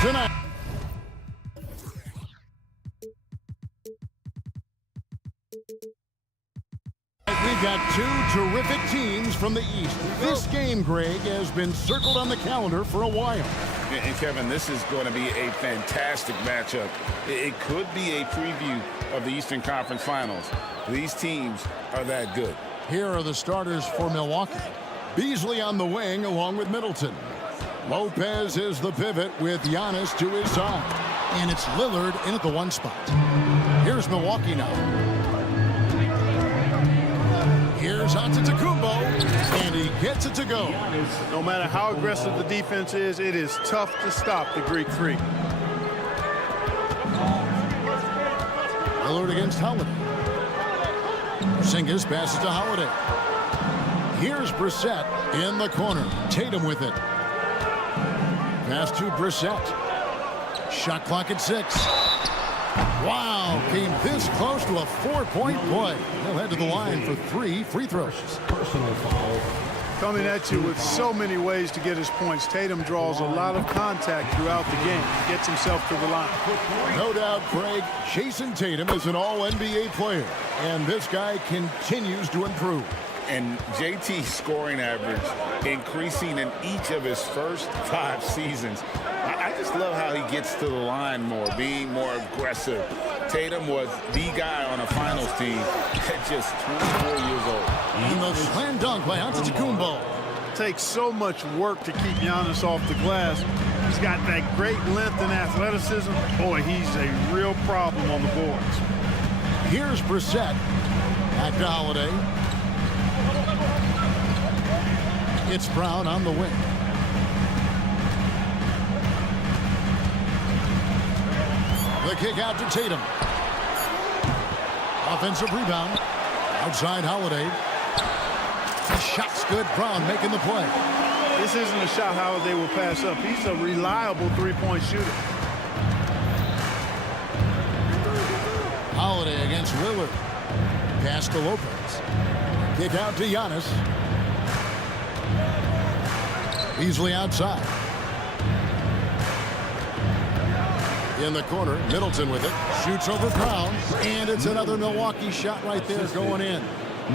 tonight. We've got two terrific teams from the East. This game, Greg, has been circled on the calendar for a while. And Kevin, this is going to be a fantastic matchup. It could be a preview of the Eastern Conference Finals. These teams are that good. Here are the starters for Milwaukee. Beasley on the wing along with Middleton. Lopez is the pivot with Giannis to his side. And it's Lillard in at the 1 spot. Here's Milwaukee now. Here's Antetokounmpo, and he gets it to go. No matter how aggressive the defense is, it is tough to stop the Greek Freak. Lillard against Holiday. Porzingis passes to Holiday. Here's Brissett in the corner. Tatum with it. Pass to Brissett. Shot clock at 6. Wow, came this close to a 4-point play. He'll head to the line for 3 free throws. Personal foul. Coming at you with so many ways to get his points. Tatum draws a lot of contact throughout the game. Gets himself to the line. No doubt, Craig, Jason Tatum is an all-NBA player, and this guy continues to improve. And JT's scoring average increasing in each of his first 5 seasons. I just love how he gets to the line more, being more aggressive. Tatum was the guy on a finals team at just 24 years old. And the slam dunk by Antetokounmpo. Takes so much work to keep Giannis off the glass. He's got that great length and athleticism. Boy, he's a real problem on the boards. Here's Brissett. Back to Holiday. It's Brown on the wing. The kick out to Tatum. Offensive rebound. Outside Holiday. The shot's good. Brown making the play. This isn't a shot Holiday will pass up. He's a reliable three-point shooter. Holiday against Lillard. Pass to Lopez. Kick out to Giannis. Beasley outside. In the corner, Middleton with it. Shoots over Brown. And it's another Milwaukee shot right there going in.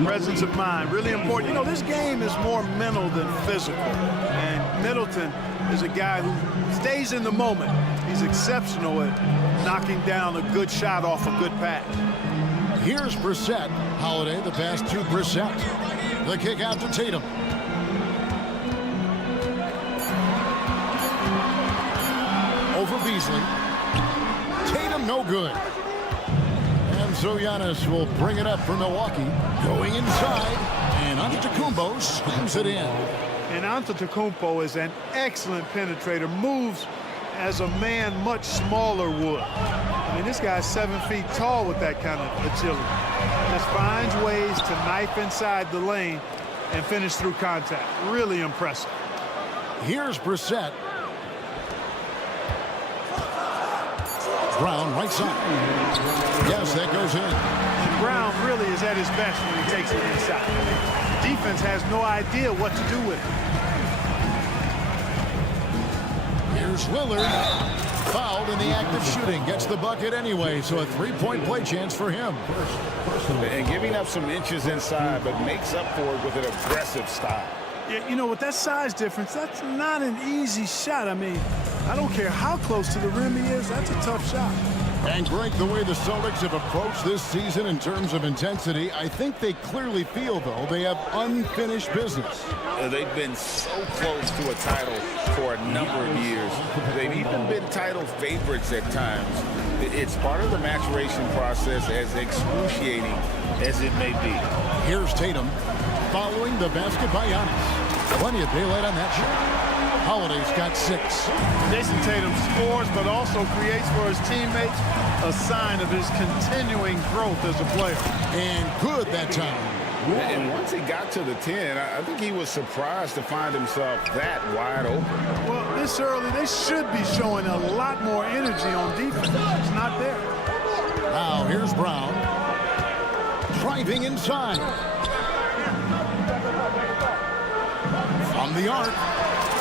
Presence of mind, really important. You know, this game is more mental than physical. And Middleton is a guy who stays in the moment. He's exceptional at knocking down a good shot off a good pass. Here's Brissett. Holiday, the pass to Brissett. The kick out to Tatum. Over Beasley. Tatum no good. And so Giannis will bring it up for Milwaukee. Going inside. And Antetokounmpo slams it in. And Antetokounmpo is an excellent penetrator. Moves as a man much smaller would. I mean, this guy's 7 feet tall with that kind of agility. Just finds ways to knife inside the lane and finish through contact. Really impressive. Here's Brissett. Brown right side. Yes, that goes in. And Brown really is at his best when he takes it inside. The defense has no idea what to do with it. Here's Lillard. Fouled in the act of shooting. Gets the bucket anyway, so a 3-point play chance for him. And giving up some inches inside, but makes up for it with an aggressive style. Yeah, you know, with that size difference, that's not an easy shot. I mean, I don't care how close to the rim he is, that's a tough shot. And Greg, the way the Celtics have approached this season in terms of intensity, I think they clearly feel, though, they have unfinished business. They've been so close to a title for a number of years. They've even been title favorites at times. It's part of the maturation process, as excruciating as it may be. Here's Tatum following the basket by Giannis. Plenty of daylight on that shot. Holiday's got 6. Jason Tatum scores, but also creates for his teammates a sign of his continuing growth as a player. And good that time. And once he got to the 10, I think he was surprised to find himself that wide open. Well, this early, they should be showing a lot more energy on defense. It's not there. Now, here's Brown. Driving inside. From the arc.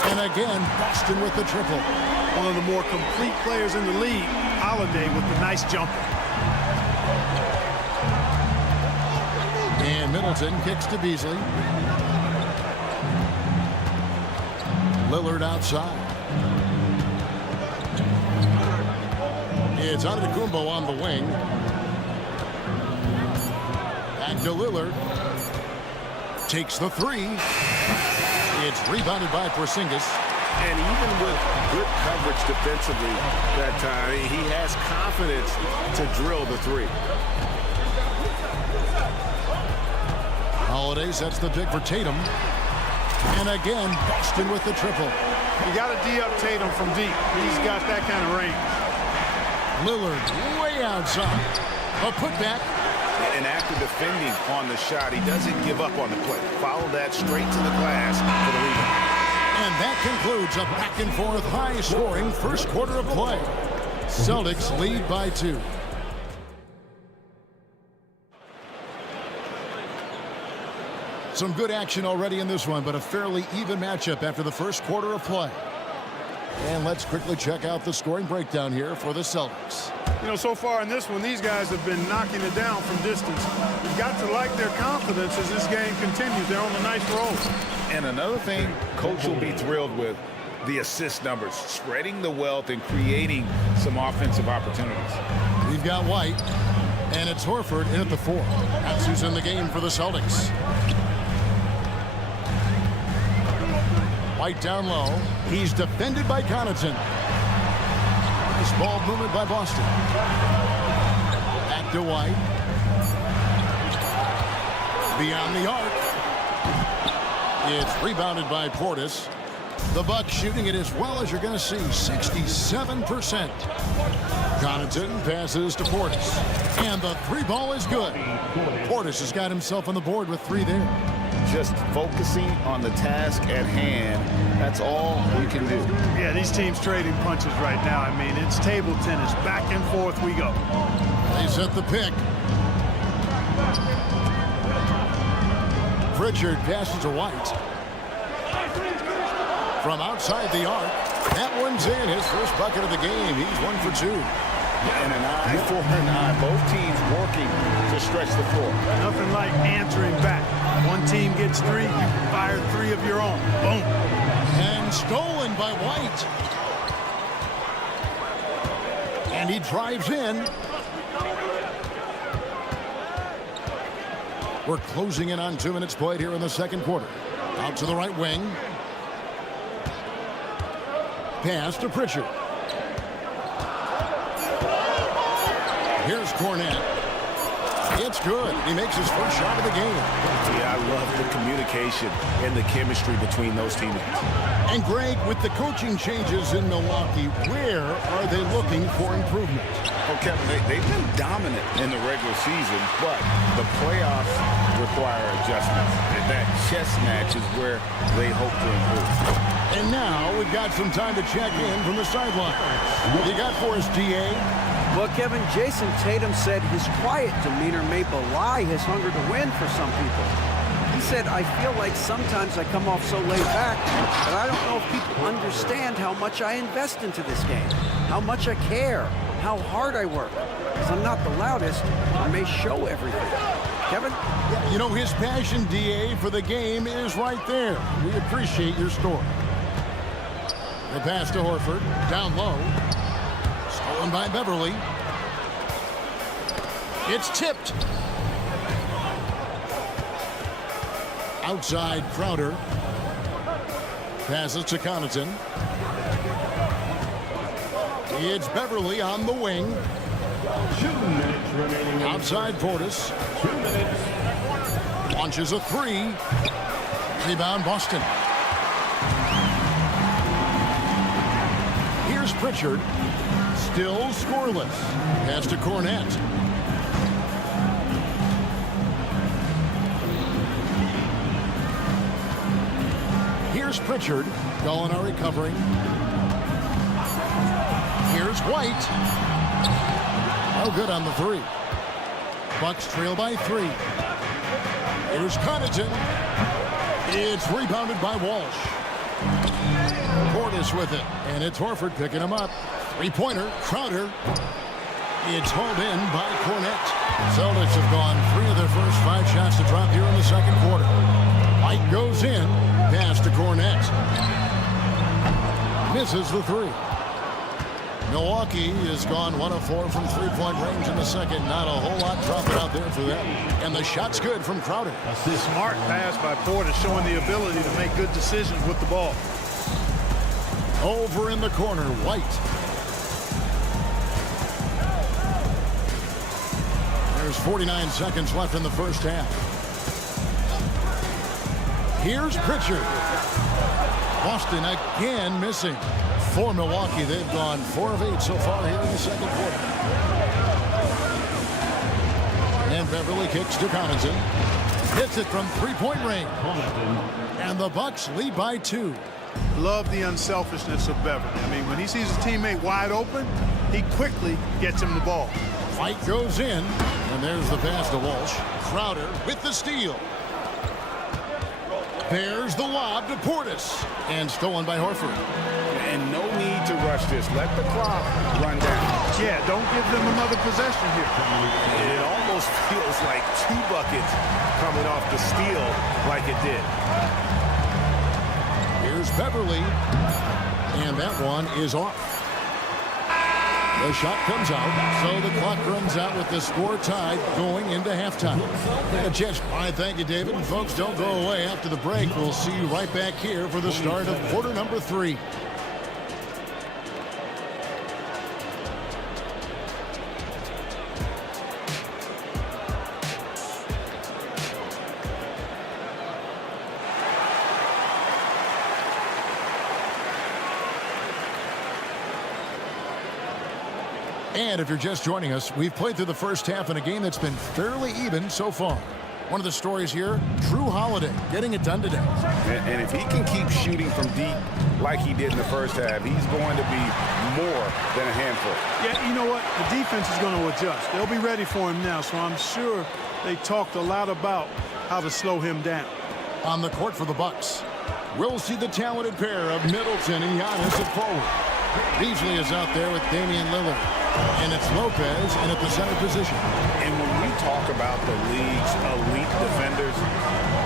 And again, Boston with the triple. one of the more complete players in the league. Holiday with the nice jumper. And Middleton kicks to Beasley. Lillard outside. It's Antetokounmpo on the wing. Back to Lillard. Takes the three. It's rebounded by Porzingis. And even with good coverage defensively that time, he has confidence to drill the three. Holiday sets the pick for Tatum. And again, Boston with the triple. You got to D up Tatum from deep. He's got that kind of range. Lillard way outside. A putback. And after defending on the shot, he doesn't give up on the play. Follow that straight to the glass for the rebound. And that concludes a back-and-forth, high-scoring first quarter of play. Celtics lead by 2. Some good action already in this one, but a fairly even matchup after the first quarter of play. And let's quickly check out the scoring breakdown here for the Celtics. You know, so far in this one, these guys have been knocking it down from distance. You've got to like their confidence as this game continues. They're on a nice roll. And another thing Coach will be thrilled with, the assist numbers, spreading the wealth and creating some offensive opportunities. We've got White, and it's Horford in at the 4. That's who's in the game for the Celtics. White down low. He's defended by Connaughton. This ball movement by Boston. Back to White. Beyond the arc. It's rebounded by Portis. The Bucks shooting it as well as you're going to see, 67%. Connaughton passes to Portis. And the 3 ball is good. Portis has got himself on the board with 3 there. Just focusing on the task at hand, that's all you can do. Yeah, these teams trading punches right now. I mean, it's table tennis. Back and forth we go. They set the pick. Pritchard passes to White. From outside the arc, that one's in. His first bucket of the game. He's 1 for 2. And an eye for an eye. Both teams working to stretch the floor. Nothing like answering back. One team gets 3, you fire 3 of your own. Boom. And stolen by White. And he drives in. We're closing in on 2 minutes played here in the second quarter. Out to the right wing. Pass to Pritchard. Here's Cornette. It's good. He makes his first shot of the game. Yeah, I love the communication and the chemistry between those teammates. And Greg, with the coaching changes in Milwaukee, where are they looking for improvement? Well, Kevin, they've been dominant in the regular season, but the playoffs require adjustments. And that chess match is where they hope to improve. And now we've got some time to check in from the sideline. What you got for us, DA? Well, Kevin, Jason Tatum said his quiet demeanor may belie his hunger to win for some people. He said, I feel like sometimes I come off so laid back that I don't know if people understand how much I invest into this game, how much I care, how hard I work. Because I'm not the loudest, I may show everything. Kevin? Yeah, you know, his passion, DA, for the game is right there. We appreciate your story. The pass to Horford, down low. Stolen by Beverly. It's tipped. Outside Crowder. Passes to Connaughton. It's Beverly on the wing. 2 minutes remaining. Outside Portis. 2 minutes. Launches a 3. Rebound Boston. Here's Pritchard. Still scoreless. Pass to Cornette. Here's Pritchard. Gallinari covering. Here's White. No good on the 3. Bucks trail by 3. Here's Connaughton. It's rebounded by Walsh. Portis with it. And it's Horford picking him up. Three-pointer. Crowder. It's hauled in by Cornette. Celtics have gone 3 of their first 5 shots to drop here in the second quarter. White goes in. Pass to Cornette. Misses the 3. Milwaukee has gone 1 of 4 from three-point range in the second. Not a whole lot dropping out there for them. And the shot's good from Crowder. A smart pass by Portis, showing the ability to make good decisions with the ball. Over in the corner, White. There's 49 seconds left in the first half. Here's Pritchard. Boston again missing. For Milwaukee, they've gone 4 of 8 so far here in the second quarter. And Beverly kicks to Connaughton. Hits it from three-point range. And the Bucks lead by 2. Love the unselfishness of Beverly. I mean, when he sees a teammate wide open, he quickly gets him the ball. White goes in. And there's the pass to Walsh. Crowder with the steal. There's the lob to Portis. And stolen by Horford. And no need to rush this. Let the clock run down. Yeah, don't give them another possession here. It almost feels like 2 buckets coming off the steal like it did. Here's Beverly. And that one is off. The shot comes out, so the clock runs out with the score tied going into halftime. And a chance. All right, thank you, David. And folks, don't go away after the break. We'll see you right back here for the start of quarter number 3. And if you're just joining us, we've played through the first half in a game that's been fairly even so far. One of the stories here, Drew Holiday getting it done today. And if he can keep shooting from deep like he did in the first half, he's going to be more than a handful. Yeah, you know what? The defense is going to adjust. They'll be ready for him now, so I'm sure they talked a lot about how to slow him down. On the court for the Bucks, we'll see the talented pair of Middleton and Giannis at forward. Beasley is out there with Damian Lillard. And it's Lopez in at the center position. And when we talk about the league's elite defenders,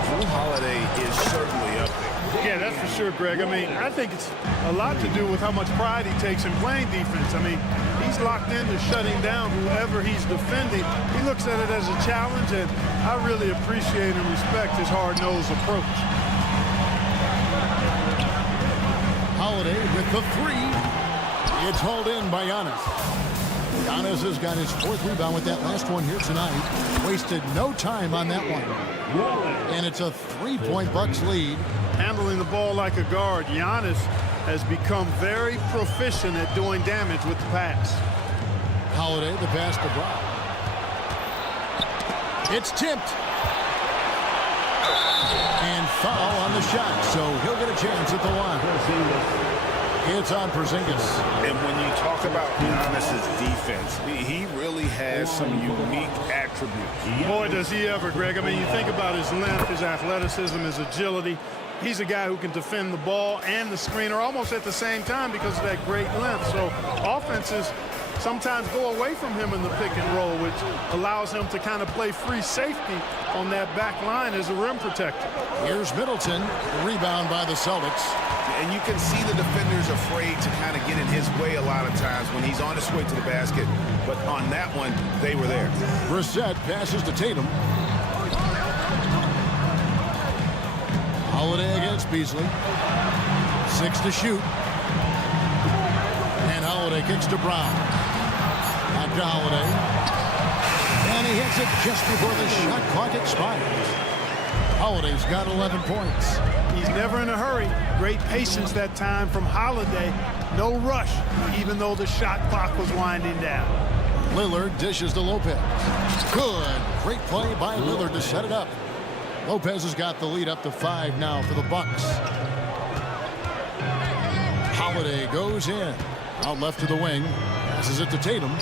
Drew Holiday is certainly up there. Yeah, that's for sure, Greg. I mean, I think it's a lot to do with how much pride he takes in playing defense. I mean, he's locked into shutting down whoever he's defending. He looks at it as a challenge, and I really appreciate and respect his hard-nosed approach. Holiday with the 3. It's hauled in by Giannis. Giannis has got his 4th rebound with that last one here tonight. Wasted no time on that one. And it's a 3-point Bucks lead. Handling the ball like a guard, Giannis has become very proficient at doing damage with the pass. Holiday, the pass to Brown. It's tipped. And foul on the shot, so he'll get a chance at the line. It's on Porzingis. And when you talk about Giannis's defense, he really has some unique attributes. Boy, does he ever, Greg. I mean, you think about his length, his athleticism, his agility. He's a guy who can defend the ball and the screener almost at the same time because of that great length. So offenses sometimes go away from him in the pick and roll, which allows him to kind of play free safety on that back line as a rim protector. Here's Middleton, rebound by the Celtics. And you can see the defenders afraid to kind of get in his way a lot of times when he's on his way to the basket. But on that one, they were there. Brissett passes to Tatum. Holiday against Beasley. 6 to shoot. And Holiday kicks to Brown. Back to Holiday. And he hits it just before the shot clock expires. Holiday's got 11 points. He's never in a hurry. Great patience that time from Holiday. No rush, even though the shot clock was winding down. Lillard dishes to Lopez. Good. Great play by Lillard to set it up. Lopez has got the lead up to 5 now for the Bucks. Holiday goes in. Out left to the wing. Passes it to Tatum.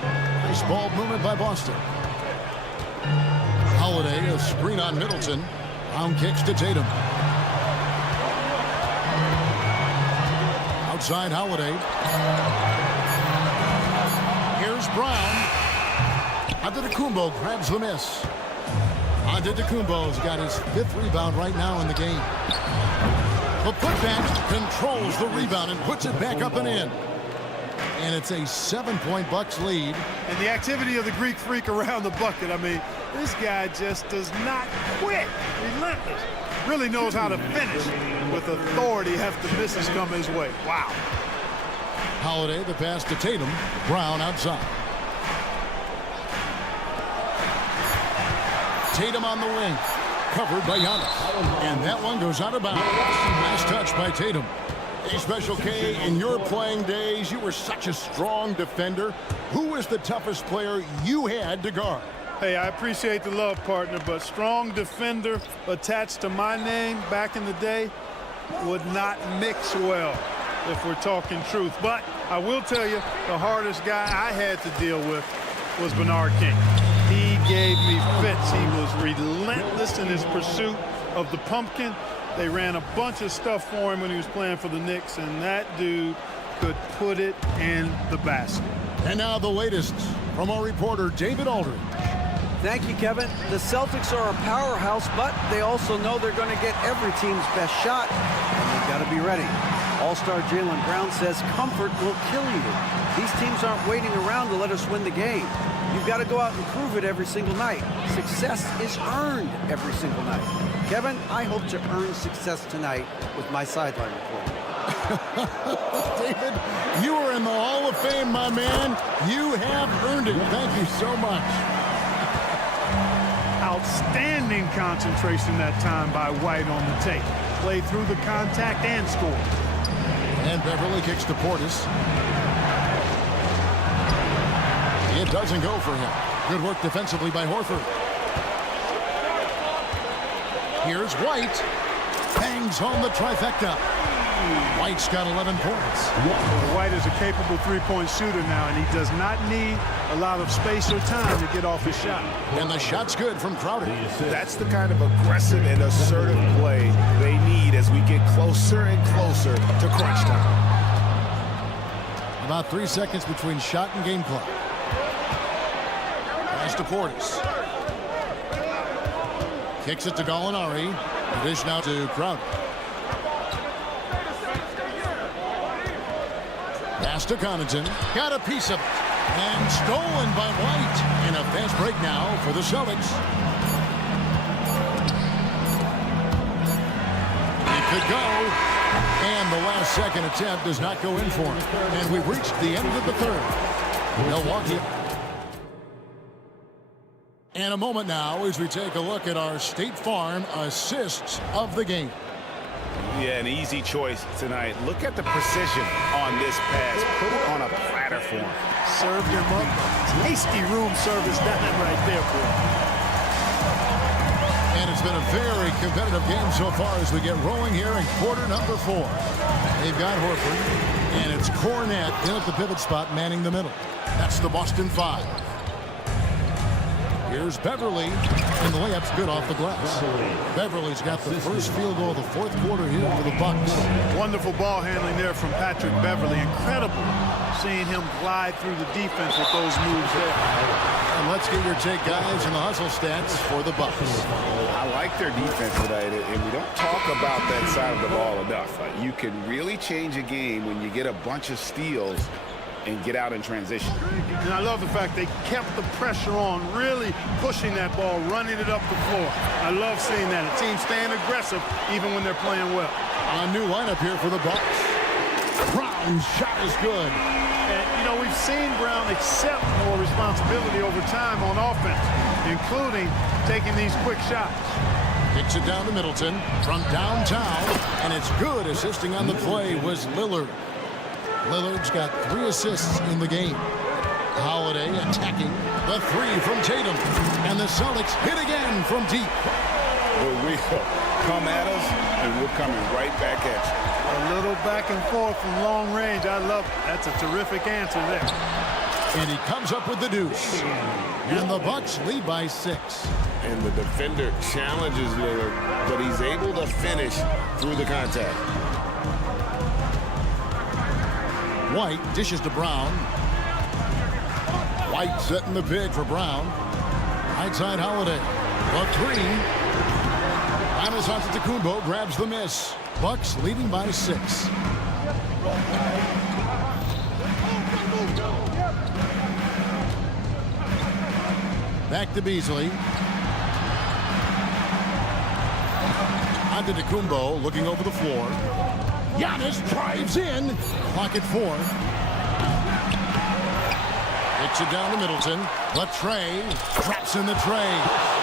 Nice ball movement by Boston. Holiday, a screen on Middleton. Brown kicks to Tatum. Outside Holiday. Here's Brown. Antetokounmpo grabs the miss. Antetokounmpo's got his 5th rebound right now in the game. The putback controls the rebound and puts it back up and in. And it's a 7-point Bucks lead. And the activity of the Greek freak around the bucket. I mean, this guy just does not quit. Relentless. Really knows how to finish with authority after misses come his way. Wow. Holiday, the pass to Tatum. Brown outside. Tatum on the wing. Covered by Giannis. And that one goes out of bounds. Last touch by Tatum. Hey, Special K, in your playing days, you were such a strong defender. Who was the toughest player you had to guard? Hey, I appreciate the love, partner, but strong defender attached to my name back in the day would not mix well, if we're talking truth. But I will tell you, the hardest guy I had to deal with was Bernard King. He gave me fits. He was relentless in his pursuit of the pumpkin. They ran a bunch of stuff for him when he was playing for the Knicks, and that dude could put it in the basket. And now the latest from our reporter, David Aldridge. Thank you, Kevin. The Celtics are a powerhouse, but they also know they're going to get every team's best shot, and they've got to be ready. All-star Jaylen Brown says comfort will kill you. These teams aren't waiting around to let us win the game. You've got to go out and prove it every single night. Success is earned every single night. Kevin, I hope to earn success tonight with my sideline report. David, you are in the Hall of Fame, my man. You have earned it. Thank you so much. Outstanding concentration that time by White on the tape. Played through the contact and scored. And Beverly kicks to Portis. It doesn't go for him. Good work defensively by Horford. Here's White. Bangs home the trifecta. White's got 11 points. White is a capable three-point shooter now, and he does not need a lot of space or time to get off his shot. And the shot's good from Crowder. That's the kind of aggressive and assertive play they need as we get closer and closer to crunch time. About 3 seconds between shot and game clock. Pass to Portis. Kicks it to Gallinari. The dish now to Crowder. Pass to Connaughton. Got a piece of it. And stolen by White. And a fast break now for the Celtics. It could go. And the last second attempt does not go in for him. And we've reached the end of the third. Milwaukee. And a moment now as we take a look at our State Farm assists of the game. Yeah, an easy choice tonight. Look at the precision on this pass. Put it on a platter for him. Served him up. Tasty room service dime right there for him. And it's been a very competitive game so far as we get rolling here in quarter number 4. They've got Horford, and it's Cornette in at the pivot spot manning the middle. That's the Boston 5. Here's Beverly, and the layup's good off the glass. Beverly's got the first field goal of the fourth quarter here for the Bucks. Wonderful ball handling there from Patrick Beverly. Incredible seeing him glide through the defense with those moves there. And let's get your take, guys, and the hustle stats for the Bucks. I like their defense tonight, and we don't talk about that side of the ball enough. You can really change a game when you get a bunch of steals and get out in transition. And I love the fact they kept the pressure on, really pushing that ball, running it up the floor. I love seeing that. A team staying aggressive even when they're playing well. A new lineup here for the Bucks. Brown's shot is good. And, you know, we've seen Brown accept more responsibility over time on offense, including taking these quick shots. Kicks it down to Middleton from downtown, and it's good. Assisting on the play was Lillard. Lillard's got 3 assists in the game. Holiday attacking the 3 from Tatum. And the Celtics hit again from deep. Well, we come at us, and we're coming right back at you. A little back and forth from long range. I love it. That's a terrific answer there. And he comes up with the deuce. And the Bucks lead by 6. And the defender challenges Lillard, but he's able to finish through the contact. White dishes to Brown. White setting the pick for Brown. Right side Holiday. A three. Giannis Antetokounmpo grabs the miss. Bucks leading by 6. Back to Beasley. Antetokounmpo looking over the floor. Giannis drives in. Clock at 4. Kicks it down to Middleton. The tray. Traps in the tray.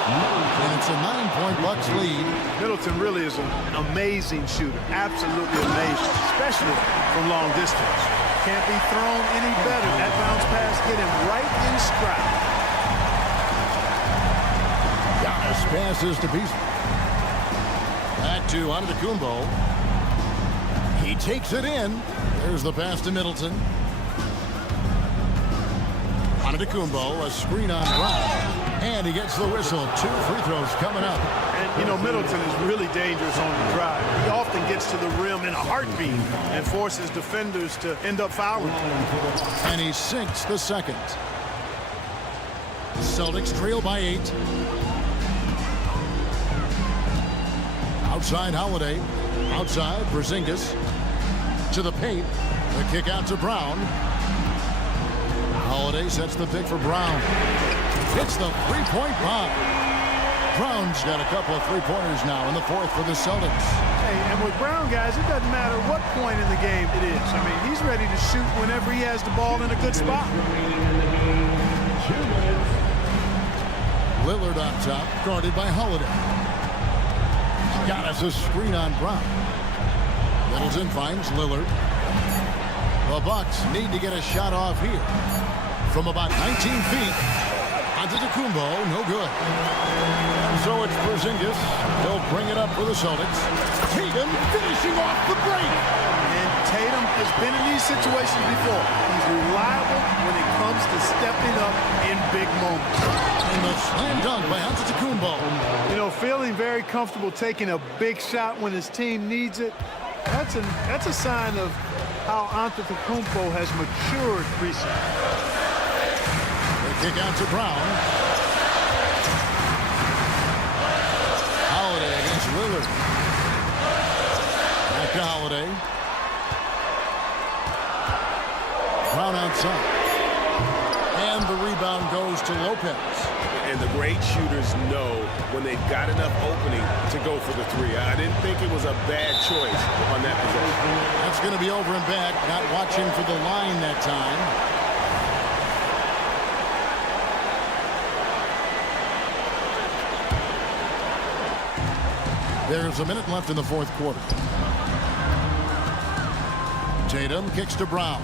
And it's a 9-point Bucks lead. Middleton really is an amazing shooter. Absolutely amazing, especially from long distance. Can't be thrown any better. That bounce pass hit him right in stride. Giannis passes to Beasley. Back to Antetokounmpo. He takes it in. There's the pass to Middleton. Antetokounmpo, a screen on Brown. And he gets the whistle. 2 free throws coming up. And, you know, Middleton is really dangerous on the drive. He often gets to the rim in a heartbeat and forces defenders to end up fouling. And he sinks the second. The Celtics trail by 8. Outside Holiday. Outside Porzingis. To the paint. The kick out to Brown. Holiday sets the pick for Brown. Hits the three-point bomb. Brown's got a couple of three-pointers now in the fourth for the Celtics. Hey, and with Brown, guys, it doesn't matter what point in the game it is. I mean, he's ready to shoot whenever he has the ball in a good spot. Lillard on top, guarded by Holiday. Got us a screen on Brown. Middleton finds Lillard. The Bucks need to get a shot off here. From about 19 feet, Antetokounmpo, no good. And so it's Porzingis. He'll bring it up for the Celtics. Tatum finishing off the break. And Tatum has been in these situations before. He's reliable when it comes to stepping up in big moments. And the slam dunk by Antetokounmpo. You know, feeling very comfortable taking a big shot when his team needs it. That's a sign of how Antetokounmpo has matured recently. Kick out to Brown. Holiday against Lillard. Back to Holiday. Brown outside. And the rebound goes to Lopez. And the great shooters know when they've got enough opening to go for the three. I didn't think it was a bad choice on that possession. That's going to be over and back. Not watching for the line that time. There's a minute left in the fourth quarter. Tatum kicks to Brown.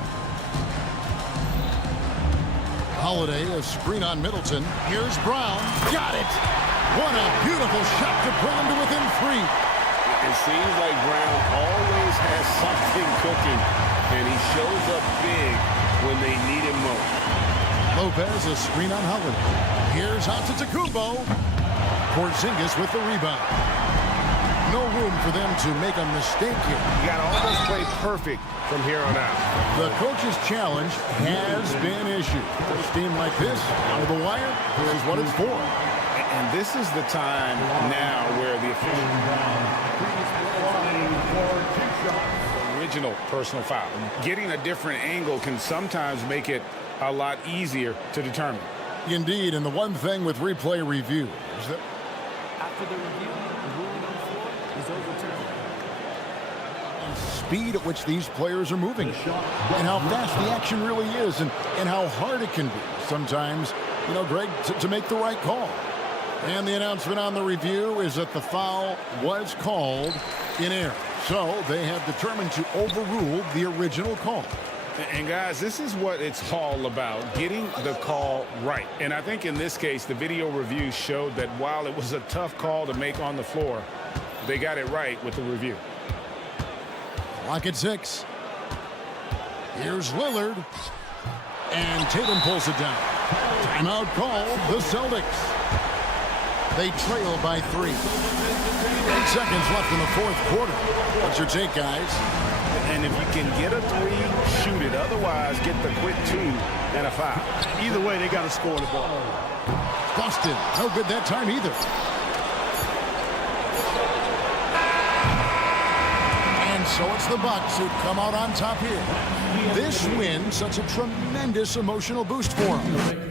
Holiday, a screen on Middleton. Here's Brown. Got it! What a beautiful shot to bring him to within 3. It seems like Brown always has something cooking, and he shows up big when they need him most. Lopez, a screen on Holiday. Here's Antetokounmpo. Porzingis with the rebound. No room for them to make a mistake here. You got to almost play perfect from here on out. The coach's challenge has been issued. A team like this, out of the wire, this is what it's for. And this is the time now where the original personal foul. Getting a different angle can sometimes make it a lot easier to determine. Indeed, and the one thing with replay review is that after the review, the ruling on the floor is overturned. Speed at which these players are moving and how fast the action really is and how hard it can be sometimes, you know, Greg, to make the right call. And the announcement on the review is that the foul was called in error. So they have determined to overrule the original call. And guys, this is what it's all about, getting the call right. And I think in this case, the video review showed that while it was a tough call to make on the floor, they got it right with the review. Clock at 6. Here's Lillard. And Tatum pulls it down. Timeout call, the Celtics. They trail by 3. 8 seconds left in the fourth quarter. What's your take, guys? And if you can get a 3, shoot it. Otherwise, get the quick 2 and a foul. Either way, they got to score the ball. Busted. No good that time either. And so it's the Bucks who come out on top here. This win such a tremendous emotional boost for them.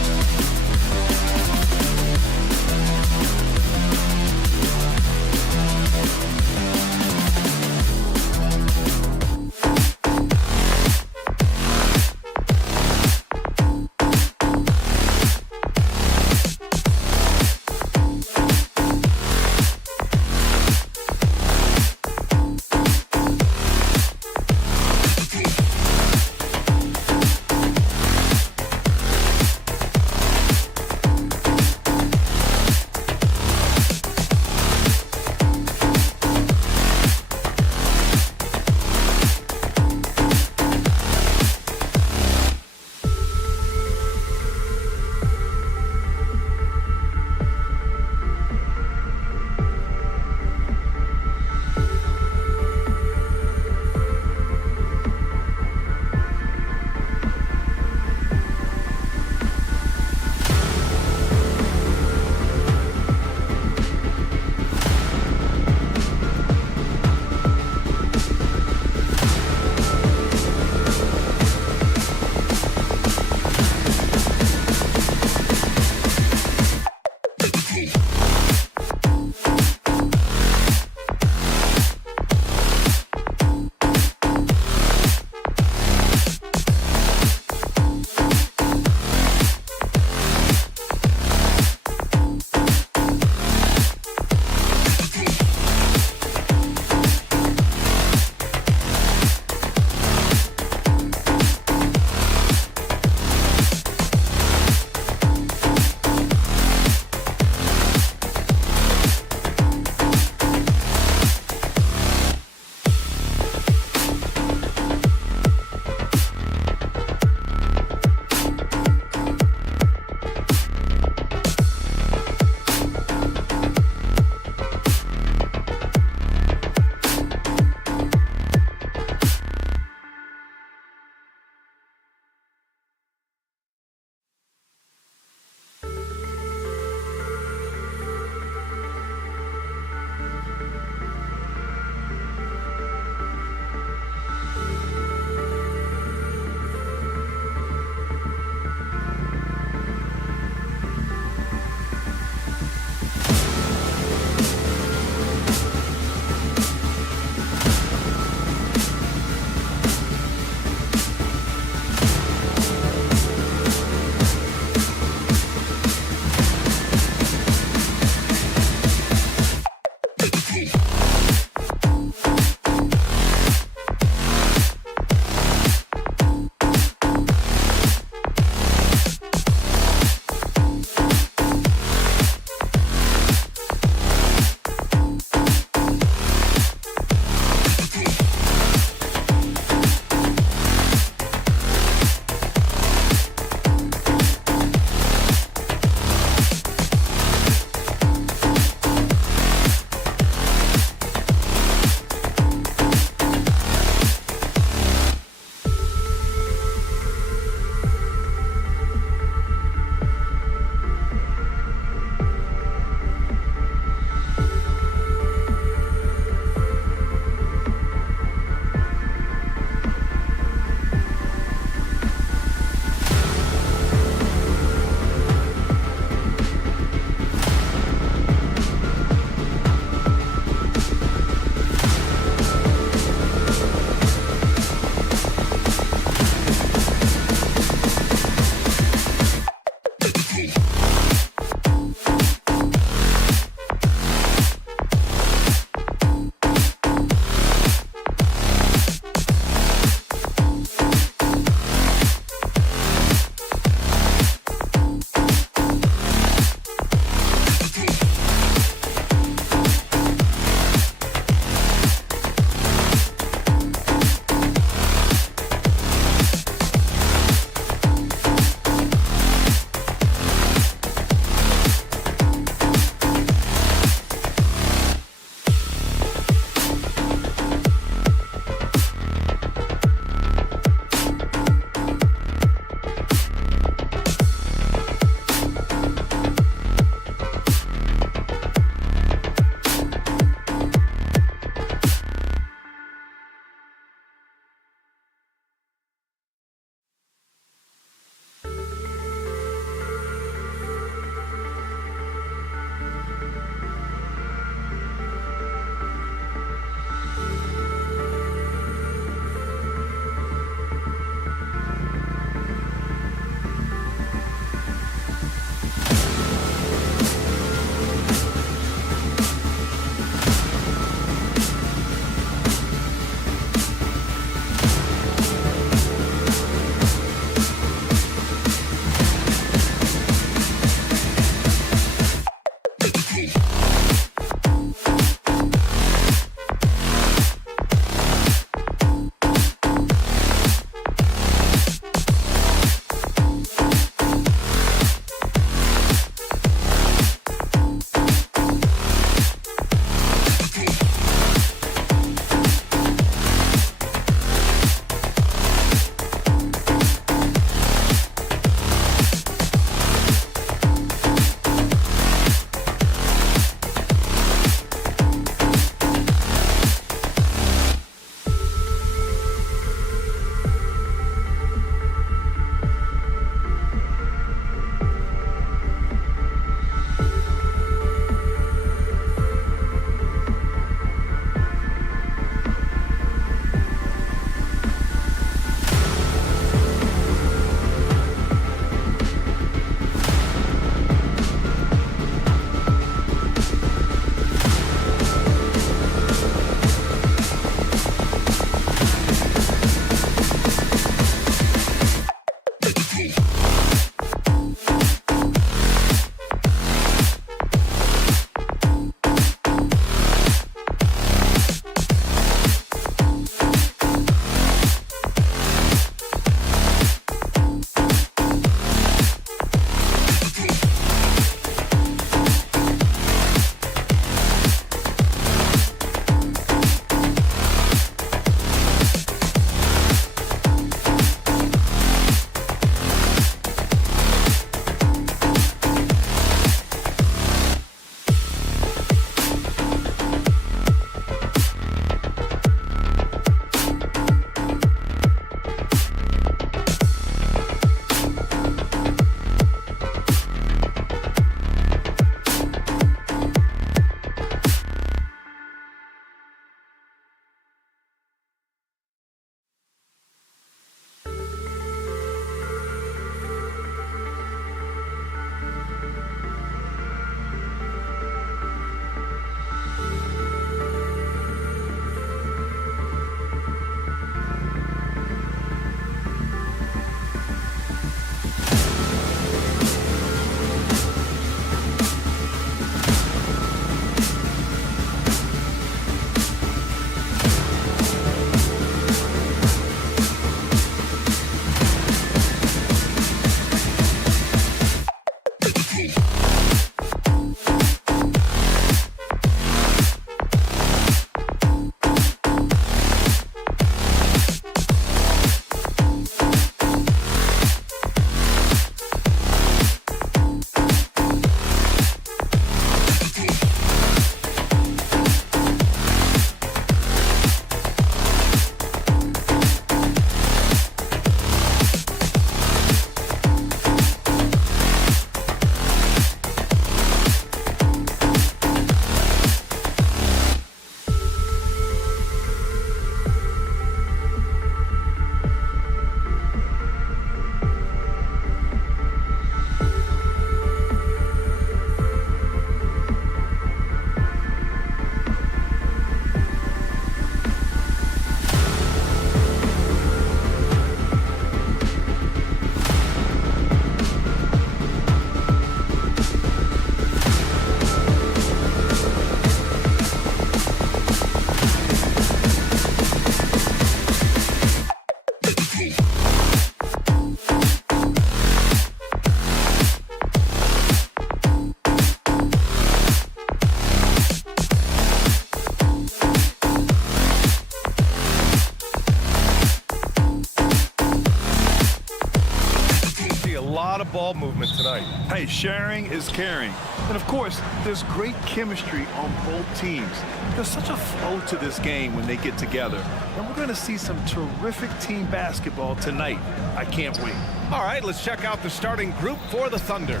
ball movement tonight. Hey, sharing is caring. And of course, there's great chemistry on both teams. There's such a flow to this game when they get together. And we're going to see some terrific team basketball tonight. I can't wait. All right, let's check out the starting group for the Thunder.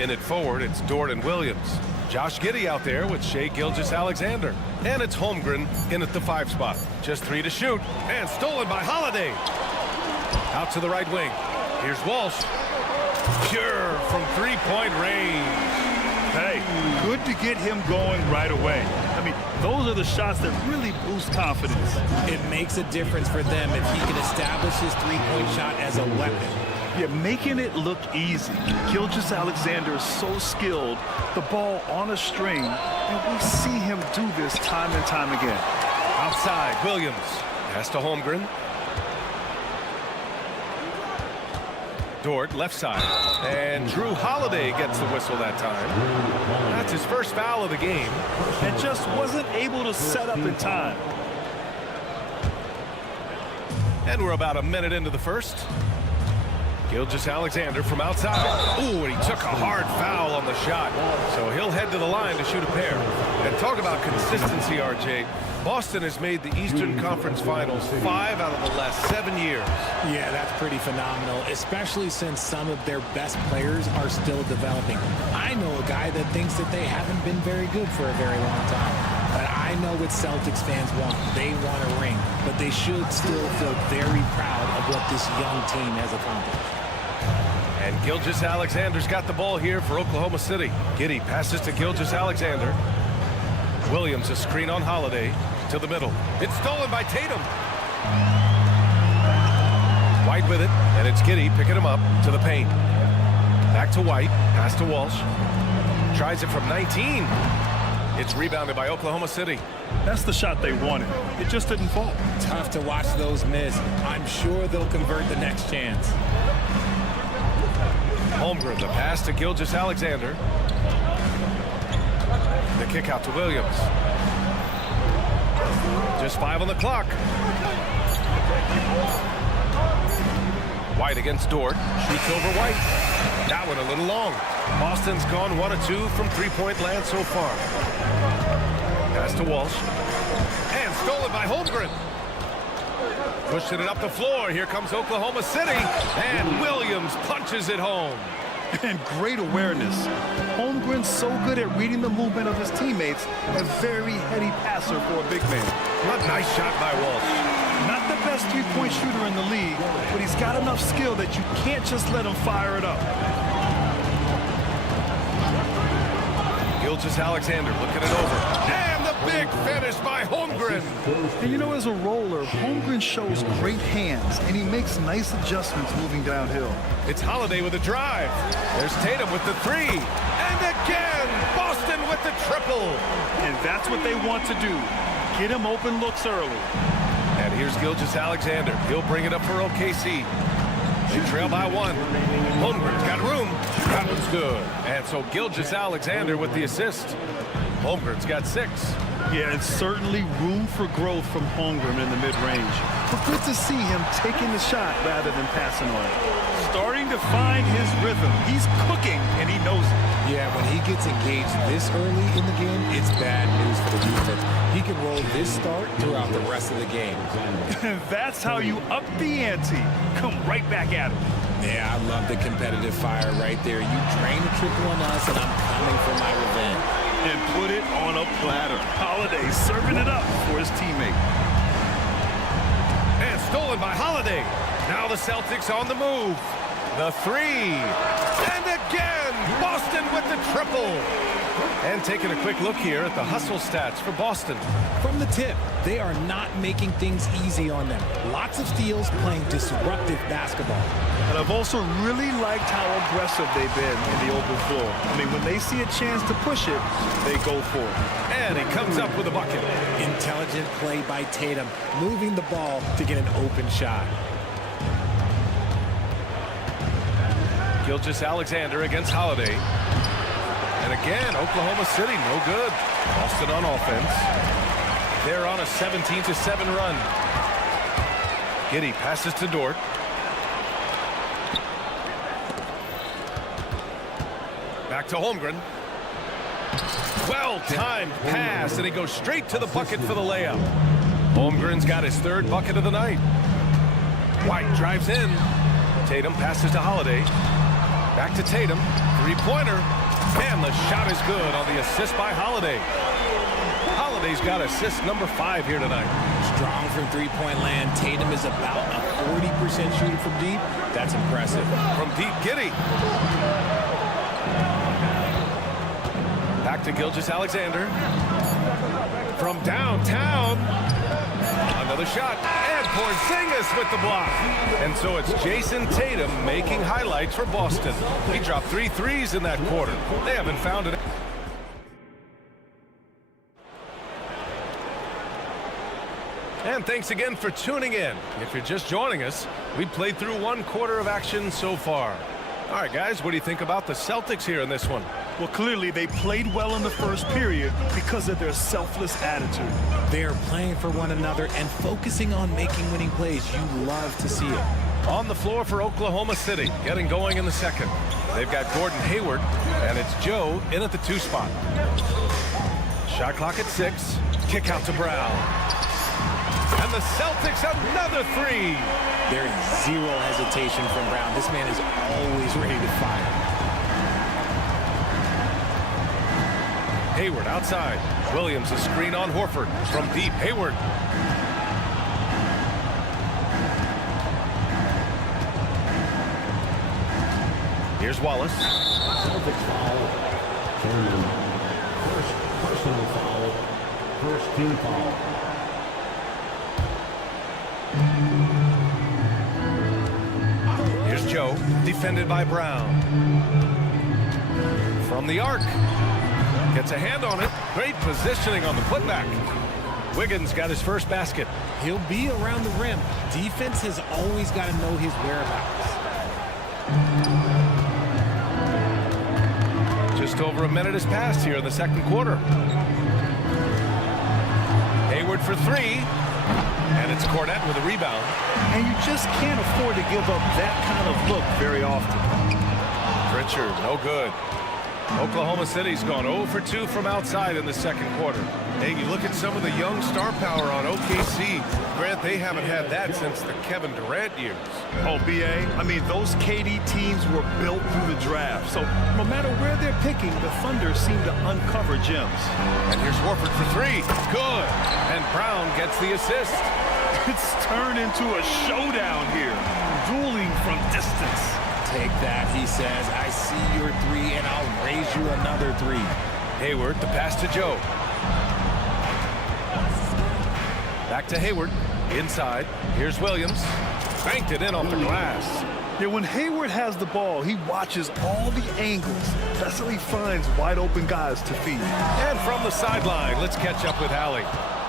In at forward, it's Dort and Williams. Josh Giddey out there with Shai Gilgeous-Alexander. And it's Holmgren in at the 5 spot. Just 3 to shoot. And stolen by Holiday. Out to the right wing. Here's Walsh. Pure from 3-point range. Hey, good to get him going right away. I mean, those are the shots that really boost confidence. It makes a difference for them if he can establish his three-point shot as a weapon. Yeah, making it look easy. Gilgeous-Alexander is so skilled, the ball on a string, and we see him do this time and time again. Outside, Williams. Pass to Holmgren. Dort, left side. And Drew Holiday gets the whistle that time. That's his first foul of the game. And just wasn't able to set up in time. And we're about a minute into the first. Gilgeous-Alexander from outside. Ooh, and he took a hard foul on the shot. So he'll head to the line to shoot a pair. And talk about consistency, RJ. Boston has made the Eastern Conference Finals 5 out of the last 7 years. Yeah, that's pretty phenomenal, especially since some of their best players are still developing. I know a guy that thinks that they haven't been very good for a very long time. But I know what Celtics fans want. They want a ring, but they should still feel very proud of what this young team has accomplished. And Gilgeous-Alexander's got the ball here for Oklahoma City. Giddey passes to Gilgeous-Alexander. Williams a screen on Holiday to the middle. It's stolen by Tatum. White with it, and it's Giddey picking him up to the paint. Back to White, pass to Walsh. Tries it from 19. It's rebounded by Oklahoma City. That's the shot they wanted. It just didn't fall. Tough to watch those miss. I'm sure they'll convert the next chance. Holmgren, the pass to Gilgeous-Alexander. The kick out to Williams. Just 5 on the clock. White against Dort. Shoots over White. That one a little long. Boston's gone 1 of 2 from three-point land so far. Pass to Walsh. And stolen by Holmgren. Pushing it up the floor. Here comes Oklahoma City. And Williams punches it home. And great awareness. Holmgren's so good at reading the movement of his teammates. A very heady passer for a big man. What a nice shot by Walsh. Not the best three-point shooter in the league, but he's got enough skill that you can't just let him fire it up. Gilgeous-Alexander looking it over. And the big finish by Holmgren. And you know, as a roller, Holmgren shows great hands, and he makes nice adjustments moving downhill. It's Holiday with a drive. There's Tatum with the 3. And again, Boston with the triple. And that's what they want to do. Get him open looks early. And here's Gilgeous-Alexander. He'll bring it up for OKC. They trail by 1. Holmgren's got room. That one's good. And so Gilgeous-Alexander with the assist. Holmgren's got 6. Yeah, and certainly room for growth from Holmgren in the mid-range. But good to see him taking the shot rather than passing on it. Starting to find his rhythm. He's cooking, and he knows it. Yeah, when he gets engaged this early in the game, it's bad news for the defense. He can roll this start throughout the rest of the game. That's how you up the ante. Come right back at him. Yeah, I love the competitive fire right there. You drain a triple on us, and I'm coming for my revenge. And put it on a platter. Holiday serving it up for his teammate. And stolen by Holiday. Now the Celtics on the move. The 3. And again, Boston with the triple. And taking a quick look here at the hustle stats for Boston. From the tip, they are not making things easy on them. Lots of steals, playing disruptive basketball. And I've also really liked how aggressive they've been in the open floor. I mean, when they see a chance to push it, they go for it. And he comes up with a bucket. Intelligent play by Tatum, moving the ball to get an open shot. Gilgeous-Alexander against Holiday. And again, Oklahoma City, no good. Boston on offense. They're on a 17-7 run. Giddey passes to Dort. Back to Holmgren. Well-timed pass, and he goes straight to the bucket for the layup. Holmgren's got his third bucket of the night. White drives in. Tatum passes to Holiday. Back to Tatum. Three-pointer. And the shot is good on the assist by Holiday. Holiday's got assist number 5 here tonight. Strong from three-point land. Tatum is about a 40% shooter from deep. That's impressive. From deep, Giddey. Back to Gilgeous-Alexander. From downtown. Another shot. And Porzingis with the block. And so it's Jason Tatum making highlights for Boston. He dropped 3 threes in that quarter. They haven't found it. And thanks again for tuning in. If you're just joining us, we played through 1 quarter of action so far. All right, guys, what do you think about the Celtics here in this one? Well, clearly they played well in the first period because of their selfless attitude. They are playing for one another and focusing on making winning plays. You love to see it. On the floor for Oklahoma City, getting going in the second. They've got Gordon Hayward, and it's Joe in at the 2 spot. Shot clock at 6. Kick out to Brown. And the Celtics another 3. There's zero hesitation from Brown. This man is always ready to fire. Hayward outside. Williams a screen on Horford. From deep, Hayward. Here's Wallace. Celtics foul. First personal foul. First team foul. Here's Joe, defended by Brown. From the arc. Gets a hand on it. Great positioning on the putback. Wiggins got his first basket. He'll be around the rim. Defense has always got to know his whereabouts. Just over a minute has passed here in the second quarter. Hayward for 3. And it's Cornette with a rebound. And you just can't afford to give up that kind of look very often. Pritchard, no good. Oklahoma City's gone 0 for 2 from outside in the second quarter. Hey, you look at some of the young star power on OKC. Grant, they haven't had that since the Kevin Durant years. Oh, B.A., I mean, those KD teams were built through the draft. So no matter where they're picking, the Thunder seem to uncover gems. And here's Horford for 3. Good. And Brown gets the assist. It's turned into a showdown here. Dueling from distance. Take that, he says. I see your 3, and I'll raise you another 3. Hayward, the pass to Joe. Back to Hayward. Inside. Here's Williams. Banked it in off the glass. Yeah, when Hayward has the ball, he watches all the angles. That's how he finds wide open guys to feed. And from the sideline, let's catch up with Allie.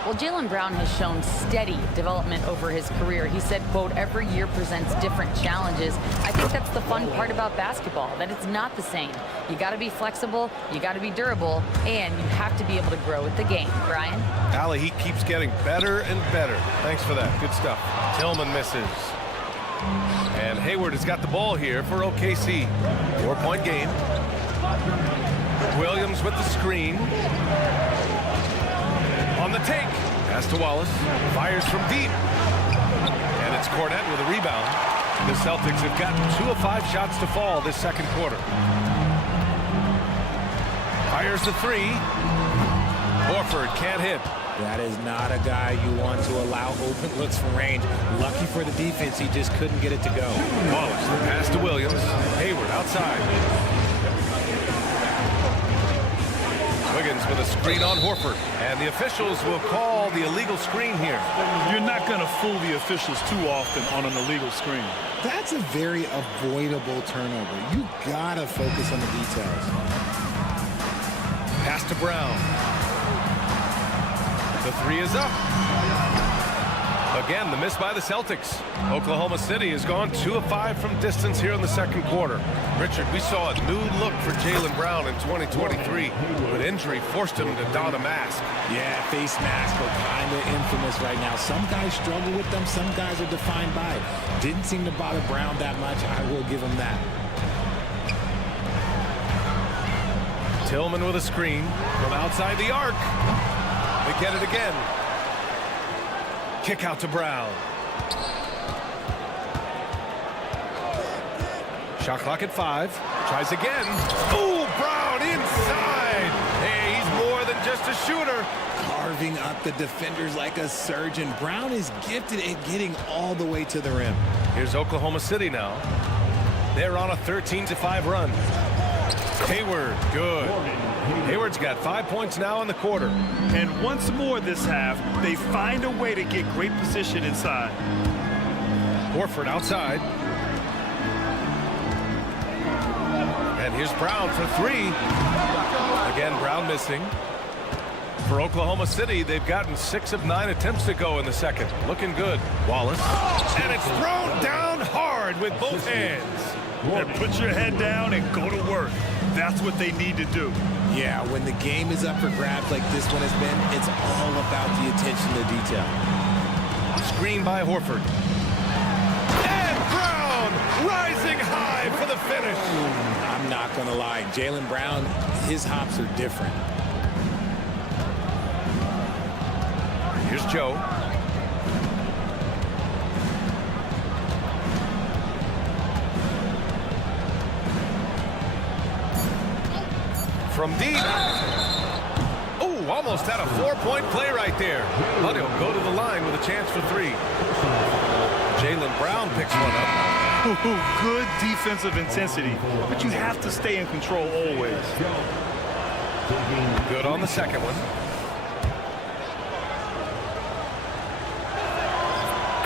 Well, Jaylen Brown has shown steady development over his career. He said, quote, every year presents different challenges. I think that's the fun part about basketball, that it's not the same. You got to be flexible, you got to be durable, and you have to be able to grow with the game. Brian? Allie, he keeps getting better and better. Thanks for that. Good stuff. Tillman misses. And Hayward has got the ball here for OKC. 4-point game. Williams with the screen. On the take. Pass to Wallace. Fires from deep. And it's Cornette with a rebound. The Celtics have gotten 2 of 5 shots to fall this second quarter. Fires the 3. Horford can't hit. That is not a guy you want to allow open looks from range. Lucky for the defense, he just couldn't get it to go. Wallace, the pass to Williams. Hayward outside. Wiggins with a screen on Horford. And the officials will call the illegal screen here. You're not going to fool the officials too often on an illegal screen. That's a very avoidable turnover. You gotta focus on the details. Pass to Brown. The 3 is up. Again, the miss by the Celtics. Oklahoma City has gone 2 of 5 from distance here in the second quarter. Richard, we saw a new look for Jaylen Brown in 2023, but injury forced him to don a mask. Yeah, face mask are kind of infamous right now. Some guys struggle with them. Some guys are defined by it. Didn't seem to bother Brown that much. I will give him that. Tillman with a screen from outside the arc. They get it again. Kick out to Brown. Shot clock at 5. Tries again. Ooh, Brown inside. Hey, he's more than just a shooter. Carving up the defenders like a surgeon. Brown is gifted at getting all the way to the rim. Here's Oklahoma City now. They're on a 13-5 run. Hayward, good. Hayward's got 5 points now in the quarter. And once more this half, they find a way to get great position inside. Horford outside. And here's Brown for 3. Again, Brown missing. For Oklahoma City, they've gotten 6 of 9 attempts to go in the second. Looking good. Wallace. And it's thrown down hard with both hands. And put your head down and go to work. That's what they need to do. Yeah, when the game is up for grabs like this one has been, it's all about the attention to detail. Screen by Horford. And Brown rising high for the finish. I'm not going to lie. Jaylen Brown, his hops are different. Here's Joe. From deep. Oh, almost had a 4-point play right there. But he'll go to the line with a chance for 3. Jaylen Brown picks one up. Good defensive intensity, but you have to stay in control always. Good on the second one.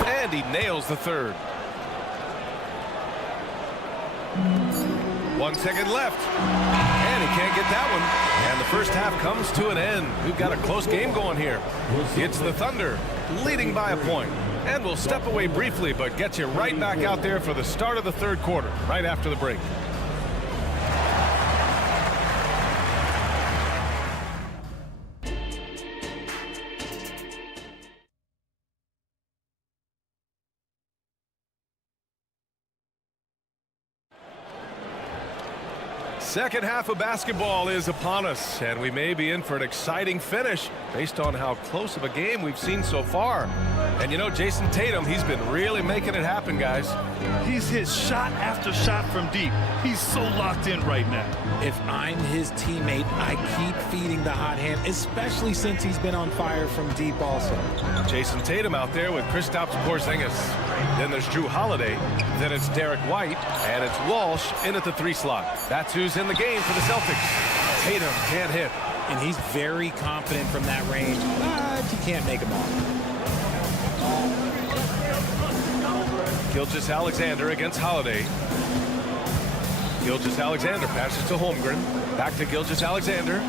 And he nails the third. 1 second left. And he can't get that one. And the first half comes to an end. We've got a close game going here. It's the Thunder leading by a point. And we'll step away briefly, but get you right back out there for the start of the third quarter, right after the break. Second half of basketball is upon us, and we may be in for an exciting finish based on how close of a game we've seen so far. And you know, Jason Tatum, he's been really making it happen, guys. He's hit shot after shot from deep. He's so locked in right now. If I'm his teammate, I keep feeding the hot hand, especially since he's been on fire from deep also. Jason Tatum out there with Kristaps Porzingis. Then there's Drew Holiday. Then it's Derek White. And it's Walsh in at the 3 slot. That's who's in the game for the Celtics. Tatum can't hit. And he's very confident from that range, but he can't make them all. Gilgeous-Alexander against Holiday. Gilgeous-Alexander passes to Holmgren. Back to Gilgeous-Alexander.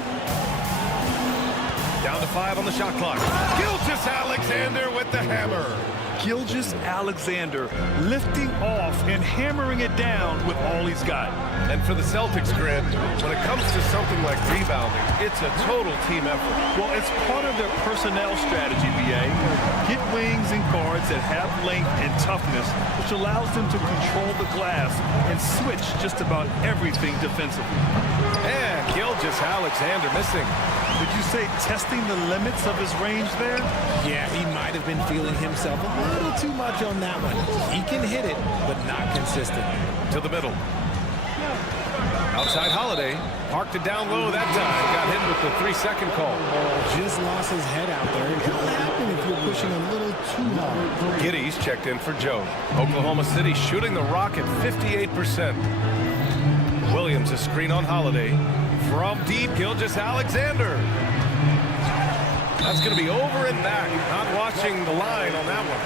Down to 5 on the shot clock. Gilgeous-Alexander with the hammer. Gilgeous-Alexander lifting off and hammering it down with all he's got. And for the Celtics, Grant, when it comes to something like rebounding, it's a total team effort. Well, it's part of their personnel strategy, BA. Get wings and guards that have length and toughness, which allows them to control the glass and switch just about everything defensively. And Gilgeous-Alexander missing. Would you say testing the limits of his range there? Yeah, he might have been feeling himself a little too much on that one. He can hit it, but not consistent. To the middle. Outside Holiday. Parked it down low that time. Got hit with the 3-second call. Just lost his head out there. It can happen if you're pushing a little too hard. Giddey's checked in for Joe. Oklahoma City shooting the rock at 58%. Williams a screen on Holiday. From deep, Gilgeous-Alexander. That's going to be over and back. Not watching the line on that one.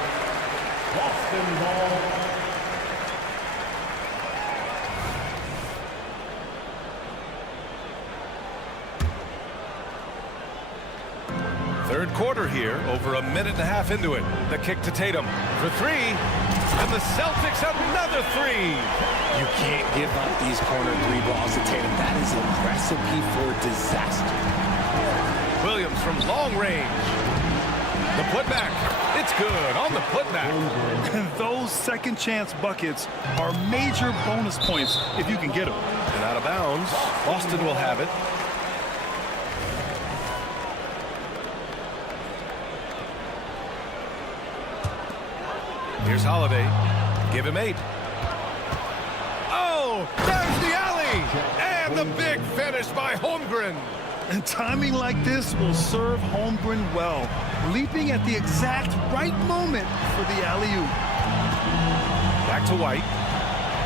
Boston ball. Third quarter here, over a minute and a half into it. The kick to Tatum for 3. And the Celtics another 3. You can't give up these corner 3 balls to Tatum. That is a recipe for disaster. Williams from long range. The putback. It's good on the putback. And those second chance buckets are major bonus points if you can get them. And out of bounds. Boston will have it. Here's Holiday. Give him 8. Oh, there's the alley! And the big finish by Holmgren. And timing like this will serve Holmgren well, leaping at the exact right moment for the alley-oop. Back to White.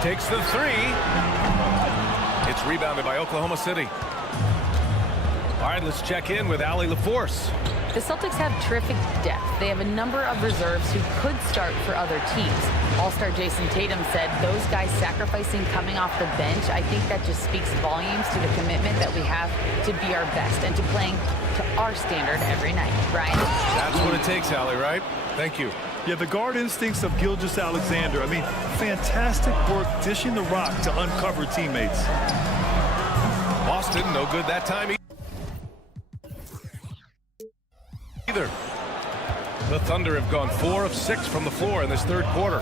Takes the 3. It's rebounded by Oklahoma City. All right, let's check in with Allie LaForce. The Celtics have terrific depth. They have a number of reserves who could start for other teams. All-star Jason Tatum said those guys sacrificing coming off the bench, I think that just speaks volumes to the commitment that we have to be our best and to playing to our standard every night. Brian? That's what it takes, Allie, right? Thank you. Yeah, the guard instincts of Gilgeous-Alexander. I mean, fantastic work dishing the rock to uncover teammates. Boston, no good that time either. The Thunder have gone 4 of 6 from the floor in this third quarter.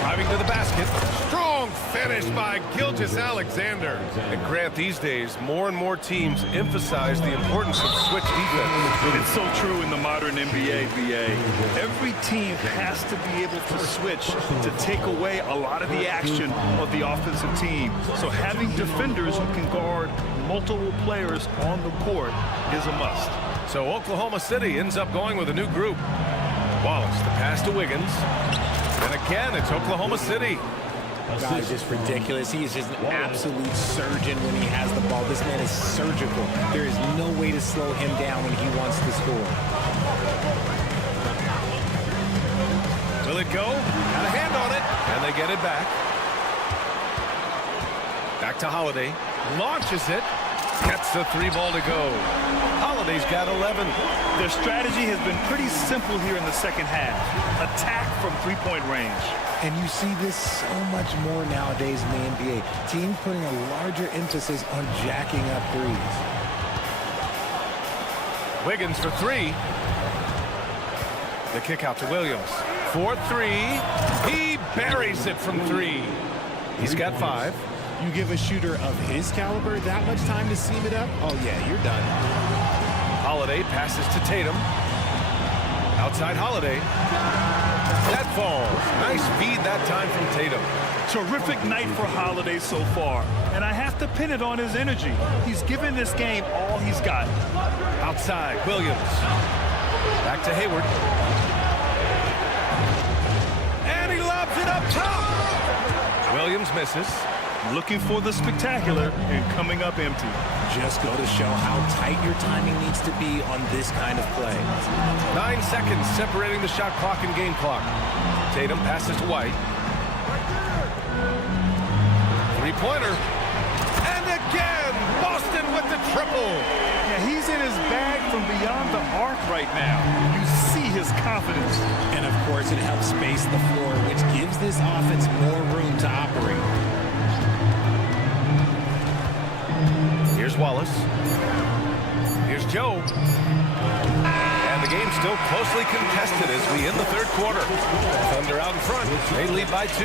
Driving to the basket. Strong finish by Gilgeous-Alexander. And Grant, these days, more and more teams emphasize the importance of switch defense. It's so true in the modern NBA, BA. Every team has to be able to switch to take away a lot of the action of the offensive team. So having defenders who can guard multiple players on the court is a must. So Oklahoma City ends up going with a new group. Wallace, the pass to Wiggins. And again, it's Oklahoma City. God is just ridiculous. He is just an absolute surgeon when he has the ball. This man is surgical. There is no way to slow him down when he wants to score. Will it go? Got a hand on it. And they get it back. Back to Holiday. Launches it. Gets the 3 ball to go. Holiday's got 11. Their strategy has been pretty simple here in the second half. Attack from three-point range. And you see this so much more nowadays in the NBA. Teams putting a larger emphasis on jacking up threes. Wiggins for 3. The kick out to Williams. For 3. He buries it from 3. He's got 5. You give a shooter of his caliber that much time to seam it up? Oh, yeah, you're done. Holiday passes to Tatum. Outside Holiday. That falls. Nice feed that time from Tatum. Terrific night for Holiday so far. And I have to pin it on his energy. He's given this game all he's got. Outside, Williams. Back to Hayward. And he lobs it up top. Williams misses. Looking for the spectacular and coming up empty. Just go to show how tight your timing needs to be on this kind of play. 9 seconds separating the shot clock and game clock. Tatum passes to White. 3-pointer. And again, Boston with the triple. Yeah, he's in his bag from beyond the arc right now. You see his confidence. And of course, it helps space the floor, which gives this offense more room to operate. Here's Wallace. Here's Joe. And the game's still closely contested as we end the third quarter. Thunder out in front. They lead by 2.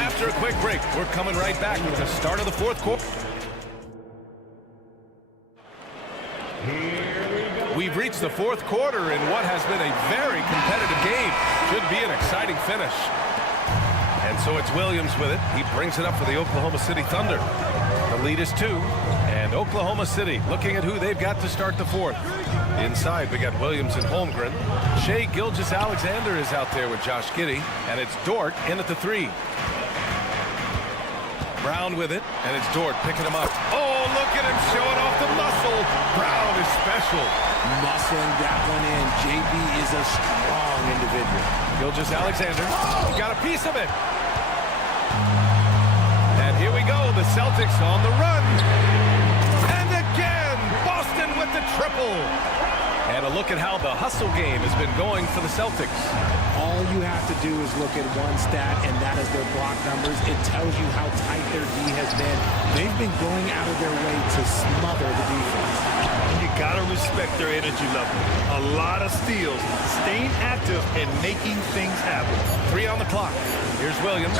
After a quick break, we're coming right back with the start of the fourth quarter. We've reached the fourth quarter in what has been a very competitive game. Should be an exciting finish. And so it's Williams with it. He brings it up for the Oklahoma City Thunder. The lead is 2. And Oklahoma City looking at who they've got to start the fourth. Inside, we got Williams and Holmgren. Shai Gilgeous-Alexander is out there with Josh Giddey. And it's Dort in at the 3. Brown with it. And it's Dort picking him up. Oh, look at him showing off the muscle. Brown is special. Muscling that one in. JB is a strong individual. Gilgeous-Alexander. He got a piece of it. And here we go. The Celtics on the run. And again, Boston with the triple. And a look at how the hustle game has been going for the Celtics. All you have to do is look at one stat, and that is their block numbers. It tells you how tight their D has been. They've been going out of their way to smother the defense. You gotta respect their energy level. A lot of steals, staying active and making things happen. 3 on the clock. Here's Williams.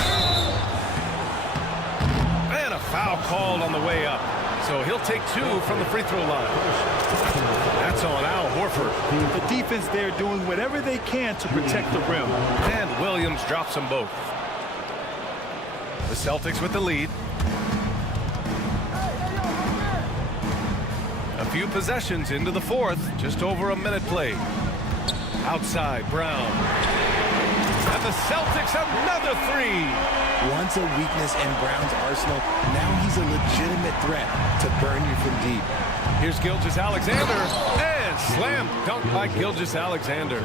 And a foul called on the way up. So he'll take 2 from the free throw line. That's on Al Horford. The defense there doing whatever they can to protect the rim. And Williams drops them both. The Celtics with the lead. A few possessions into the fourth. Just over a minute played. Outside, Brown. And the Celtics another three. Once a weakness in Brown's arsenal, now he's a legitimate threat to burn you from deep. Here's Gilgeous-Alexander. And slam dunk by Gilgeous-Alexander.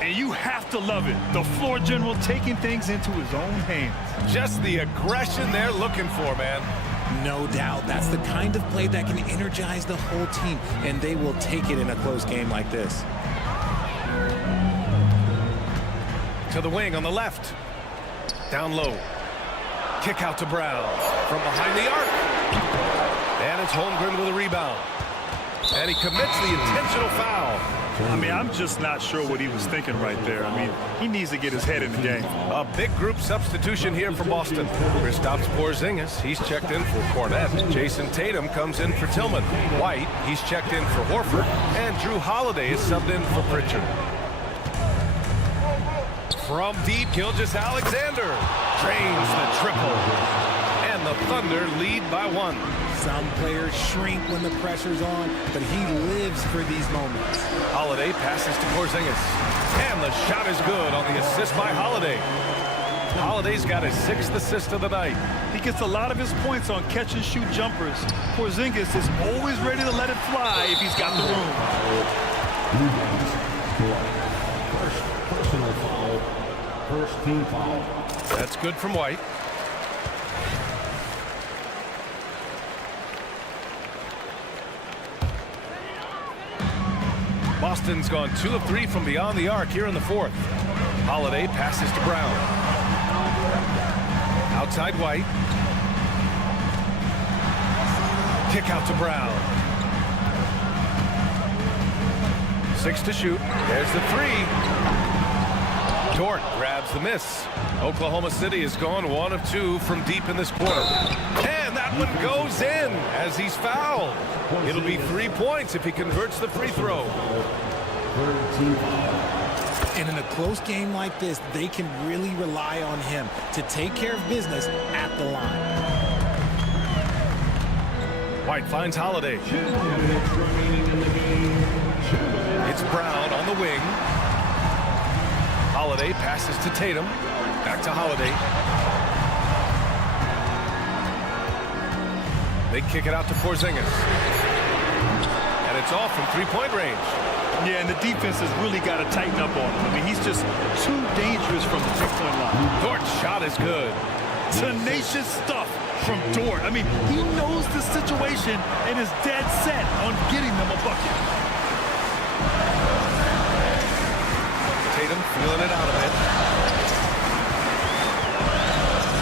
And you have to love it. The floor general taking things into his own hands. Just the aggression they're looking for, man. No doubt. That's the kind of play that can energize the whole team, and they will take it in a close game like this. To the wing on the left. Down low. Kick out to Brown. From behind the arc. And it's Holmgren with a rebound. And he commits the intentional foul. I mean, I'm just not sure what he was thinking right there. I mean, he needs to get his head in the game. A big group substitution here for Boston. Kristaps Porzingis, he's checked in for Cornette. Jason Tatum comes in for Tillman. White, he's checked in for Horford. And Drew Holiday is subbed in for Pritchard. From deep, Gilgeous-Alexander drains the triple. And the Thunder lead by one. Some players shrink when the pressure's on, but he lives for these moments. Holiday passes to Porzingis. And the shot is good on the assist by Holiday. Holiday's got his 6th assist of the night. He gets a lot of his points on catch-and-shoot jumpers. Porzingis is always ready to let it fly if he's got the room. First personal foul. First team foul. That's good from White. Boston's gone 2 of 3 from beyond the arc here in the fourth. Holiday passes to Brown. Outside White. Kick out to Brown. 6 to shoot. There's the 3. Dort grabs the miss. Oklahoma City has gone 1 of 2 from deep in this quarter. And that one goes in as he's fouled. It'll be 3 points if he converts the free throw. And in a close game like this, they can really rely on him to take care of business at the line. White finds Holiday. It's Brown on the wing. Holiday passes to Tatum. Back to Holiday. They kick it out to Porzingis. And it's off from three-point range. Yeah, and the defense has really got to tighten up on him. I mean, he's just too dangerous from the three-point line. Dort's shot is good. Tenacious stuff from Dort. I mean, he knows the situation and is dead set on getting them a bucket. Tatum feeling it out a bit.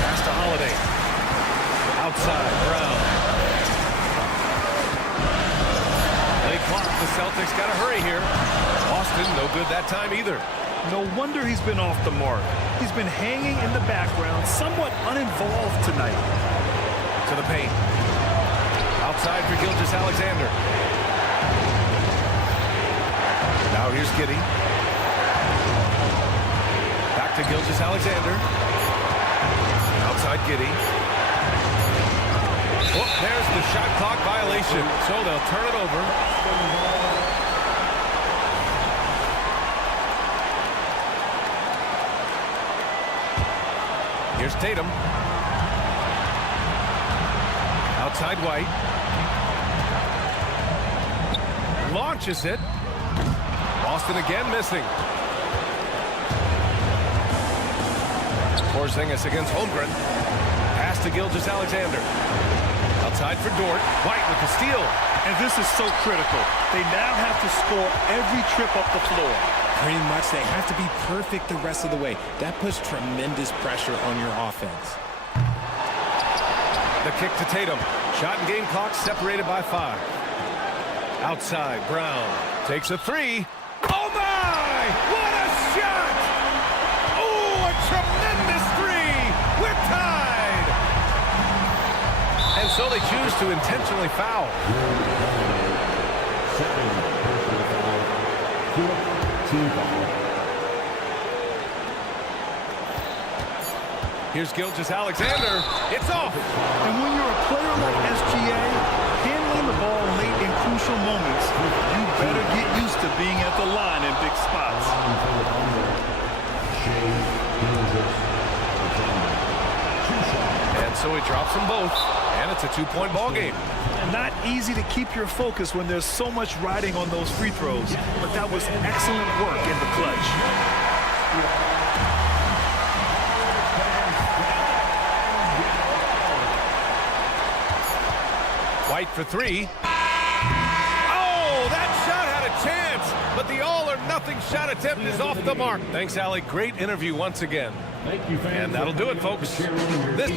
Pass to Holiday. Outside, Brown. Late clock, the Celtics got to hurry here. Boston, no good that time either. No wonder he's been off the mark. He's been hanging in the background, somewhat uninvolved tonight. To the paint. Outside for Gilgeous-Alexander. Now here's Giddey. Back to Gilgeous-Alexander. Outside Giddey. Oh, there's the shot clock violation. So they'll turn it over. Here's Tatum. Outside White. Launches it. Boston again missing. Porzingis against Holmgren. Pass to Gilgeous-Alexander. Outside for Dort. White with the steal. And this is so critical. They now have to score every trip up the floor. Pretty much, they have to be perfect the rest of the way. That puts tremendous pressure on your offense. The kick to Tatum. Shot and game clock separated by 5. Outside, Brown takes a 3. Oh my! What a shot! Oh, a tremendous 3! We're tied! And so they choose to intentionally foul. team foul. Here's Gilgeous-Alexander. It's off. And when you're a player like SGA, handling the ball late in crucial moments, you better get used to being at the line in big spots. And so he drops them both, and it's a two-point ball game. And not easy to keep your focus when there's so much riding on those free throws, but that was excellent work in the clutch. White for three. Oh, that shot had a chance, but the all-or-nothing shot attempt is off the mark. Thanks, Allie. Great interview once again. Thank you, fans. And that'll do it, folks. This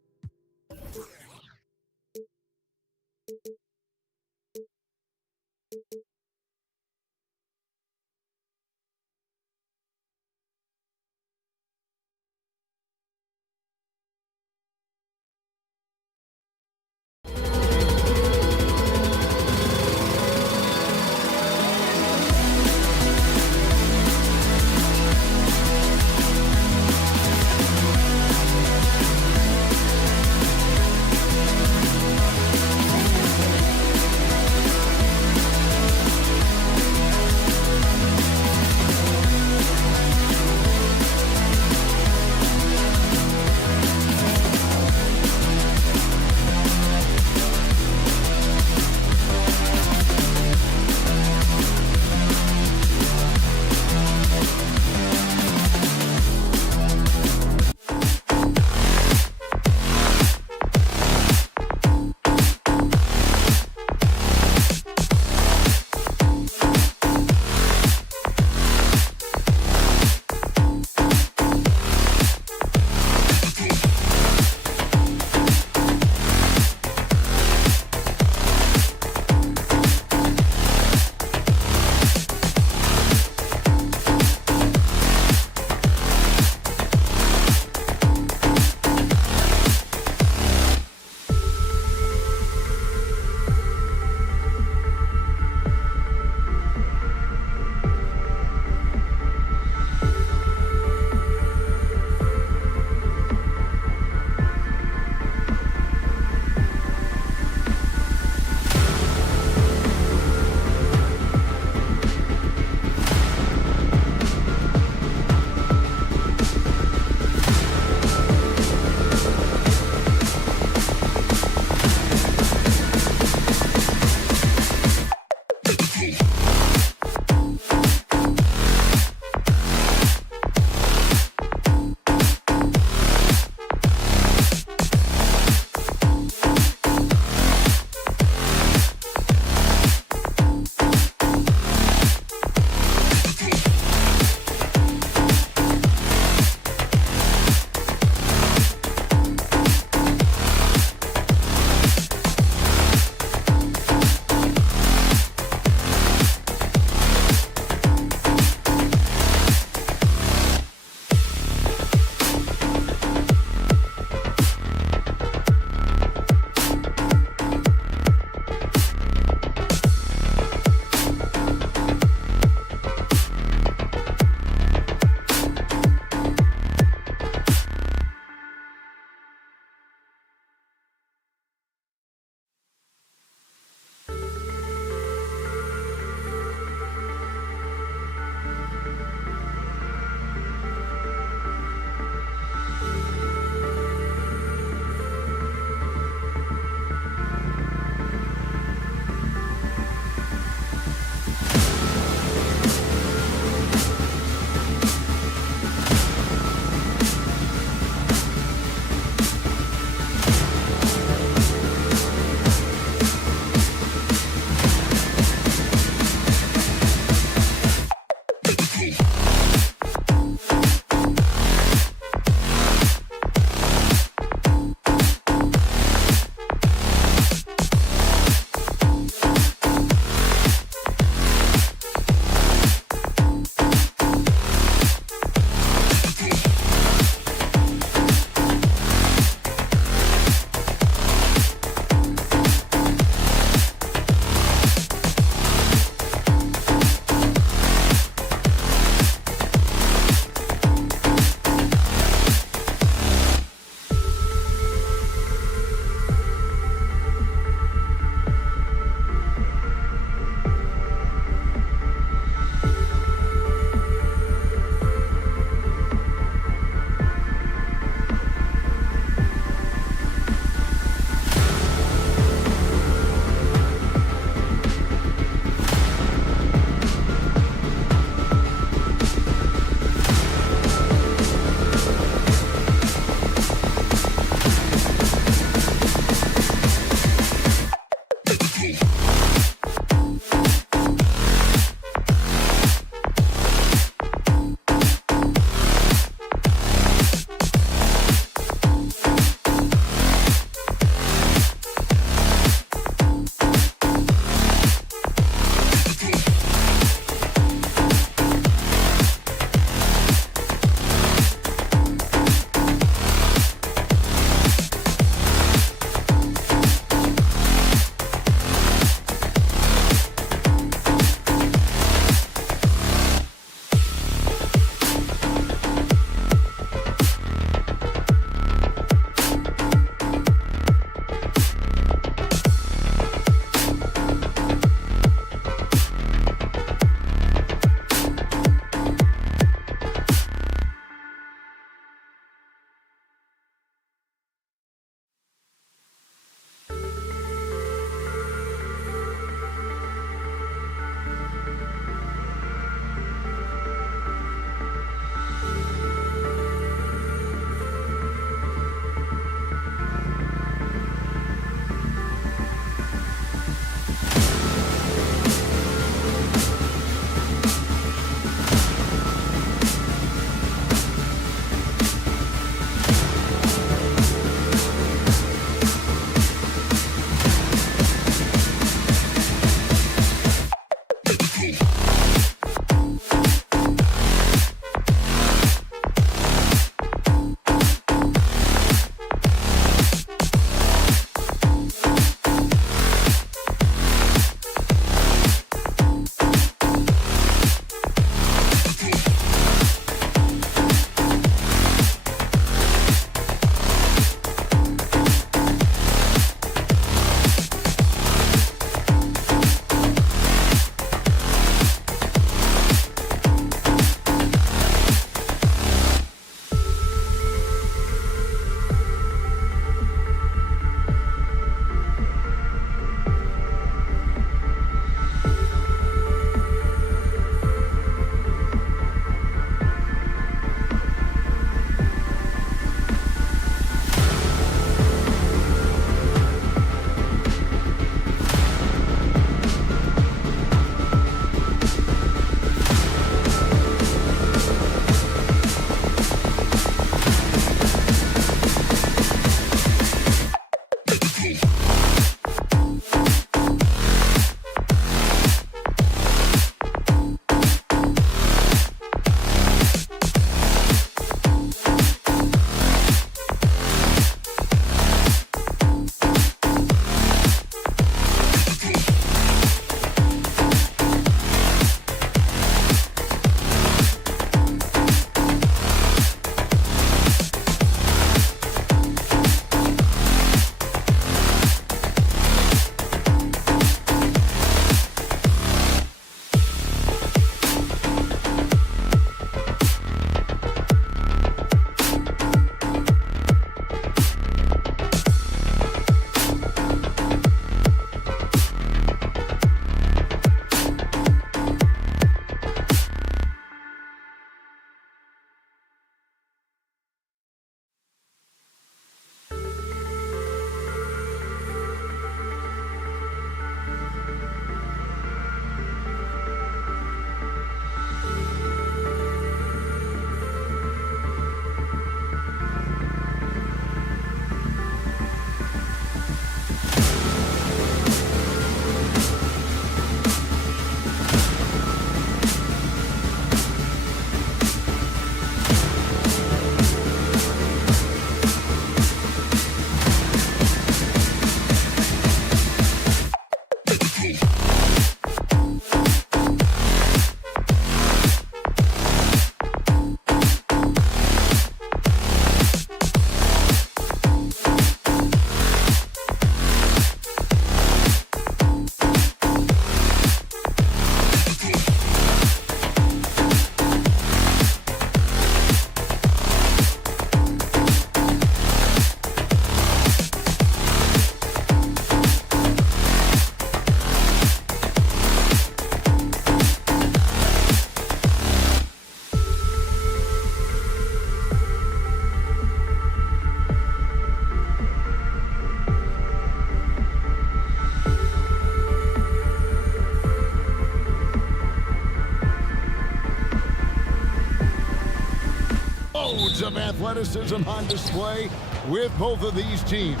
of athleticism on display with both of these teams.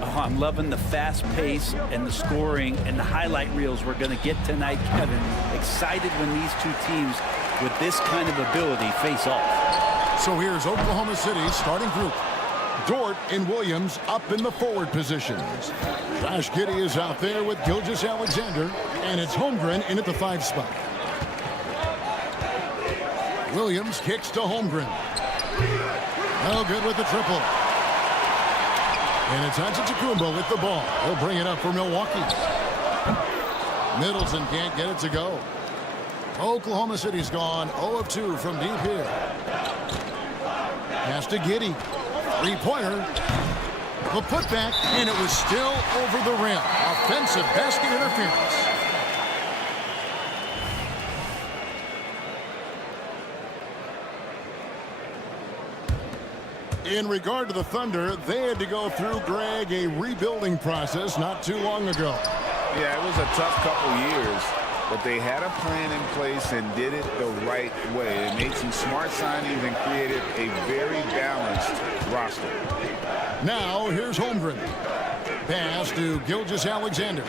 Oh, I'm loving the fast pace and the scoring and the highlight reels we're going to get tonight, Kevin. Excited when these two teams with this kind of ability face off. So here's Oklahoma City's starting group. Dort and Williams up in the forward positions. Josh Giddey is out there with Gilgeous-Alexander, and it's Holmgren in at the 5 spot. Williams kicks to Holmgren. No good with the triple. And it's Antetokounmpo with the ball. He'll bring it up for Milwaukee. Middleton can't get it to go. Oklahoma City's gone 0 of 2 from deep here. Pass to Giddey. Three-pointer. The putback, and it was still over the rim. Offensive basket interference. In regard to the Thunder, they had to go through, Greg, a rebuilding process not too long ago. Yeah, it was a tough couple years, but they had a plan in place and did it the right way. They made some smart signings and created a very balanced roster. Now, here's Holmgren. Pass to Gilgeous-Alexander.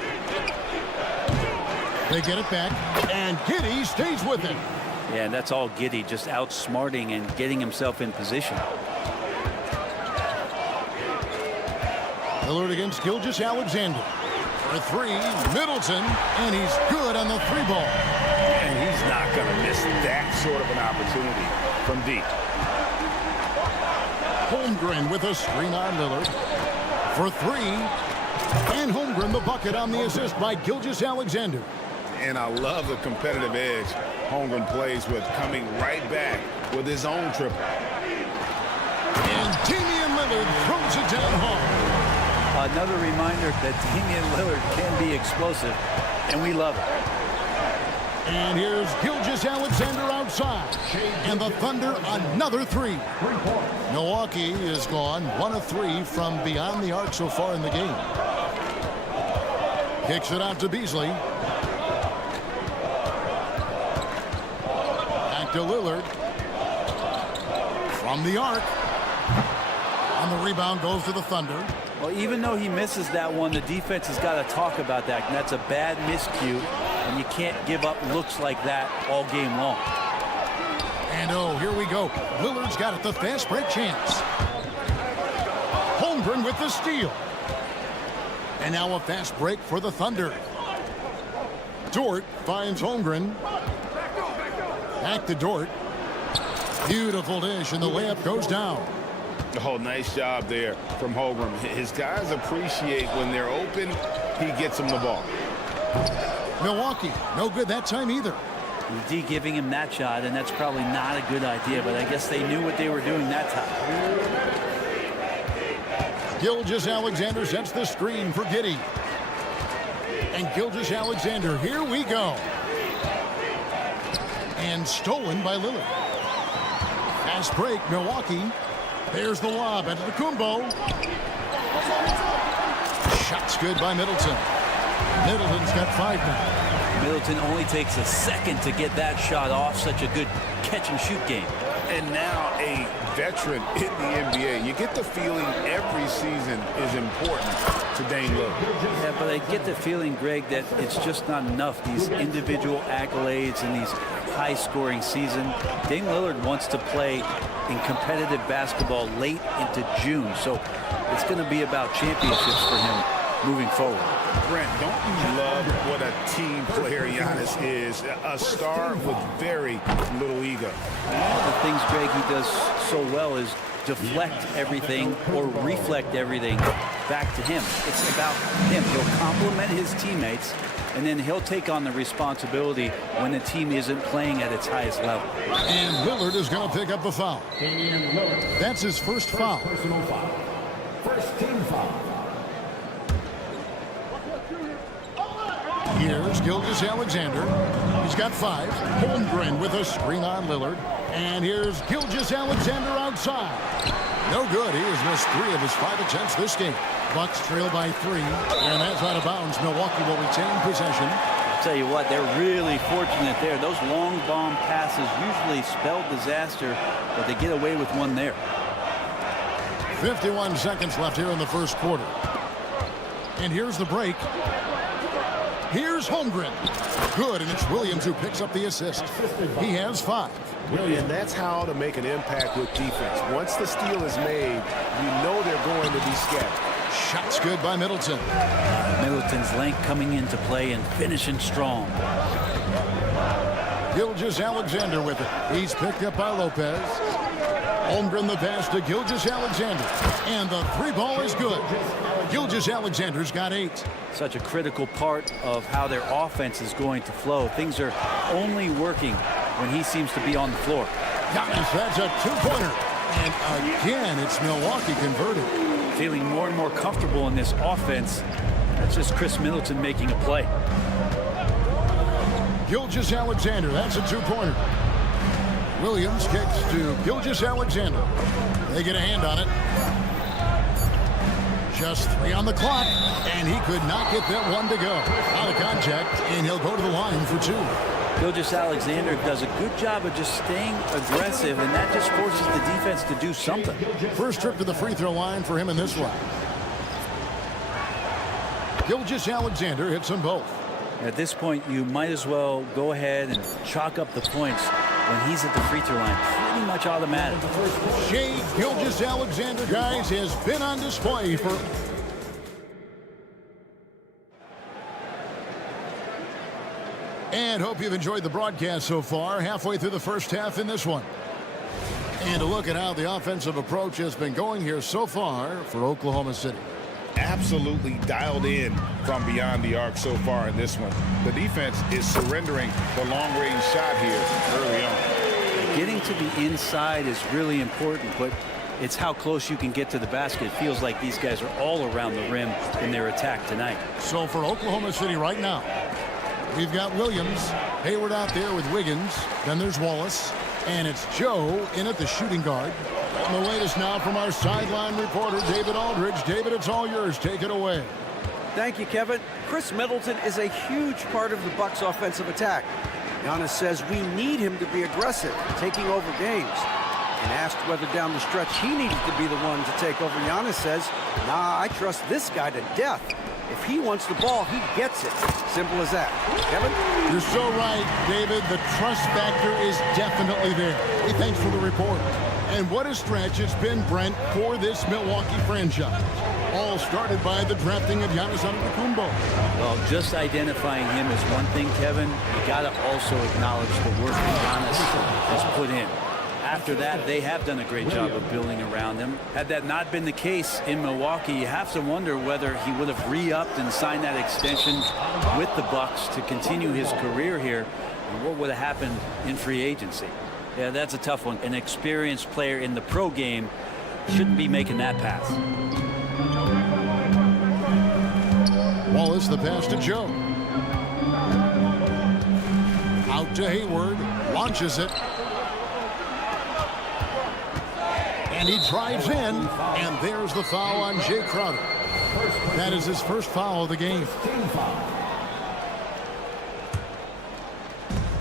They get it back, and Giddey stays with it. Yeah, and that's all Giddey, just outsmarting and getting himself in position. Lillard against Gilgeous-Alexander. For 3, Middleton, and he's good on the 3-ball. And he's not going to miss that sort of an opportunity from deep. Holmgren with a screen on Lillard. For 3, and Holmgren the bucket on the assist by Gilgeous-Alexander. And I love the competitive edge Holmgren plays with, coming right back with his own triple. And Damian Lillard throws it down hard. Another reminder that Damian Lillard can be explosive, and we love it. And here's Gilgeous-Alexander outside. And the Thunder another 3. Milwaukee is gone 1 of 3 from beyond the arc so far in the game. Kicks it out to Beasley. Back to Lillard. From the arc. On the rebound goes to the Thunder. Well, even though he misses that one, the defense has got to talk about that, and that's a bad miscue, and you can't give up looks like that all game long. And oh, here we go. Lillard's got it, the fast break chance. Holmgren with the steal. And now a fast break for the Thunder. Dort finds Holmgren. Back to Dort. Beautiful dish, and the layup goes down. Oh, nice job there from Holmgren. His guys appreciate when they're open, he gets them the ball. Milwaukee, no good that time either. D giving him that shot, and that's probably not a good idea, but I guess they knew what they were doing that time. Gilgeous-Alexander sets the screen for Giddey. And Gilgeous-Alexander, here we go. And stolen by Lillard. Fast break, Milwaukee. There's the lob into the Kumbo. Shot's good by Middleton. Middleton's got 5 now. Middleton only takes a second to get that shot off. Such a good catch-and-shoot game. And now a veteran in the NBA. You get the feeling every season is important to Dame Lillard. Yeah, but I get the feeling, Greg, that it's just not enough. These individual accolades and these high-scoring season. Dame Lillard wants to play in competitive basketball late into June. So it's going to be about championships for him moving forward. Brent, don't you love what a team player Giannis is? A star with very little ego. One of the things, Greg, he does so well is deflect everything or reflect everything back to him. It's about him. He'll compliment his teammates, and then he'll take on the responsibility when the team isn't playing at its highest level. And Lillard is going to pick up the foul. That's his first foul. Personal foul. First team foul. Here's Gilgeous-Alexander. He's got 5. Holmgren with a screen on Lillard. And here's Gilgeous-Alexander outside. No good. He has missed 3 of his 5 attempts this game. Bucks trail by 3. And that's out of bounds. Milwaukee will retain possession. Tell you what, they're really fortunate there. Those long bomb passes usually spell disaster, but they get away with one there. 51 seconds left here in the first quarter. And here's the break. Here's Holmgren. Good, and it's Williams who picks up the assist. He has 5. And that's how to make an impact with defense. Once the steal is made, you know they're going to be scattered. Shot's good by Middleton. Middleton's length coming into play and finishing strong. Gilgeous-Alexander with it. He's picked up by Lopez. Holmgren the pass to Gilgeous-Alexander. And the 3 ball is good. Gilgeous-Alexander's got 8. Such a critical part of how their offense is going to flow. Things are only working when he seems to be on the floor. Giannis, that's a 2-pointer. And again, it's Milwaukee converted. Feeling more and more comfortable in this offense. That's just Chris Middleton making a play. Gilgeous-Alexander, that's a 2-pointer. Williams kicks to Gilgeous-Alexander. They get a hand on it. Just 3 on the clock, and he could not get that one to go. Out of contact, and he'll go to the line for 2. Gilgeous-Alexander does a good job of just staying aggressive, and that just forces the defense to do something. First trip to the free throw line for him in this one. Gilgeous-Alexander hits them both. At this point, you might as well go ahead and chalk up the points when he's at the free throw line. Pretty much automatic. Shai Gilgeous-Alexander, guys, has been on display for... And hope you've enjoyed the broadcast so far. Halfway through the first half in this one. And a look at how the offensive approach has been going here so far for Oklahoma City. Absolutely dialed in from beyond the arc so far in this one. The defense is surrendering the long-range shot here early on. Getting to the inside is really important, but it's how close you can get to the basket. It feels like these guys are all around the rim in their attack tonight. So for Oklahoma City right now, we've got Williams, Hayward out there with Wiggins. Then there's Wallace. And it's Joe in at the shooting guard. And the latest now from our sideline reporter, David Aldridge. David, it's all yours. Take it away. Thank you, Kevin. Chris Middleton is a huge part of the Bucks' offensive attack. Giannis says we need him to be aggressive, taking over games. And asked whether down the stretch he needed to be the one to take over, Giannis says, nah, I trust this guy to death. If he wants the ball, he gets it. Simple as that. Kevin? You're so right, David. The trust factor is definitely there. Hey, thanks for the report. And what a stretch it's been, Brent, for this Milwaukee franchise. All started by the drafting of Giannis Antetokounmpo. Well, just identifying him is one thing, Kevin. You got to also acknowledge the work that Giannis has put in. After that, they have done a great job of building around him. Had that not been the case in Milwaukee, you have to wonder whether he would have re-upped and signed that extension with the Bucks to continue his career here, and what would have happened in free agency. Yeah, that's a tough one. An experienced player in the pro game shouldn't be making that pass. Wallace the pass to Joe. Out to Hayward. Launches it. And he drives in. And there's the foul on Jay Crowder. That is his first foul of the game.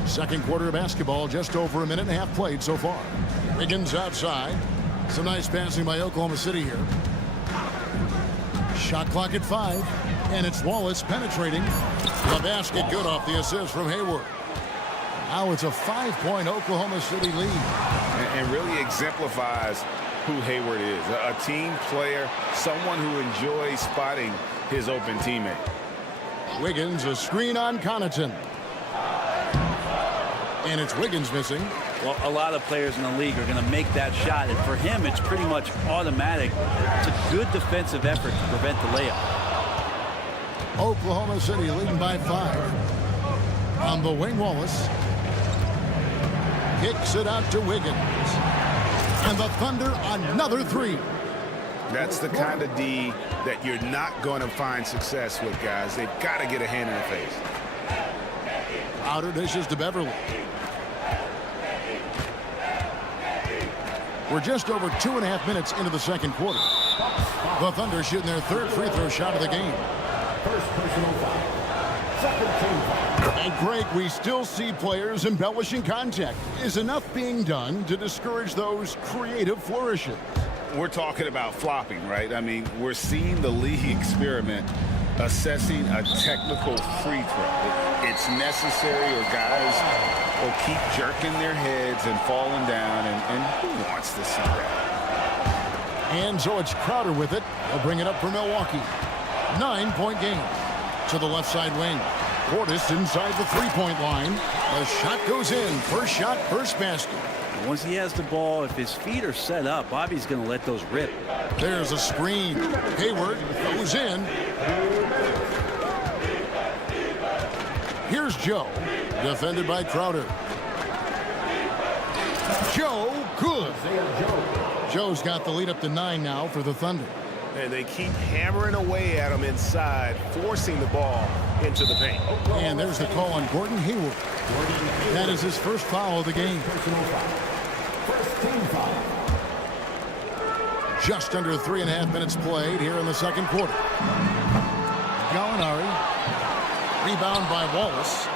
Second quarter of basketball, just over a minute and a half played so far. Wiggins outside. Some nice passing by Oklahoma City here. Shot clock at 5. And it's Wallace penetrating. The basket good off the assist from Hayward. Now it's a 5-point Oklahoma City lead. And really exemplifies who Hayward is. A team player, someone who enjoys spotting his open teammate. Wiggins, a screen on Connaughton. And it's Wiggins missing. Well, a lot of players in the league are going to make that shot, and for him, it's pretty much automatic. It's a good defensive effort to prevent the layup. Oklahoma City leading by 5. On the wing, Wallace. Kicks it out to Wiggins. And the Thunder, another 3. That's the kind of D that you're not going to find success with, guys. They've got to get a hand in the face. Crowder dishes to Beverly. We're just over 2.5 minutes into the second quarter. The Thunder shooting their third free throw shot of the game. First personal foul. Second team foul. And Greg, we still see players embellishing contact. Is enough being done to discourage those creative flourishes? We're talking about flopping, right? I mean, we're seeing the league experiment assessing a technical free throw. It's necessary, or guys will keep jerking their heads and falling down, and who wants to see that? And so it's Crowder with it. They'll bring it up for Milwaukee. 9-point game. To the left side wing. Portis inside the three-point line. The shot goes in. First shot, first basket. Once he has the ball, if his feet are set up, Bobby's going to let those rip. There's a screen. Hayward goes in. Here's Joe. Defended by Crowder. Joe, good. Joe's got the lead up to 9 now for the Thunder. And they keep hammering away at him inside, forcing the ball into the paint. And there's the call on Gordon Hayward. That is his first foul of the game. Just under 3.5 minutes played here in the second quarter. Gallinari. Rebound by Wallace.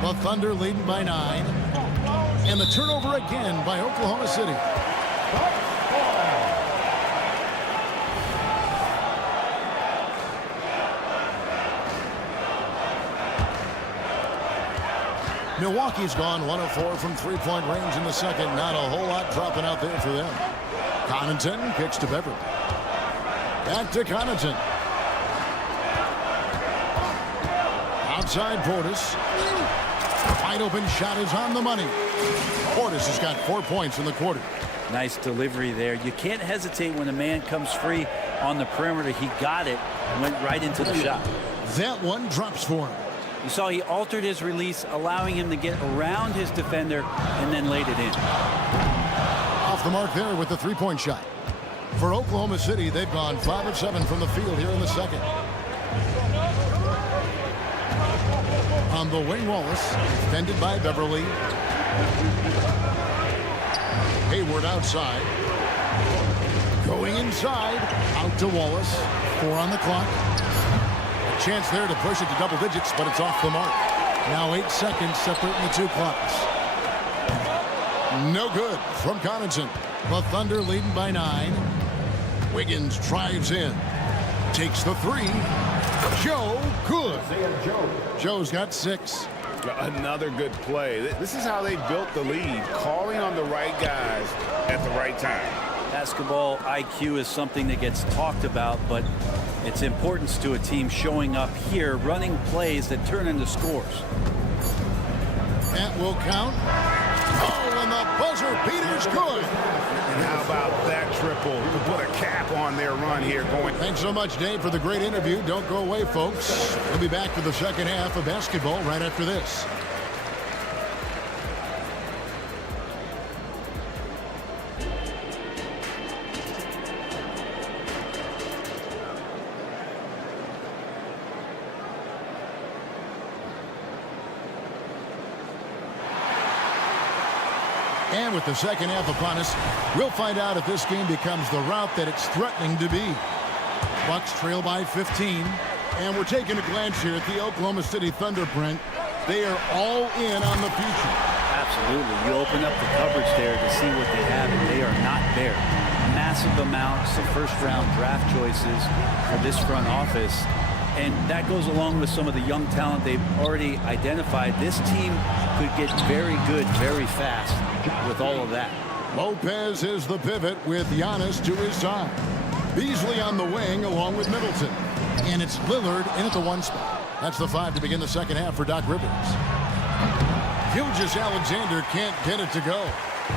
The Thunder leading by 9. And the turnover again by Oklahoma City. Milwaukee's gone 1 of 4 from three-point range in the second. Not a whole lot dropping out there for them. Connaughton kicks to Beverly. Back to Connaughton. Outside Portis. Wide open shot is on the money. Portis has got 4 points in the quarter. Nice delivery there. You can't hesitate when a man comes free on the perimeter. He got it and went right into the shot. That one drops for him. You saw he altered his release, allowing him to get around his defender and then laid it in. Off the mark there with the three-point shot. For Oklahoma City, they've gone 5 of 7 from the field here in the second. On the wing, Wallace, defended by Beverly. Hayward outside. Going inside, out to Wallace. 4 on the clock. A chance there to push it to double digits, but it's off the mark. Now 8 seconds separating the two clocks. No good from Connaughton. The Thunder leading by 9. Wiggins drives in. Takes the 3. Joe, good. Joe's got 6. Another good play. This is how they built the lead, calling on the right guys at the right time. Basketball IQ is something that gets talked about, but its importance to a team showing up here, running plays that turn into scores. That will count. Oh, and the buzzer beater's good. And how about that triple to put a cap on their run here going. Thanks so much, Dave, for the great interview. Don't go away, folks. We'll be back for the second half of basketball right after this. And with the second half upon us, we'll find out if this game becomes the route that it's threatening to be. Bucks trail by 15. And we're taking a glance here at the Oklahoma City Thunder, Brent. They are all in on the future. Absolutely. You open up the coverage there to see what they have, and they are not there. Massive amounts of first-round draft choices for this front office. And that goes along with some of the young talent they've already identified. This team could get very good very fast with all of that. Lopez is the pivot with Giannis to his side. Beasley on the wing along with Middleton. And it's Lillard in at the 1 spot. That's the 5 to begin the second half for Doc Rivers. Gilgeous-Alexander can't get it to go.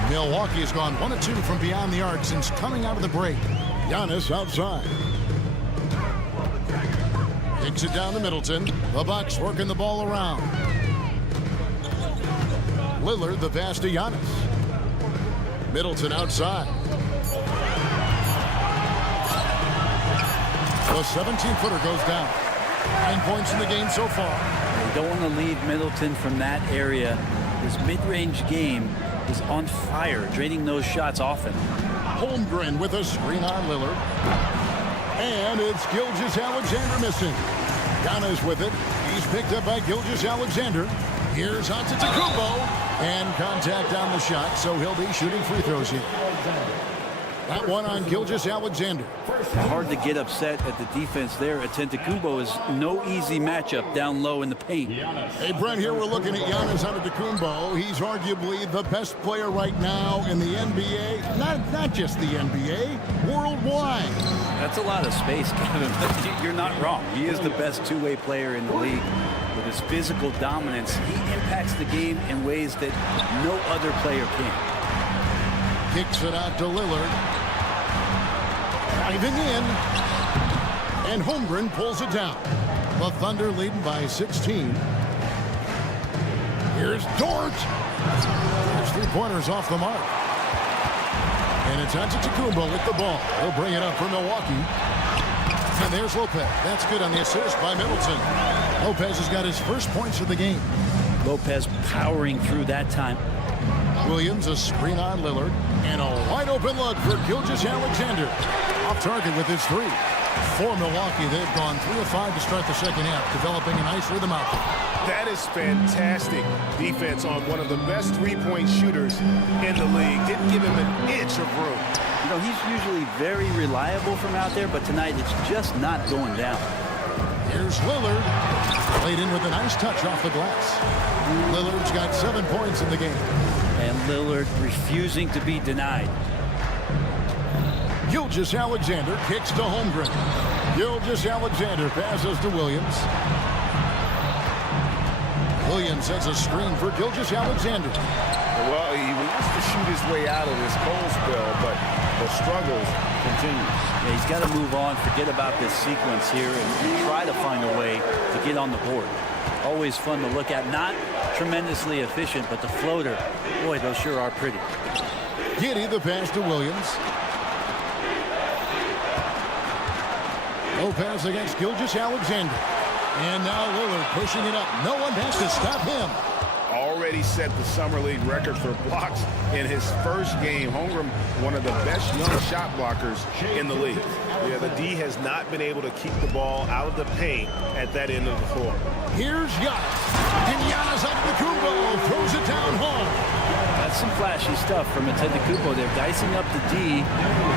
Milwaukee has gone 1 of 2 from beyond the arc since coming out of the break. Giannis outside. Kicks it down to Middleton. The Bucks working the ball around. Lillard the pass to Giannis. Middleton outside. The 17-footer goes down. 9 points in the game so far. You don't want to leave Middleton from that area. His mid-range game is on fire, draining those shots often. Holmgren with a screen on Lillard. And it's Gilgeous-Alexander missing. Giannis with it. He's picked up by Gilgeous-Alexander. Here's Antetokounmpo. And contact on the shot, so he'll be shooting free throws here. That one on Gilgeous-Alexander. Hard to get upset at the defense there. Antetokounmpo is no easy matchup down low in the paint. Hey, Brent, here we're looking at Giannis Antetokounmpo. He's arguably the best player right now in the NBA. Not just the NBA, worldwide. That's a lot of space, Kevin, but you're not wrong. He is the best two-way player in the league. With his physical dominance, he impacts the game in ways that no other player can. Kicks it out to Lillard. Driving in. And Holmgren pulls it down. The Thunder leading by 16. Here's Dort. There's 3-pointers off the mark. And it's Antetokounmpo with the ball. He'll bring it up for Milwaukee. And there's Lopez. That's good on the assist by Middleton. Lopez has got his first points of the game. Lopez powering through that time. Williams, a screen on Lillard, and a wide-open look for Gilgeous-Alexander. Off target with his three. For Milwaukee, they've gone 3 of 5 to start the second half, developing a nice rhythm out there. That is fantastic defense on one of the best three-point shooters in the league. Didn't give him an inch of room. You know, he's usually very reliable from out there, but tonight it's just not going down. Here's Lillard. Played in with a nice touch off the glass. Lillard's got 7 points in the game. And Lillard refusing to be denied. Gilgeous-Alexander kicks to Holmgren. Gilgeous-Alexander passes to Williams. Williams has a screen for Gilgeous-Alexander. Well, he wants to shoot his way out of this cold spell, but the struggles continue. Yeah, he's got to move on, forget about this sequence here, and try to find a way to get on the board. Always fun to look at. Not tremendously efficient, but the floater, boy, those sure are pretty. Giddey, the pass to Williams. Lopez against Gilgeous-Alexander. And now Lillard pushing it up. No one has to stop him. Already set the summer league record for blocks in his first game. Holmgren, one of the best young shot blockers in the league. Yeah, the D has not been able to keep the ball out of the paint at that end of the floor. Here's Giannis. And Giannis Antetokounmpo throws it down hard. That's some flashy stuff from Antetokounmpo. They're dicing up the D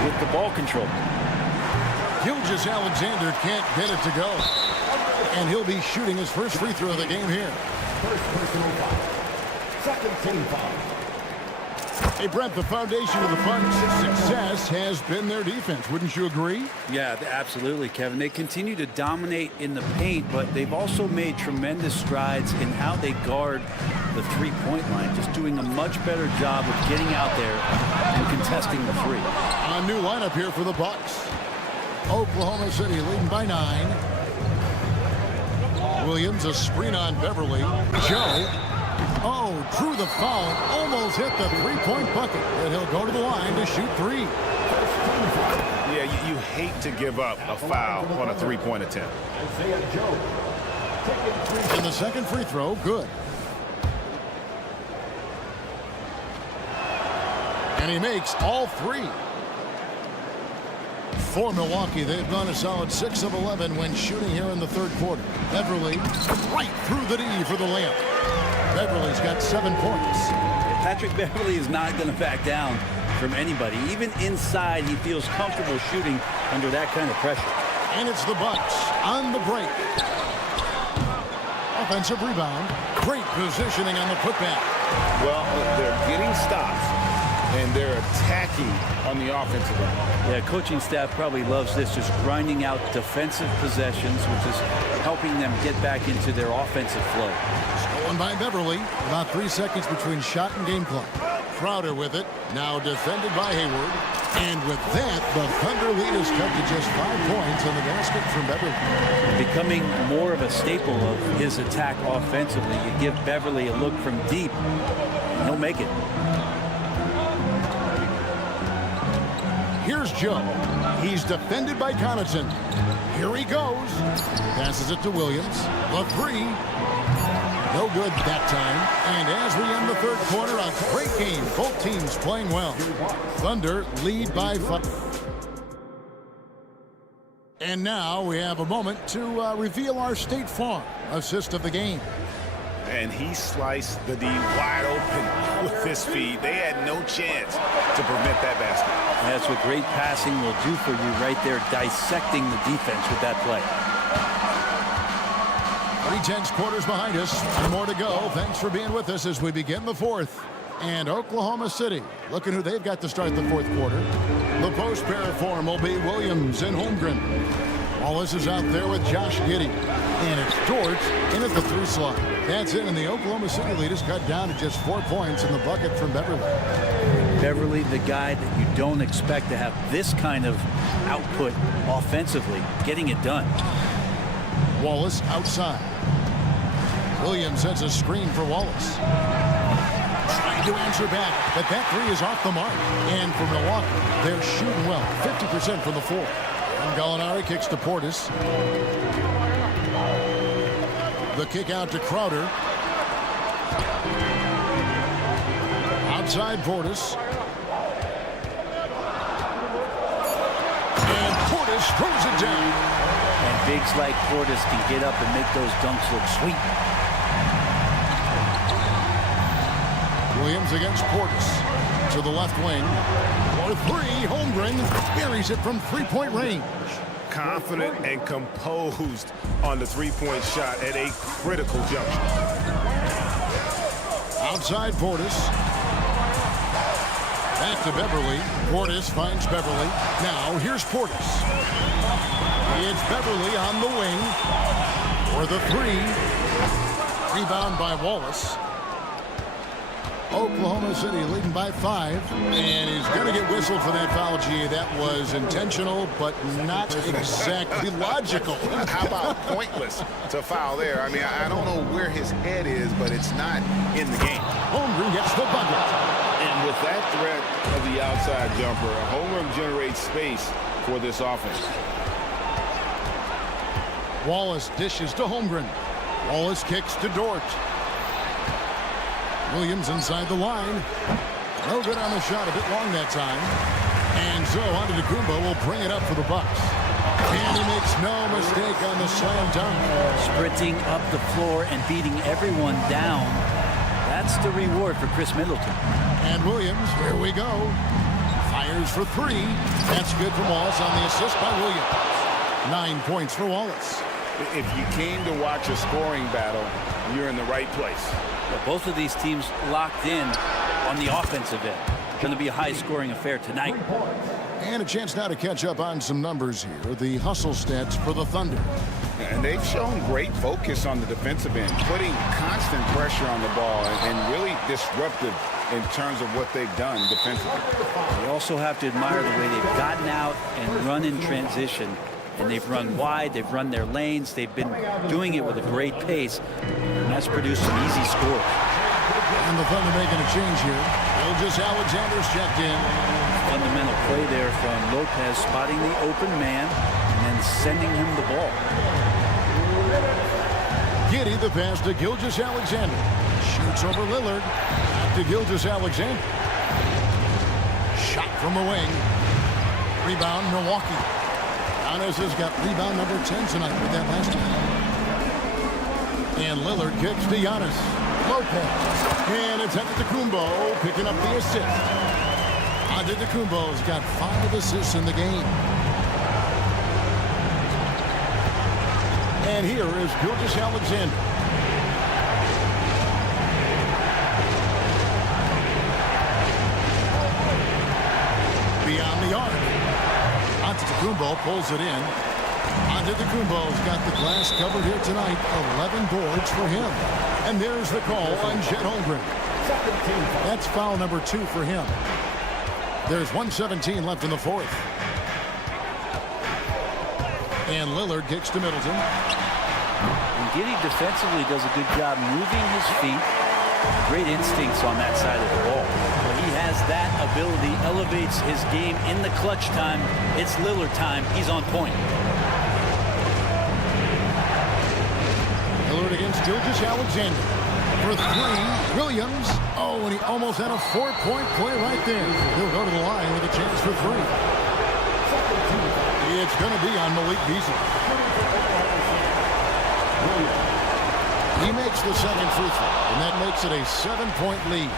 with the ball control. Gilgeous-Alexander can't get it to go. And he'll be shooting his first free throw of the game here. First personal foul. Second team foul. Hey, Brent, the foundation of the Bucks' success has been their defense. Wouldn't you agree? Yeah, absolutely, Kevin. They continue to dominate in the paint, but they've also made tremendous strides in how they guard the three-point line, just doing a much better job of getting out there and contesting the three. A new lineup here for the Bucks. Oklahoma City leading by 9. Williams, a screen on Beverly. Joe. Oh, drew the foul. Almost hit the three-point bucket. And he'll go to the line to shoot 3. Yeah, you hate to give up a foul on a three-point attempt. And the second free throw, good. And he makes all 3. For Milwaukee, they've gone a solid 6 of 11 when shooting here in the third quarter. Beverly right through the D for the layup. Beverly's got 7 points. Patrick Beverly is not going to back down from anybody. Even inside, he feels comfortable shooting under that kind of pressure. And it's the Bucks on the break. Offensive rebound. Great positioning on the putback. Well, they're getting stops, and they're attacking on the offensive end. Yeah, coaching staff probably loves this, just grinding out defensive possessions, which is helping them get back into their offensive flow. Stolen by Beverly. About 3 seconds between shot and game clock. Crowder with it. Now defended by Hayward. And with that, the Thunder lead is cut to just 5 points on the basket from Beverly. Becoming more of a staple of his attack offensively. You give Beverly a look from deep, and he'll make it. Here's Joe. He's defended by Connaughton. Here he goes. Passes it to Williams. The 3. No good that time. And as we end the third quarter, a great game. Both teams playing well. Thunder lead by 5. And now we have a moment to reveal our State Farm assist of the game. And he sliced the D wide open with his feet. They had no chance to prevent that basket. That's what great passing will do for you right there, dissecting the defense with that play. 3/10 quarters behind us. And more to go. Thanks for being with us as we begin the fourth. And Oklahoma City, looking who they've got to start the fourth quarter. The post pair form will be Williams and Holmgren. Wallace is out there with Josh Giddey. And it's George in at the 3 slot. That's it, and the Oklahoma City lead is cut down to just 4 points in the bucket from Beverly. Beverly, the guy that you don't expect to have this kind of output offensively, getting it done. Wallace outside. Williams sends a screen for Wallace. Trying to answer back, but that 3 is off the mark. And for Milwaukee, they're shooting well, 50% from the floor. And Gallinari kicks to Portis. The kick out to Crowder. Outside Portis. And Portis throws it down. And bigs like Portis can get up and make those dunks look sweet. Williams against Portis. To the left wing. For 3, Holmgren buries it from 3-point range. Confident and composed on the three-point shot at a critical juncture. Outside Portis. Back to Beverly. Portis finds Beverly. Now here's Portis. It's Beverly on the wing for the 3. Rebound by Wallace. Oklahoma City leading by 5, and he's going to get whistled for that foul. G. That was intentional, but not exactly logical. How about pointless to foul there? I mean, I don't know where his head is, but it's not in the game. Holmgren gets the bucket. And with that threat of the outside jumper, Holmgren generates space for this offense. Wallace dishes to Holmgren. Wallace kicks to Dort. Williams inside the line. No good on the shot, a bit long that time. And so Antetokounmpo will bring it up for the Bucks. And he makes no mistake on the slam dunk. Sprinting up the floor and beating everyone down. That's the reward for Chris Middleton. And Williams, here we go. Fires for 3. That's good from Wallace on the assist by Williams. 9 points for Wallace. If you came to watch a scoring battle, you're in the right place. Well, both of these teams locked in on the offensive end. It's going to be a high-scoring affair tonight. And a chance now to catch up on some numbers here. The hustle stats for the Thunder. And they've shown great focus on the defensive end, putting constant pressure on the ball and really disruptive in terms of what they've done defensively. You also have to admire the way they've gotten out and run in transition. And they've run wide, they've run their lanes, they've been doing it with a great pace, and that's produced some easy scores. And the Thunder making a change here. Gilgeous-Alexander's checked in. Fundamental play there from Lopez, spotting the open man and then sending him the ball. Giddey the pass to Gilgeous-Alexander. Shoots over Lillard. Back to Gilgeous-Alexander. Shot from the wing. Rebound Milwaukee. Giannis has got rebound number 10 tonight with that last time. And Lillard kicks to Giannis. Lopez. And it's Antetokounmpo picking up the assist. Antetokounmpo's got 5 assists in the game. And here is Gilgeous-Alexander. Beyond the arc. Antetokounmpo pulls it in. Antetokounmpo's got the glass covered here tonight. 11 boards for him. And there's the call on Chet Holmgren. That's foul number 2 for him. There's 1:17 left in the fourth. And Lillard kicks to Middleton. And Giddey defensively does a good job moving his feet. Great instincts on that side of the ball. When he has that ability, elevates his game in the clutch time. It's Lillard time. He's on point. Lillard against Gilgeous-Alexander. For 3, Williams. Oh, and he almost had a 4-point play right there. He'll go to the line with a chance for 3. It's going to be on Malik Beasley. He makes the second free throw, and that makes it a 7-point lead.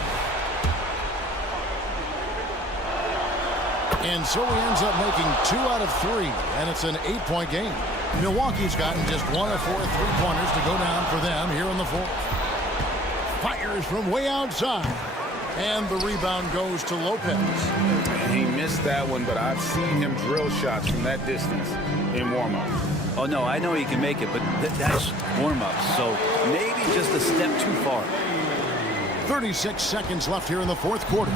And so he ends up making 2 out of 3, and it's an 8-point game. Milwaukee's gotten just 1 of 4 3-pointers to go down for them here in the fourth. Fires from way outside, and the rebound goes to Lopez. He missed that one, but I've seen him drill shots from that distance in warm-up. Oh, no, I know he can make it, but that's warm-up, so maybe just a step too far. 36 seconds left here in the fourth quarter.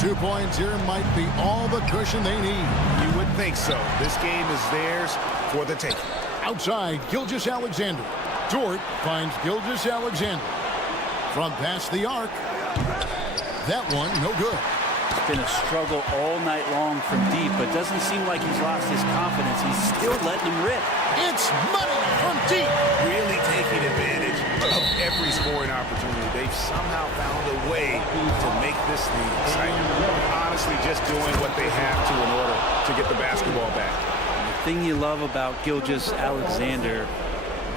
2 points here might be all the cushion they need. You would think so. This game is theirs for the taking. Outside, Gilgeous-Alexander. Dort finds Gilgeous-Alexander. From past the arc. That one, no good. It's been a struggle all night long from deep, but doesn't seem like he's lost his confidence. He's still letting them rip. It's money from deep. Really taking advantage of every scoring opportunity. They've somehow found a way to make this thing exciting. Honestly, just doing what they have to in order to get the basketball back. The thing you love about Gilgeous-Alexander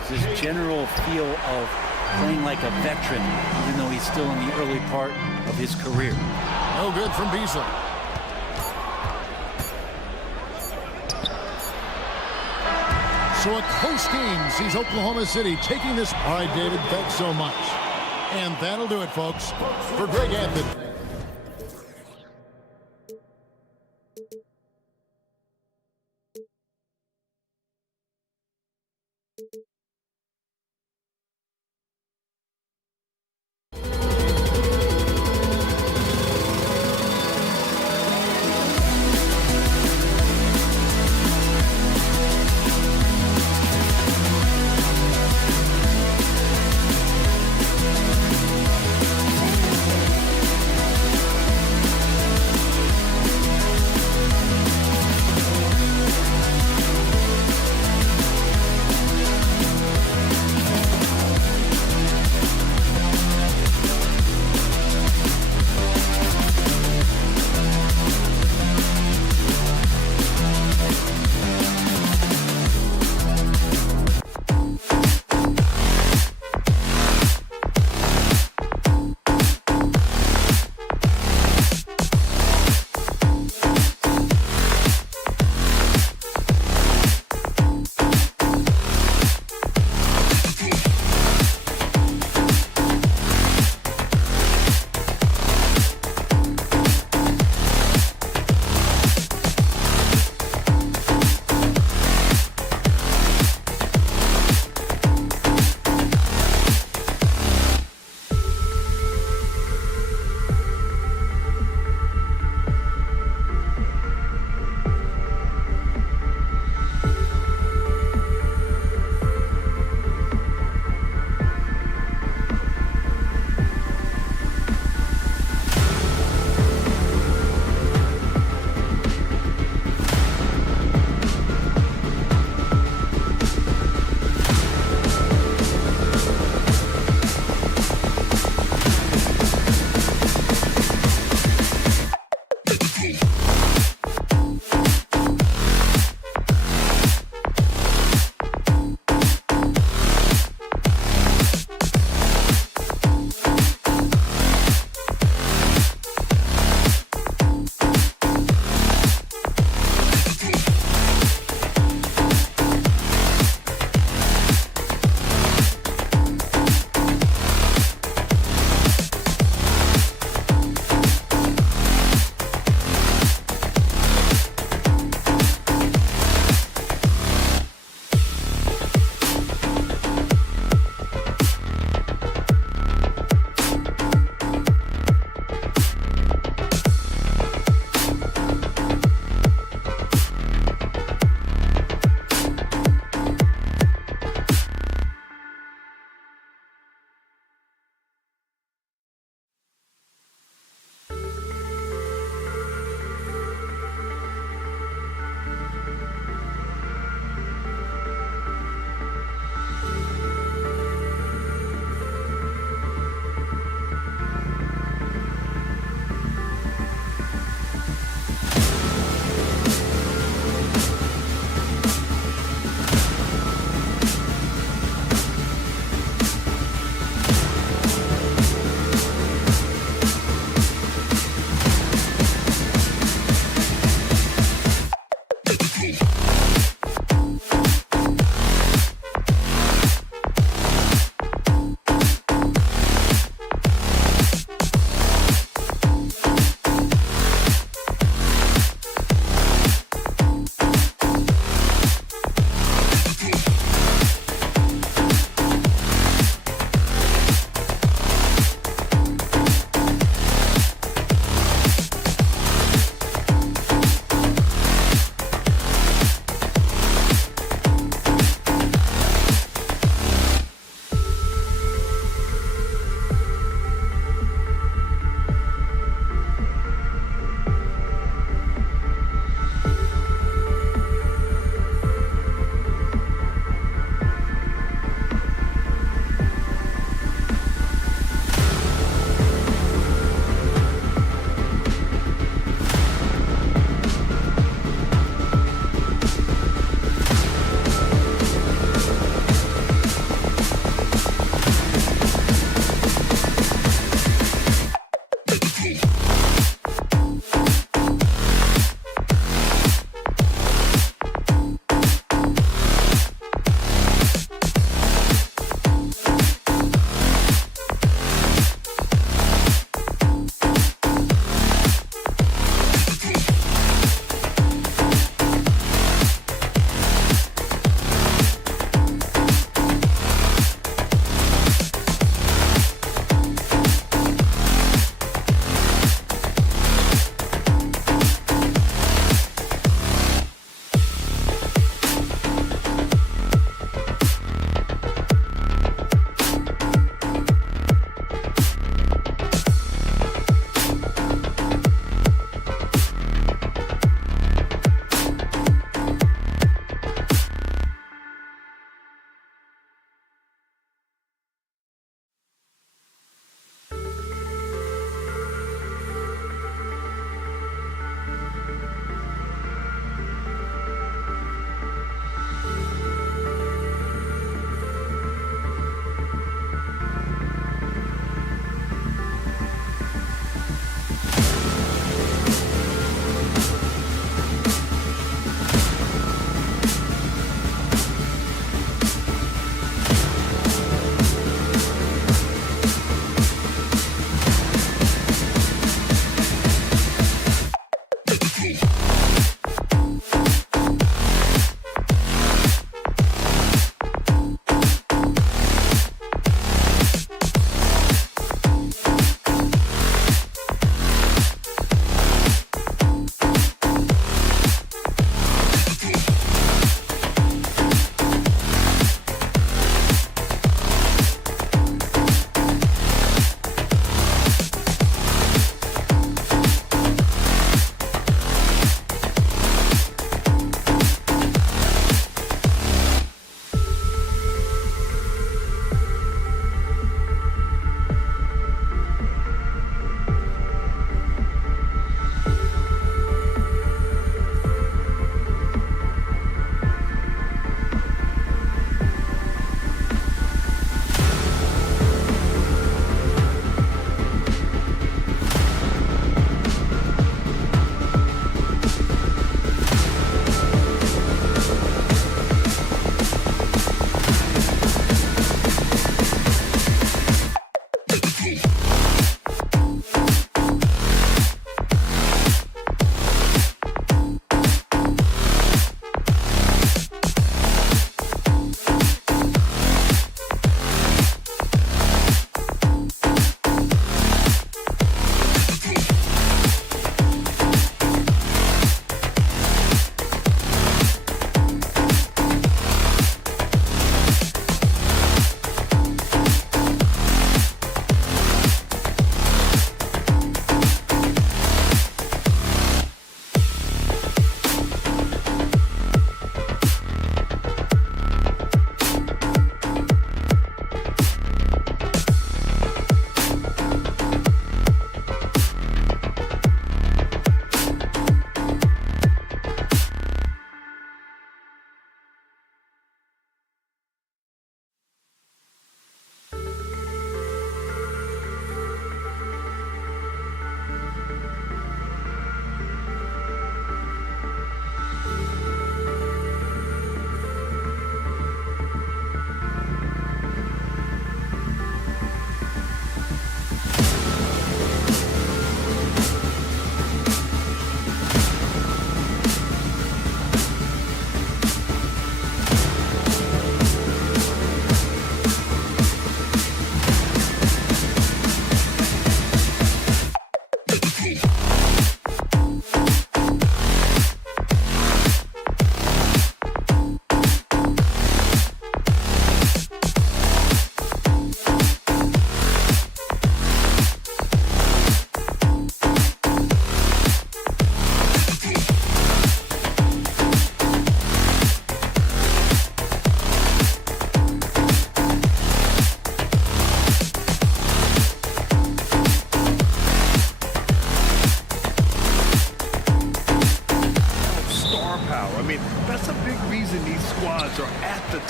is his general feel of playing like a veteran, even though he's still in the early part of his career. No good from Beasley. So a close game sees Oklahoma City taking this. All right, David, thanks so much. And that'll do it, folks. For Greg Anthony.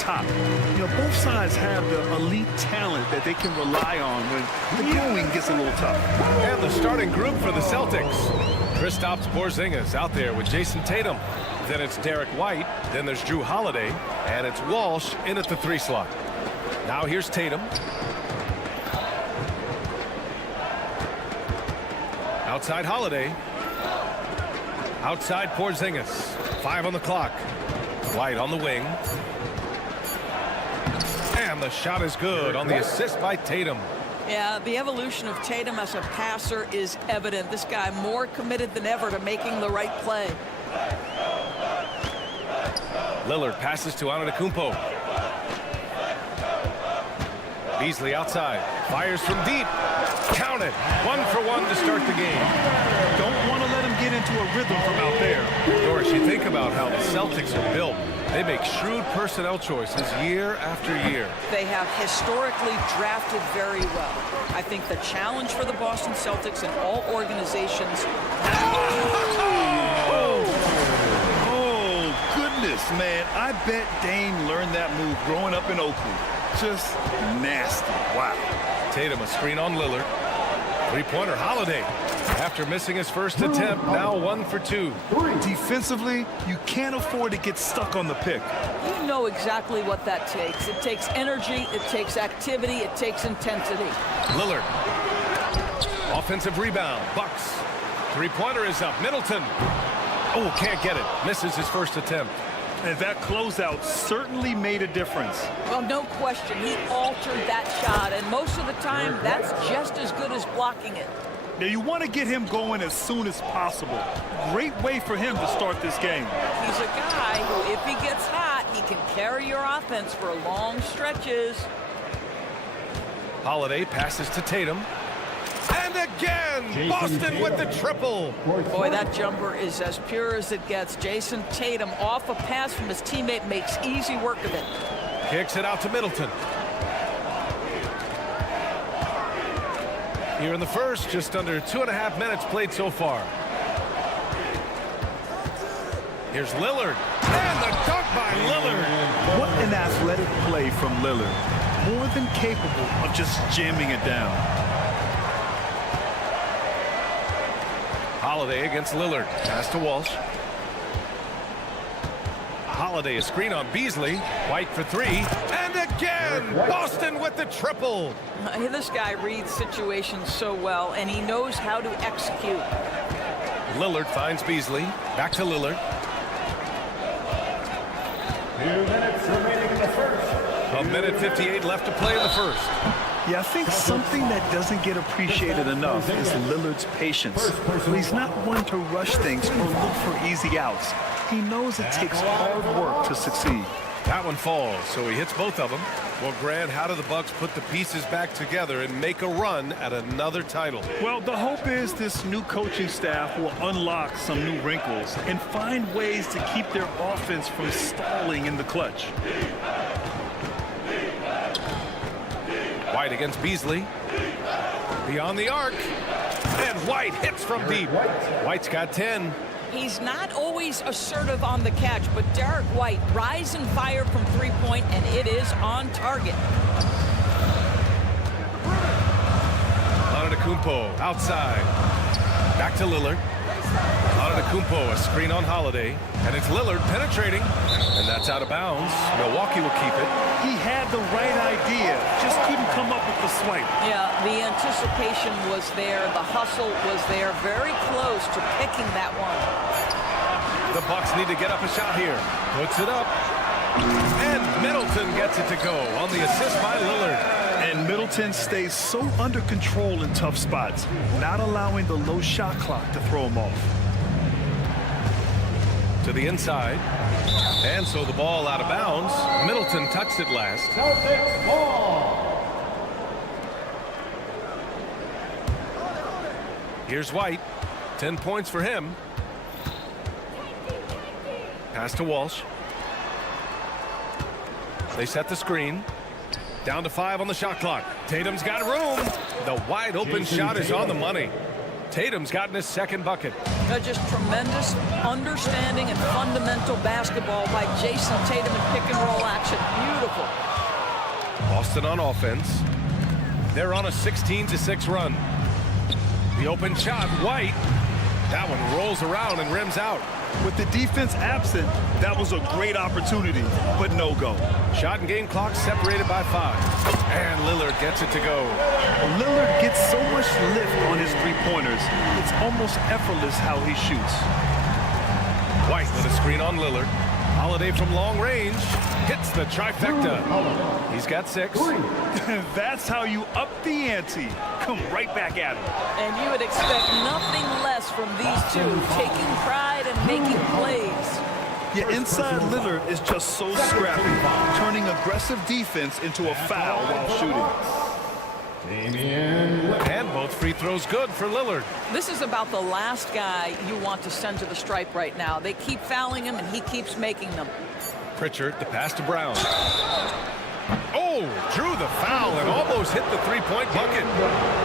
top. You know, both sides have the elite talent that they can rely on when the going gets a little tough. And the starting group for the Celtics. Kristaps Porzingis out there with Jason Tatum. Then it's Derek White. Then there's Drew Holiday. And it's Walsh in at the 3 slot. Now here's Tatum. Outside Holiday. Outside Porzingis. 5 on the clock. White on the wing. And the shot is good on the assist by Tatum. Yeah, the evolution of Tatum as a passer is evident. This guy more committed than ever to making the right play. Lillard passes to Antetokounmpo. Beasley outside. Fires from deep. Count it. 1 for 1 to start the game. Don't want to let him get into a rhythm from out there. Doris, you think about how the Celtics are built. They make shrewd personnel choices year after year. They have historically drafted very well. I think the challenge for the Boston Celtics and all organizations. Oh, goodness, man. I bet Dame learned that move growing up in Oakland. Just nasty. Wow. Tatum a screen on Lillard. 3-pointer Holiday. After missing his first attempt, now 1 for 2. Defensively, you can't afford to get stuck on the pick. You know exactly what that takes. It takes energy, it takes activity, it takes intensity. Lillard. Offensive rebound. Bucks. 3-pointer is up. Middleton. Oh, can't get it. Misses his first attempt. And that closeout certainly made a difference. Well, no question. He altered that shot, and most of the time, that's just as good as blocking it. Now, you want to get him going as soon as possible. Great way for him to start this game. He's a guy who, if he gets hot, he can carry your offense for long stretches. Holiday passes to Tatum. And again, Boston with the triple. Boy, that jumper is as pure as it gets. Jason Tatum off a pass from his teammate makes easy work of it. Kicks it out to Middleton. Here in the first, just under 2.5 minutes played so far. Here's Lillard. And the dunk by Lillard. What an athletic play from Lillard. More than capable of just jamming it down. Holiday against Lillard. Pass to Walsh. Holiday a screen on Beasley. White for 3. And again, Boston with the triple. This guy reads situations so well, and he knows how to execute. Lillard finds Beasley. Back to Lillard. 2 minutes remaining in the first. 1:58 left to play in the first. Yeah, I think something that doesn't get appreciated enough is Lillard's patience. He's not one to rush things or look for easy outs. He knows it takes hard work to succeed. That one falls, so he hits both of them. Well, Grant, how do the Bucks put the pieces back together and make a run at another title? Well, the hope is this new coaching staff will unlock some new wrinkles and find ways to keep their offense from stalling in the clutch. White against Beasley. Beyond the arc. And White hits from deep. White's got 10. He's not always assertive on the catch, but Derek White rise and fire from 3-point, and it is on target. Antetokounmpo outside. Back to Lillard. Antetokounmpo a screen on Holiday. And it's Lillard penetrating. And that's out of bounds. Milwaukee will keep it. He had the right idea, just couldn't come up with the swipe. Yeah, the anticipation was there. The hustle was there. Very close to picking that one. The Bucks need to get up a shot here. Puts it up. And Middleton gets it to go on the assist by Lillard. And Middleton stays so under control in tough spots, not allowing the low shot clock to throw him off. To the inside. And so the ball out of bounds. Middleton touched it last. Celtics ball. Here's White. 10 points for him. Pass to Walsh. They set the screen. Down to 5 on the shot clock. Tatum's got room. The wide open shot is on the money. Tatum's gotten his second bucket. Just tremendous understanding and fundamental basketball by Jason Tatum in pick-and-roll action. Beautiful. Boston on offense. They're on a 16-6 run. The open shot, White. That one rolls around and rims out. With the defense absent, that was a great opportunity, but no go. Shot and game clock separated by 5. And Lillard gets it to go. Lillard gets so much lift on his three-pointers, it's almost effortless how he shoots. White with a screen on Lillard. Holiday from long range hits the trifecta. He's got 6. That's how you up the ante. Come right back at him. And you would expect nothing less from these two, taking pride and making plays. Yeah, inside Lillard is just so scrappy, turning aggressive defense into a foul while shooting. And both free throws good for Lillard. This is about the last guy you want to send to the stripe right now. They keep fouling him, and he keeps making them. Pritchard, the pass to Brown. Oh, drew the foul and almost hit the three-point bucket.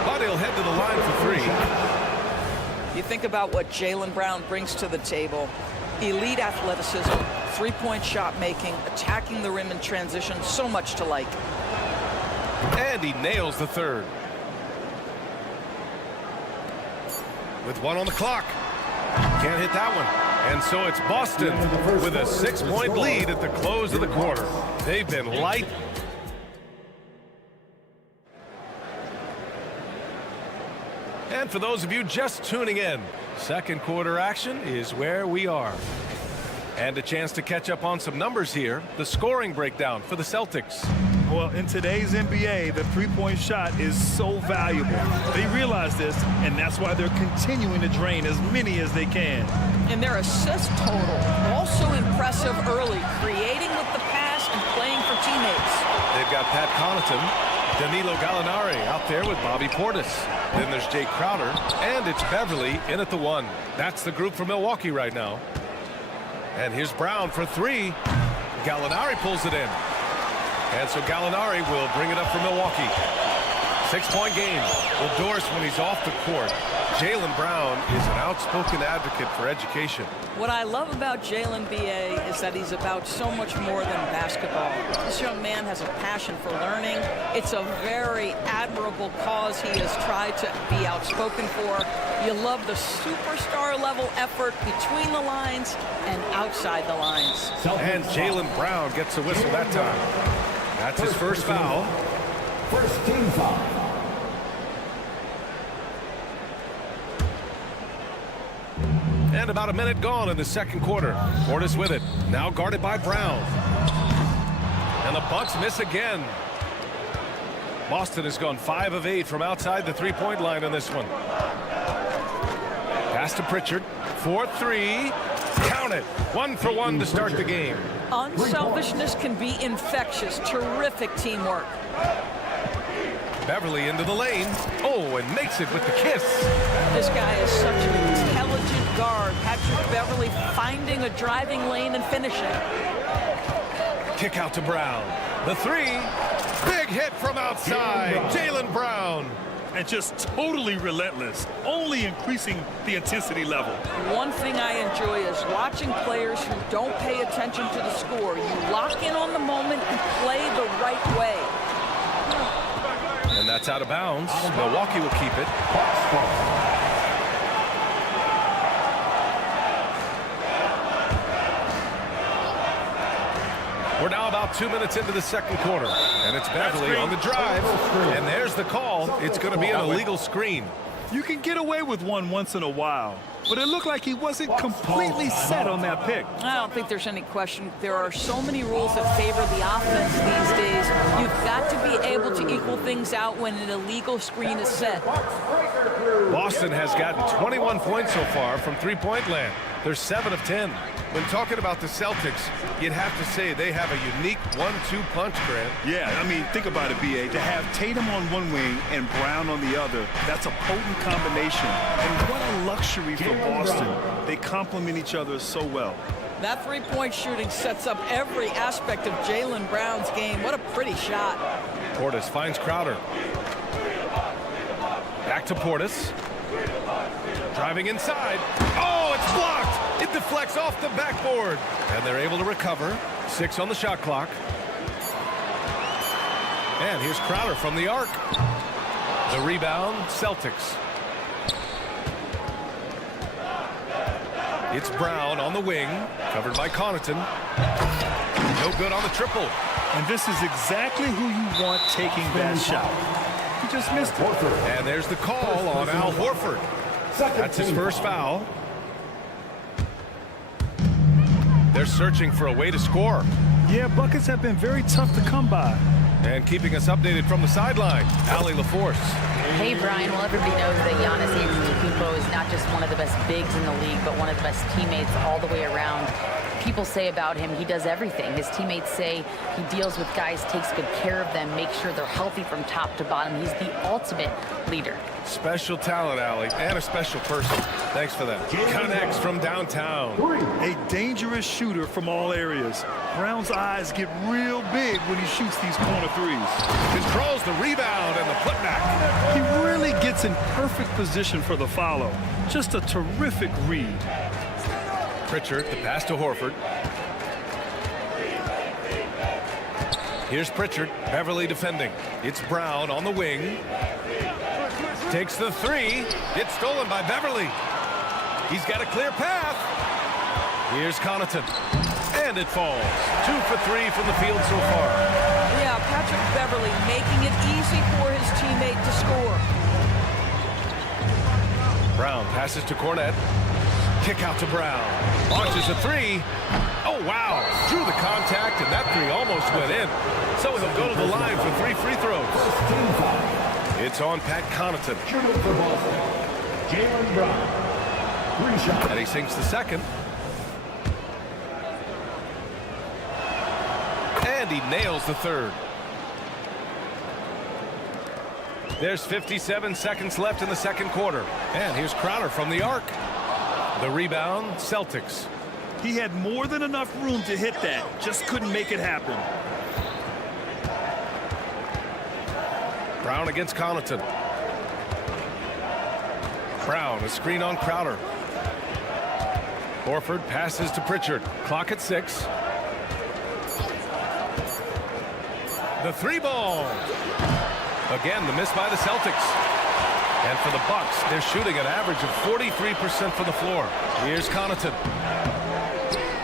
But he'll head to the line for 3. You think about what Jaylen Brown brings to the table. Elite athleticism, three-point shot making, attacking the rim in transition, so much to like. And he nails the third. With 1 on the clock. Can't hit that one. And so it's Boston with a 6-point lead at the close of the quarter. They've been light. And for those of you just tuning in, second quarter action is where we are. And a chance to catch up on some numbers here. The scoring breakdown for the Celtics. Well, in today's NBA, the three-point shot is so valuable. They realize this, and that's why they're continuing to drain as many as they can. And their assist total, also impressive early, creating with the pass and playing for teammates. They've got Pat Connaughton, Danilo Gallinari out there with Bobby Portis. Then there's Jay Crowder, and it's Beverly in at the 1. That's the group for Milwaukee right now. And here's Brown for 3. Gallinari pulls it in. And so Gallinari will bring it up for Milwaukee. 6-point game. Well, Doris, when he's off the court, Jaylen Brown is an outspoken advocate for education. What I love about Jaylen B.A. is that he's about so much more than basketball. This young man has a passion for learning. It's a very admirable cause he has tried to be outspoken for. You love the superstar level effort between the lines and outside the lines. And Jaylen Brown gets a whistle that time. That's his first foul. First team foul. And about a minute gone in the second quarter. Portis with it. Now guarded by Brown. And the Bucks miss again. Boston has gone 5 of 8 from outside the three-point line on this one. Pass to Pritchard. 4-3. Count it. 1 for 1 to start the game. Unselfishness can be infectious. Terrific teamwork. Beverly into the lane. Oh, and makes it with the kiss. This guy is such an intelligent guard. Patrick Beverly finding a driving lane and finishing. Kick out to Brown. The 3. Big hit from outside. Jaylen Brown. And just totally relentless, only increasing the intensity level. One thing I enjoy is watching players who don't pay attention to the score. You lock in on the moment and play the right way. And that's out of bounds. Milwaukee will keep it. We're now about 2 minutes into the second quarter. And it's Beverly on the drive. And there's the call. It's going to be an illegal screen. You can get away with one once in a while, but it looked like he wasn't completely set on that pick. I don't think there's any question. There are so many rules that favor the offense these days. You've got to be able to equal things out when an illegal screen is set. Boston has gotten 21 points so far from three-point land. They're 7 of 10. When talking about the Celtics, you'd have to say they have a unique 1-2 punch, Grant. Yeah, I mean, think about it, B.A. To have Tatum on one wing and Brown on the other, that's a potent combination. And what a luxury for Boston. They complement each other so well. That three-point shooting sets up every aspect of Jaylen Brown's game. What a pretty shot. Portis finds Crowder. Back to Portis. Driving inside. Oh, it's blocked. It deflects off the backboard. And they're able to recover. 6 on the shot clock. And here's Crowder from the arc. The rebound, Celtics. It's Brown on the wing, covered by Connaughton. No good on the triple. And this is exactly who you want taking that shot. He just missed it. And there's the call on Al Horford. That's his first foul. They're searching for a way to score. Yeah, buckets have been very tough to come by. And keeping us updated from the sideline, Allie LaForce. Hey, Brian. Well, everybody knows that Giannis Antetokounmpo is not just one of the best bigs in the league, but one of the best teammates all the way around. People say about him, he does everything. His teammates say he deals with guys, takes good care of them, makes sure they're healthy from top to bottom. He's the ultimate leader. Special talent, Allie, and a special person. Thanks for that. Connects from downtown. A dangerous shooter from all areas. Brown's eyes get real big when he shoots these corner threes. Controls the rebound and the putback. He really gets in perfect position for the follow. Just a terrific read. Pritchard, the pass to Horford. Here's Pritchard, Beverly defending. It's Brown on the wing. Takes the three. Gets stolen by Beverly. He's got a clear path. Here's Connaughton. And it falls. 2 for 3 from the field so far. Yeah, Patrick Beverly making it easy for his teammate to score. Brown passes to Cornette. Kick out to Brown. Launches a three. Oh, wow. Drew the contact, and that three almost went in. So he'll go to the line for 3 free throws. It's on Pat Connaughton. Jaylen Brown. 3 shots. And he sinks the second. And he nails the third. There's 57 seconds left in the second quarter. And here's Crowder from the arc. The rebound, Celtics. He had more than enough room to hit that. Just couldn't make it happen. Brown against Connaughton. Brown, a screen on Crowder. Horford passes to Pritchard. Clock at 6. The 3 ball. Again, the miss by the Celtics. And for the Bucks, they're shooting an average of 43% from the floor. Here's Connaughton.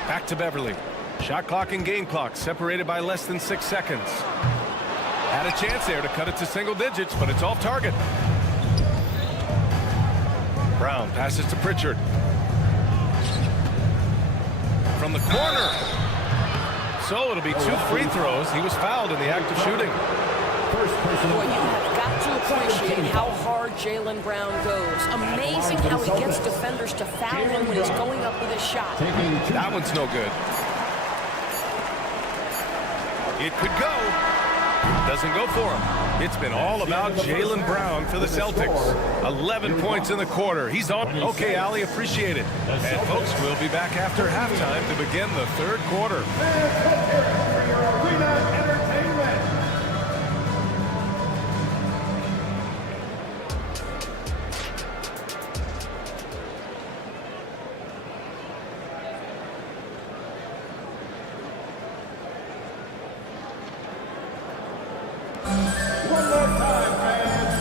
Back to Beverly. Shot clock and game clock separated by less than 6 seconds. Had a chance there to cut it to single digits, but it's off target. Brown passes to Pritchard. From the corner. So it'll be 2 free throws. He was fouled in the act of shooting. Boy, you have got to appreciate how hard Jaylen Brown goes. Amazing how he gets defenders to foul him when he's going up with his shot. That one's no good. It could go. Doesn't go for him. It's been all about Jaylen Brown for the Celtics. 11 points in the quarter. He's on. Okay, Allie, appreciate it. And folks, we'll be back after halftime to begin the third quarter.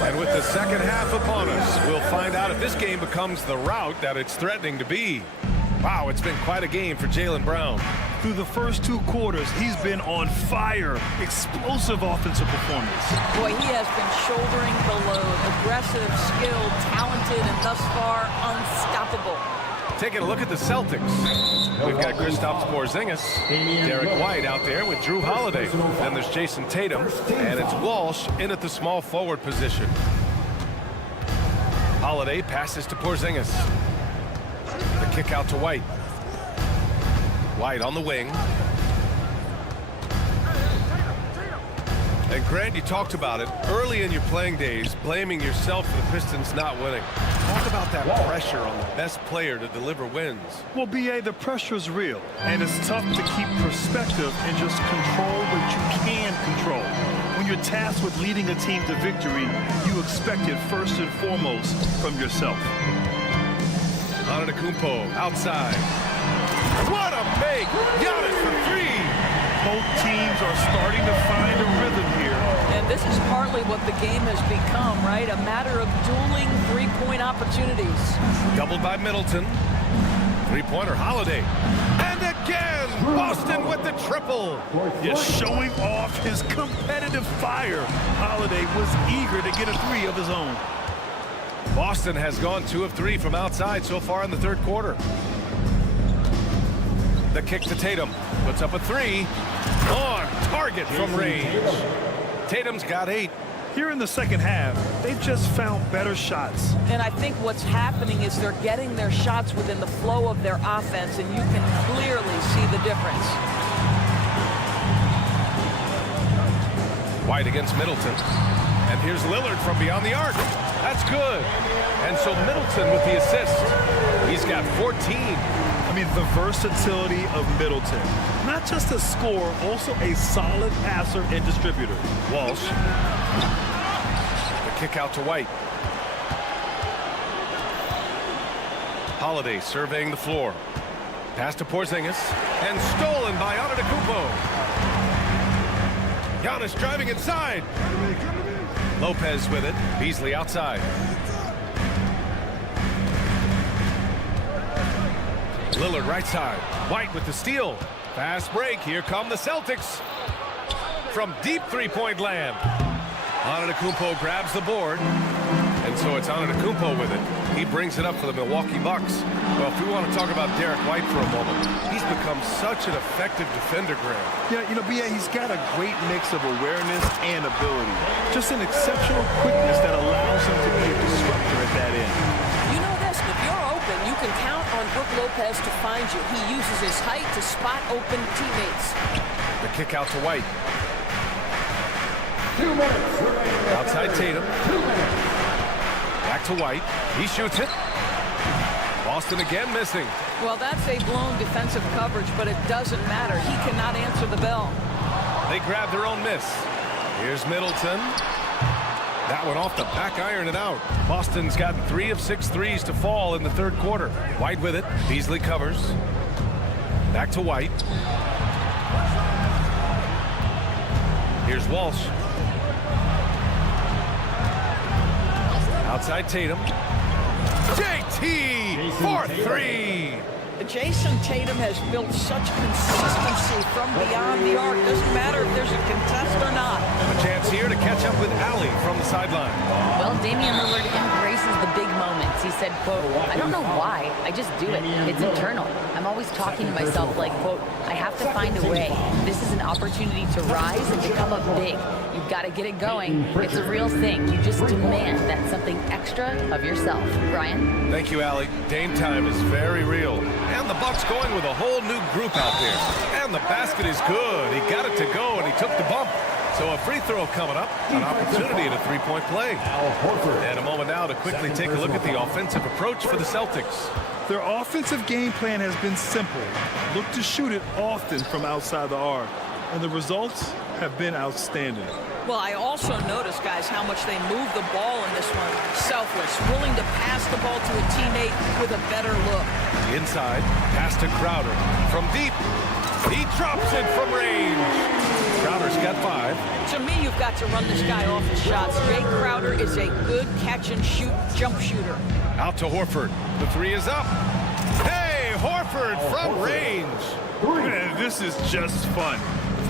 And with the second half upon us, we'll find out if this game becomes the rout that it's threatening to be. Wow, it's been quite a game for Jaylen Brown. Through the first 2 quarters, he's been on fire. Explosive offensive performance. Boy, he has been shouldering the load. Aggressive, skilled, talented, and thus far unstoppable. Taking a look at the Celtics. We've got Kristaps Porzingis, Derek White out there with Drew Holiday. Then there's Jason Tatum, and it's Walsh in at the small forward position. Holiday passes to Porzingis. The kick out to White. White on the wing. And Grant, you talked about it early in your playing days, blaming yourself for the Pistons not winning. Talk about that pressure on the best player to deliver wins. Well, B.A., the pressure's real, and it's tough to keep perspective and just control what you can control. When you're tasked with leading a team to victory, you expect it first and foremost from yourself. Antetokounmpo outside. What a make! Giannis for three! Both teams are starting to find a rhythm here. And this is partly what the game has become, right? A matter of dueling three-point opportunities. Doubled by Middleton. Three-pointer Holiday. And again, Boston with the triple. Just showing off his competitive fire. Holiday was eager to get a three of his own. Boston has gone 2 of 3 from outside so far in the third quarter. The kick to Tatum. Puts up a three. On target from range. Tatum's got 8. Here in the second half, they've just found better shots. And I think what's happening is they're getting their shots within the flow of their offense, and you can clearly see the difference. White against Middleton. And here's Lillard from beyond the arc. That's good. And so Middleton with the assist. He's got 14. I mean, the versatility of Middleton. Not just a scorer, also a solid passer and distributor. Walsh. The kick out to White. Holiday surveying the floor. Pass to Porzingis. And stolen by Antetokounmpo. Giannis driving inside. Lopez with it. Beasley outside. Lillard right side. White with the steal. Fast break. Here come the Celtics. From deep three-point land. Antetokounmpo grabs the board. And so it's Antetokounmpo with it. He brings it up for the Milwaukee Bucks. Well, if we want to talk about Derek White for a moment, he's become such an effective defender, Graham. Yeah, you know, B.A., he's got a great mix of awareness and ability. Just an exceptional quickness that allows him to be a disruptor at that end. You know this, if you're open, you can count on Brook Lopez to find you. He uses his height to spot open teammates. The kick out to White. 2 minutes. Outside Tatum. Back to White. He shoots it. Boston again missing. Well, that's a blown defensive coverage, but it doesn't matter. He cannot answer the bell. They grab their own miss. Here's Middleton. That one off the back iron and out. Boston's gotten 3 of 6 threes to fall in the third quarter. White with it. Beasley covers. Back to White. Here's Walsh. Outside Tatum. JT for 3. Jason Tatum has built such consistency from beyond the arc. Doesn't matter if there's a contest or not. A chance here to catch up with Allie from the sideline. Well, Damian Lillard embraces the big moments. He said, quote, I don't know why, I just do it. It's internal. I'm always talking to myself like, quote, I have to find a way. This is an opportunity to rise and become a big. You've got to get it going. It's a real thing. You just demand that something extra of yourself. Brian? Thank you, Allie. Dame time is very real. And the Bucks going with a whole new group out there. And the basket is good. He got it to go, and he took the bump. So a free throw coming up. An opportunity at a three-point play. And a moment now to quickly take a look at the offensive approach for the Celtics. Their offensive game plan has been simple. Look to shoot it often from outside the arc. And the results have been outstanding. Well, I also noticed, guys, how much they move the ball in this one. Selfless, willing to pass the ball to a teammate with a better look. Inside, pass to Crowder. From deep, he drops it from range. Crowder's got 5. To me, you've got to run this guy off his shots. Jay Crowder is a good catch-and-shoot jump shooter. Out to Horford. The 3 is up. Hey, Horford from range. Man, this is just fun.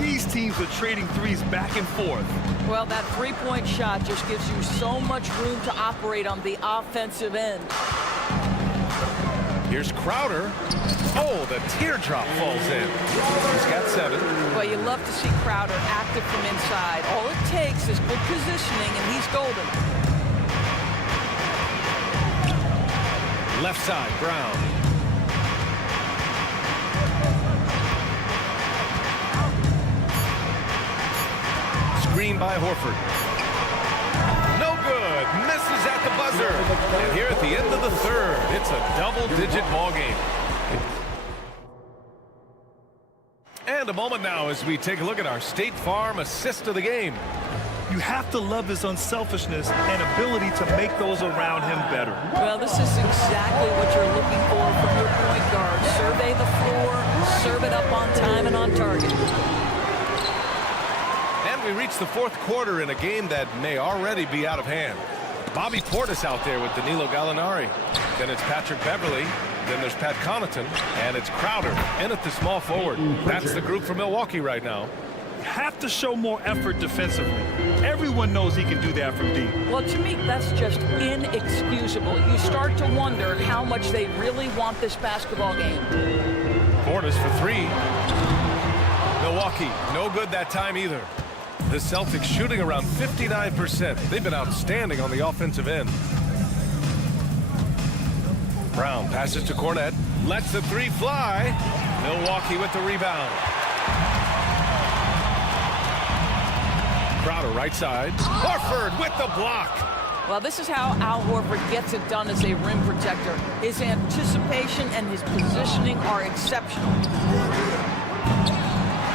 These teams are trading threes back and forth. Well, that three-point shot just gives you so much room to operate on the offensive end. Here's Crowder. Oh, the teardrop falls in. He's got 7. Well, you love to see Crowder active from inside. All it takes is good positioning, and he's golden. Left side, Brown. Screen by Horford. No good. Misses at the buzzer. And here at the end of the third, it's a double-digit ball game. And a moment now as we take a look at our State Farm assist of the game. You have to love his unselfishness and ability to make those around him better. Well, this is exactly what you're looking for from your point guard. Survey the floor, serve it up on time and on target. And we reach the fourth quarter in a game that may already be out of hand. Bobby Portis out there with Danilo Gallinari. Then it's Patrick Beverly. Then there's Pat Connaughton. And it's Crowder in at the small forward. That's the group for Milwaukee right now. Have to show more effort defensively. Everyone knows he can do that from deep. Well, to me, that's just inexcusable. You start to wonder how much they really want this basketball game. Portis for three. Milwaukee, no good that time either. The Celtics shooting around 59%. They've been outstanding on the offensive end. Brown passes to Cornette. Lets the three fly. Milwaukee with the rebound. Crowder right side. Horford with the block. Well, this is how Al Horford gets it done as a rim protector. His anticipation and his positioning are exceptional.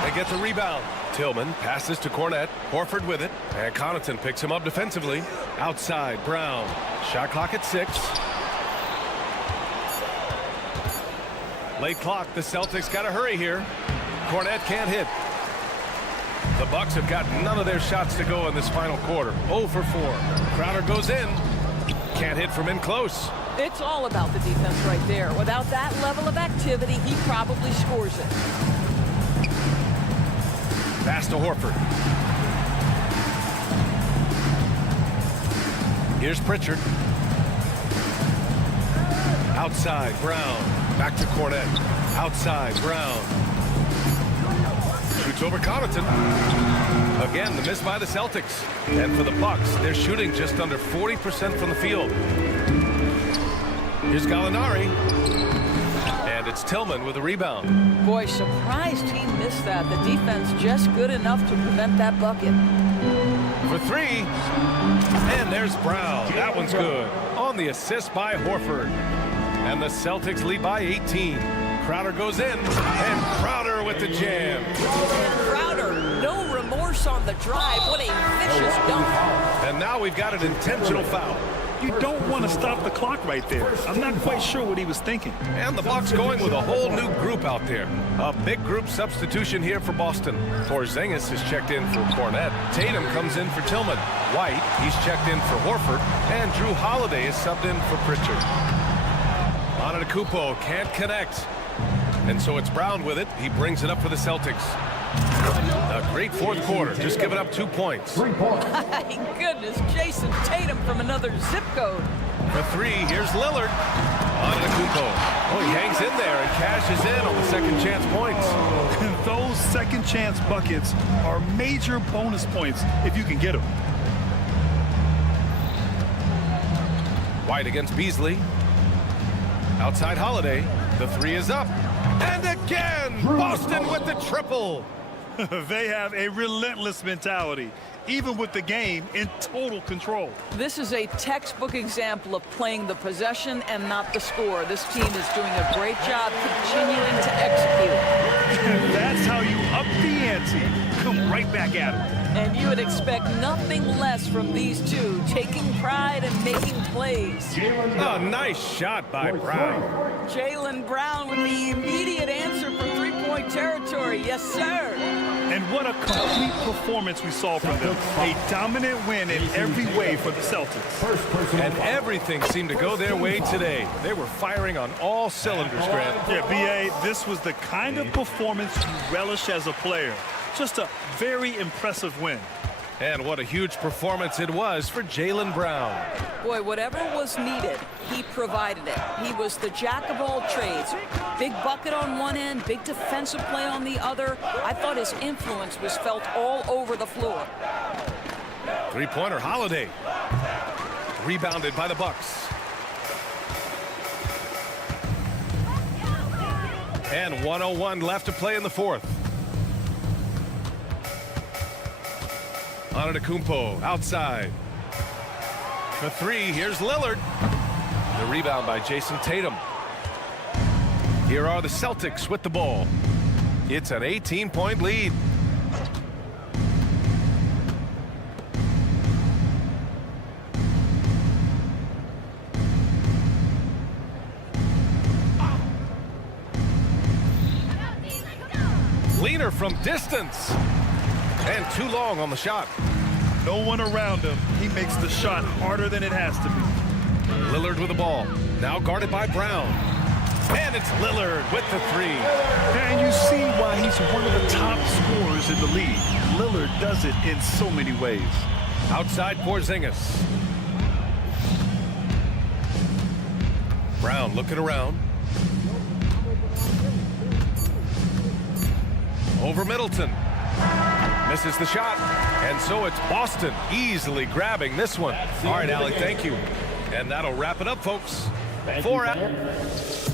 They get the rebound. Tillman passes to Cornette. Horford with it. And Connaughton picks him up defensively. Outside, Brown. Shot clock at 6. Late clock. The Celtics got to hurry here. Cornette can't hit. The Bucks have got none of their shots to go in this final quarter. 0 for 4. Crowder goes in. Can't hit from in close. It's all about the defense right there. Without that level of activity, he probably scores it. Pass to Horford. Here's Pritchard. Outside, Brown. Back to Cornette. Outside, Brown. Shoots over Connaughton. Again, the miss by the Celtics. And for the Bucks, they're shooting just under 40% from the field. Here's Gallinari. And it's Tillman with a rebound. Boy, surprised he missed that. The defense just good enough to prevent that bucket. For three. And there's Brown. That one's good. On the assist by Horford. And the Celtics lead by 18. Crowder goes in. And Crowder with the jam. Crowder, no remorse on the drive. What a vicious dunk. And now we've got an intentional foul. You don't want to stop the clock right there. I'm not quite sure what he was thinking. And the Bucks going with a whole new group out there. A big group substitution here for Boston. Porzingis is checked in for Cornette. Tatum comes in for Tillman. White, he's checked in for Horford. And Drew Holiday is subbed in for Pritchard. Antetokounmpo can't connect. And so it's Brown with it. He brings it up for the Celtics. A great fourth quarter. Just giving up 2 points. My goodness, Jason Tatum from another zip code. For three, here's Lillard. Antetokounmpo. Oh, he hangs in there and cashes in on the second chance points. And those second chance buckets are major bonus points if you can get them. White against Beasley. Outside Holiday. The three is up. And again, Boston with the triple. They have a relentless mentality, even with the game in total control. This is a textbook example of playing the possession and not the score. This team is doing a great job continuing to execute. That's how you up the ante. Come right back at it. And you would expect nothing less from these two, taking pride and making plays. Oh, nice shot by Brown. Jaylen Brown with the immediate answer for three-point territory. Yes, sir. And what a complete performance we saw from them. A dominant win in every way for the Celtics. And everything seemed to go their way today. They were firing on all cylinders, Grant. Yeah, B.A., this was the kind of performance you relish as a player. Just a very impressive win. And what a huge performance it was for Jaylen Brown. Boy, whatever was needed, he provided it. He was the jack of all trades. Big bucket on one end, big defensive play on the other. I thought his influence was felt all over the floor. Three-pointer Holiday. Rebounded by the Bucks. And 1:01 left to play in the fourth. Antetokounmpo outside. For three, here's Lillard. The rebound by Jason Tatum. Here are the Celtics with the ball. It's an 18-point lead. Leaner from distance. And too long on the shot. No one around him. He makes the shot harder than it has to be. Lillard with the ball. Now guarded by Brown. And it's Lillard with the three. And you see why he's one of the top scorers in the league. Lillard does it in so many ways. Outside Porzingis. Brown looking around. Over Middleton. Misses the shot. And so it's Boston easily grabbing this one. All right, Allie, thank you. And that'll wrap it up, folks. 4 out.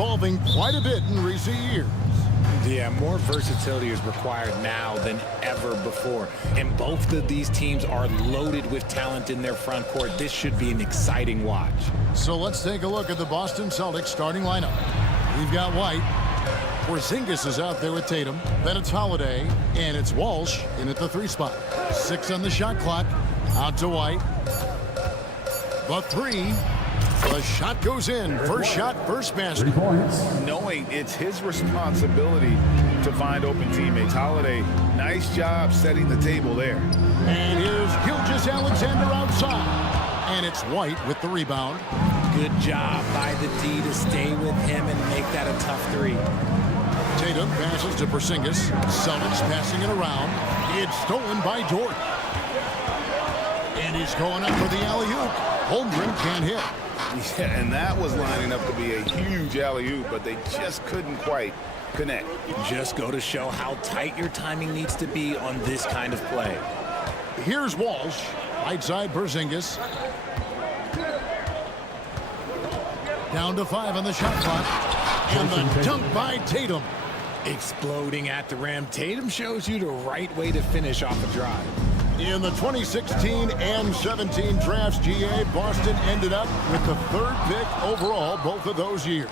evolving quite a bit in recent years. Yeah, more versatility is required now than ever before. And both of these teams are loaded with talent in their front court. This should be an exciting watch. So let's take a look at the Boston Celtics starting lineup. We've got White. Porzingis is out there with Tatum. Then it's Holiday, and it's Walsh in at the 3 spot. 6 on the shot clock. Out to White. The 3. The shot goes in. First shot, first basket. Knowing it's his responsibility to find open teammates. Holiday, nice job setting the table there. And here's Gilgeous-Alexander outside. And it's White with the rebound. Good job by the D to stay with him and make that a tough 3. Tatum passes to Porzingis. Celtics passing it around. It's stolen by Dort. And he's going up for the alley-oop. Holmgren can't hit. Yeah, and that was lining up to be a huge alley-oop, but they just couldn't quite connect. Just go to show how tight your timing needs to be on this kind of play. Here's Walsh. Right side Porzingis. Down to 5 on the shot clock. And the dunk by Tatum. Exploding at the rim. Tatum shows you the right way to finish off a drive. In the 2016 and 17 drafts, GA, Boston ended up with the 3rd pick overall both of those years.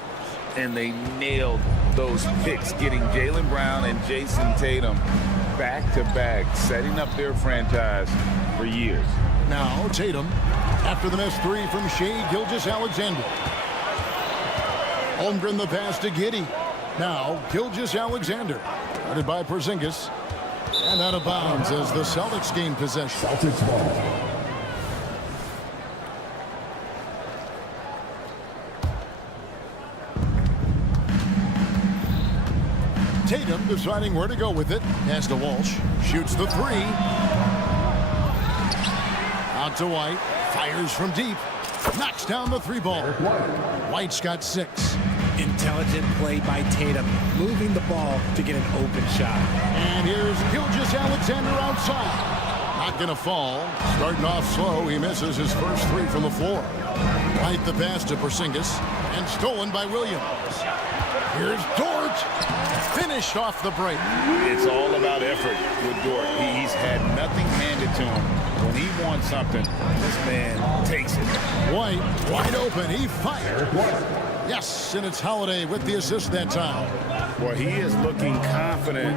And they nailed those picks, getting Jaylen Brown and Jason Tatum back-to-back, setting up their franchise for years. Now Tatum, after the missed 3 from Shai Gilgeous-Alexander. Holmgren the pass to Giddey. Now Gilgeous-Alexander, guarded by Porzingis. And out of bounds as the Celtics gain possession. Celtics ball. Tatum deciding where to go with it. Pass to Walsh. Shoots the 3. Out to White. Fires from deep. Knocks down the 3 ball. White's got 6. Intelligent play by Tatum, moving the ball to get an open shot. And here's Gilgeous-Alexander outside. Not going to fall. Starting off slow, he misses his first 3 from the floor. White the pass to Porzingis, and stolen by Williams. Here's Dort. Finished off the break. It's all about effort with Dort. He's had nothing handed to him. When he wants something, this man takes it. White wide open. He fired. Yes, and it's Holiday with the assist that time. Well, he is looking confident.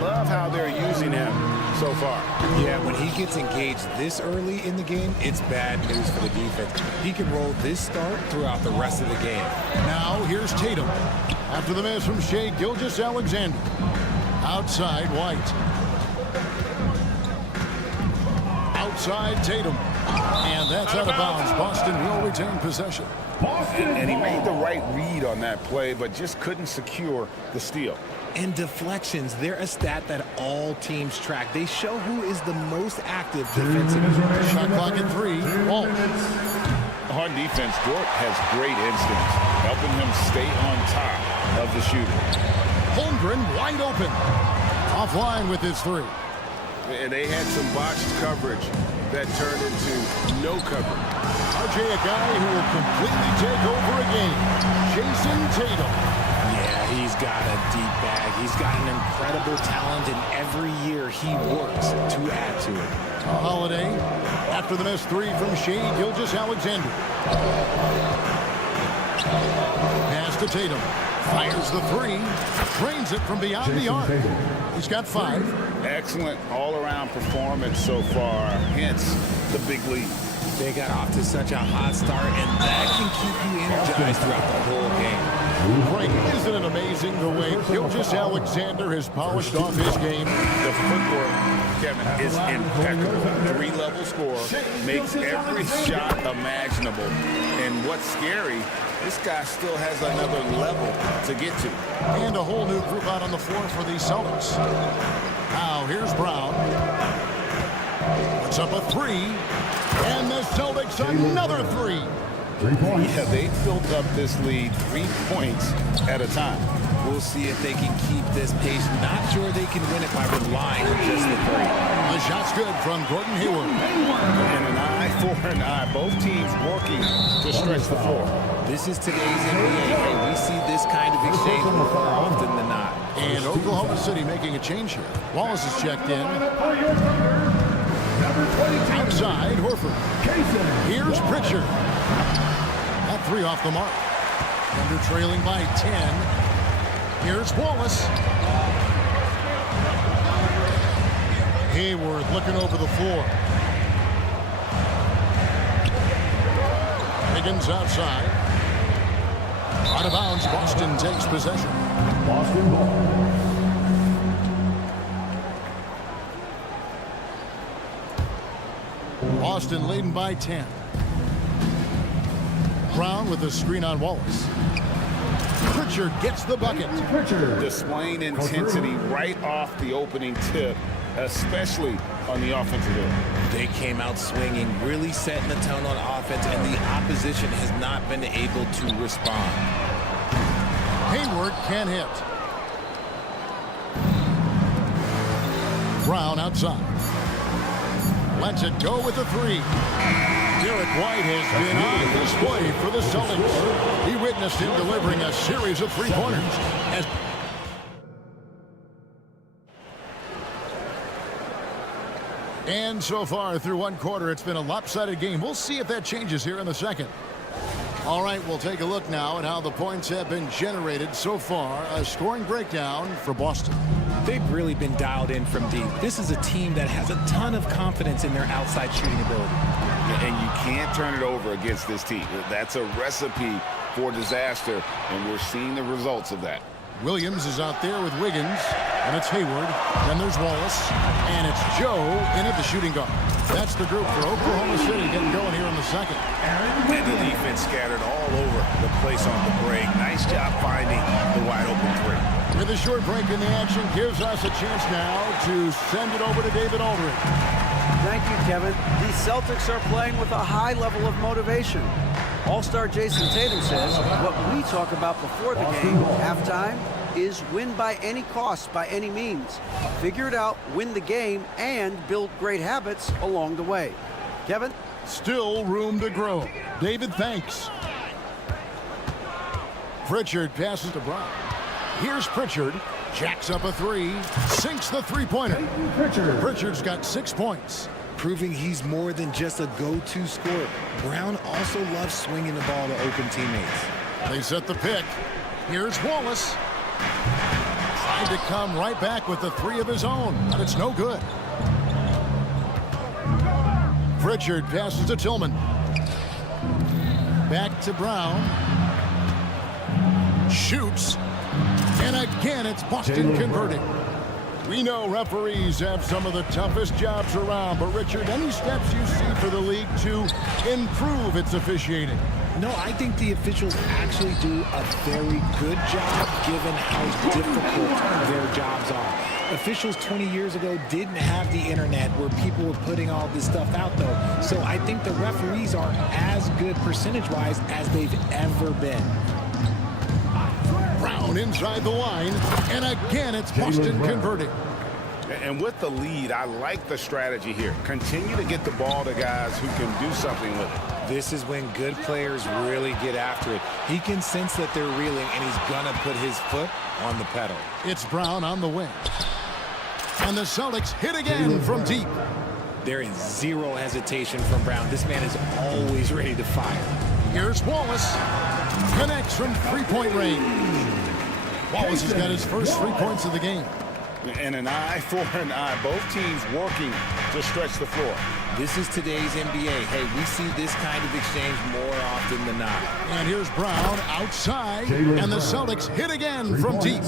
Love how they're using him so far. Yeah, when he gets engaged this early in the game, it's bad news for the defense. He can roll this start throughout the rest of the game. Now here's Tatum. After the miss from Shai Gilgeous-Alexander. Outside White. Outside Tatum. And that's out of bounds. Boston will retain possession. And he made the right read on that play, but just couldn't secure the steal. And deflections, they're a stat that all teams track. They show who is the most active defensively. Shot clock at 3. Walsh. On defense, Dort has great instincts, helping him stay on top of the shooter. Holmgren wide open. Offline with his 3. And they had some botched coverage that turned into no coverage. RJ, a guy who will completely take over a game. Jason Tatum. Yeah, he's got a deep bag. He's got an incredible talent, and every year he works to add to it. Holiday, after the missed 3 from Shai Gilgeous-Alexander. Pass to Tatum. Fires the 3. Drains it from beyond the arc. He's got 5. Excellent all-around performance so far, hence the big lead. They got off to such a hot start, and that can keep you energized throughout the whole game. Frank, isn't it amazing the way Gilgeous-Alexander has polished off his game? The footwork, Kevin, is impeccable. 3-level score, makes every shot imaginable. And what's scary, this guy still has another level to get to. And a whole new group out on the floor for the Celtics. Now here's Brown. Puts up a 3. And the Celtics another 3. 3 points. Yeah, they built up this lead 3 points at a time. We'll see if they can keep this pace. Not sure they can win it by relying on just the three. The shot's good from Gordon Hayward. And an eye for an eye. Both teams working to stretch the floor. This is today's NBA. Hey, we see this kind of exchange more often than not. And Oklahoma City making a change here. Wallace is checked in. Outside, Horford. Here's Pritchard. That three off the mark. Thunder trailing by 10. Here's Wallace. Hayward looking over the floor. Higgins outside. Out of bounds, Boston takes possession. Boston ball. Boston leading by 10. Brown with the screen on Wallace. Pritchard gets the bucket. Displaying intensity right off the opening tip, especially on the offensive end. They came out swinging, really setting the tone on offense, and the opposition has not been able to respond. Hayward can't hit. Brown outside. Lets it go with the three. Derek White has been on display for the Celtics. He witnessed him delivering a series of three-pointers. And so far through one quarter, it's been a lopsided game. We'll see if that changes here in the second. All right, we'll take a look now at how the points have been generated so far. A scoring breakdown for Boston. They've really been dialed in from deep. This is a team that has a ton of confidence in their outside shooting ability. And you can't turn it over against this team. That's a recipe for disaster, and we're seeing the results of that. Williams is out there with Wiggins, and it's Hayward. Then there's Wallace, and it's Joe in at the shooting guard. That's the group for Oklahoma City getting going here in the second. And the defense scattered all over the place on the break. Nice job finding the wide open three. With a short break in the action, gives us a chance now to send it over to David Aldridge. Thank you, Kevin. The Celtics are playing with a high level of motivation. All-star Jason Tatum says what we talk about before the game, halftime, is win by any cost, by any means. Figure it out, win the game, and build great habits along the way. Kevin? Still room to grow. David, thanks. Pritchard passes to Brown. Here's Pritchard. Jacks up a three. Sinks the three-pointer. Pritchard's got 6 points. Proving he's more than just a go-to scorer. Brown also loves swinging the ball to open teammates. They set the pick. Here's Wallace. Trying to come right back with the three of his own, but it's no good. Pritchard passes to Tillman. Back to Brown. Shoots. And again, it's Boston converting. We know referees have some of the toughest jobs around, but Richard, any steps you see for the league to improve its officiating? No, I think the officials actually do a very good job given how difficult their jobs are. Officials 20 years ago didn't have the internet where people were putting all this stuff out, though. So I think the referees are as good percentage-wise as they've ever been. Brown inside the line, and again, it's Boston converting. And with the lead, I like the strategy here. Continue to get the ball to guys who can do something with it. This is when good players really get after it. He can sense that they're reeling, and he's gonna put his foot on the pedal. It's Brown on the wing. And the Celtics hit again from deep. There is zero hesitation from Brown. This man is always ready to fire. Here's Wallace. Connects from three-point range. Wallace has got his first 3 points of the game. And an eye for an eye. Both teams working to stretch the floor. This is today's NBA. Hey, we see this kind of exchange more often than not. And here's Brown outside, and the Celtics hit again from deep.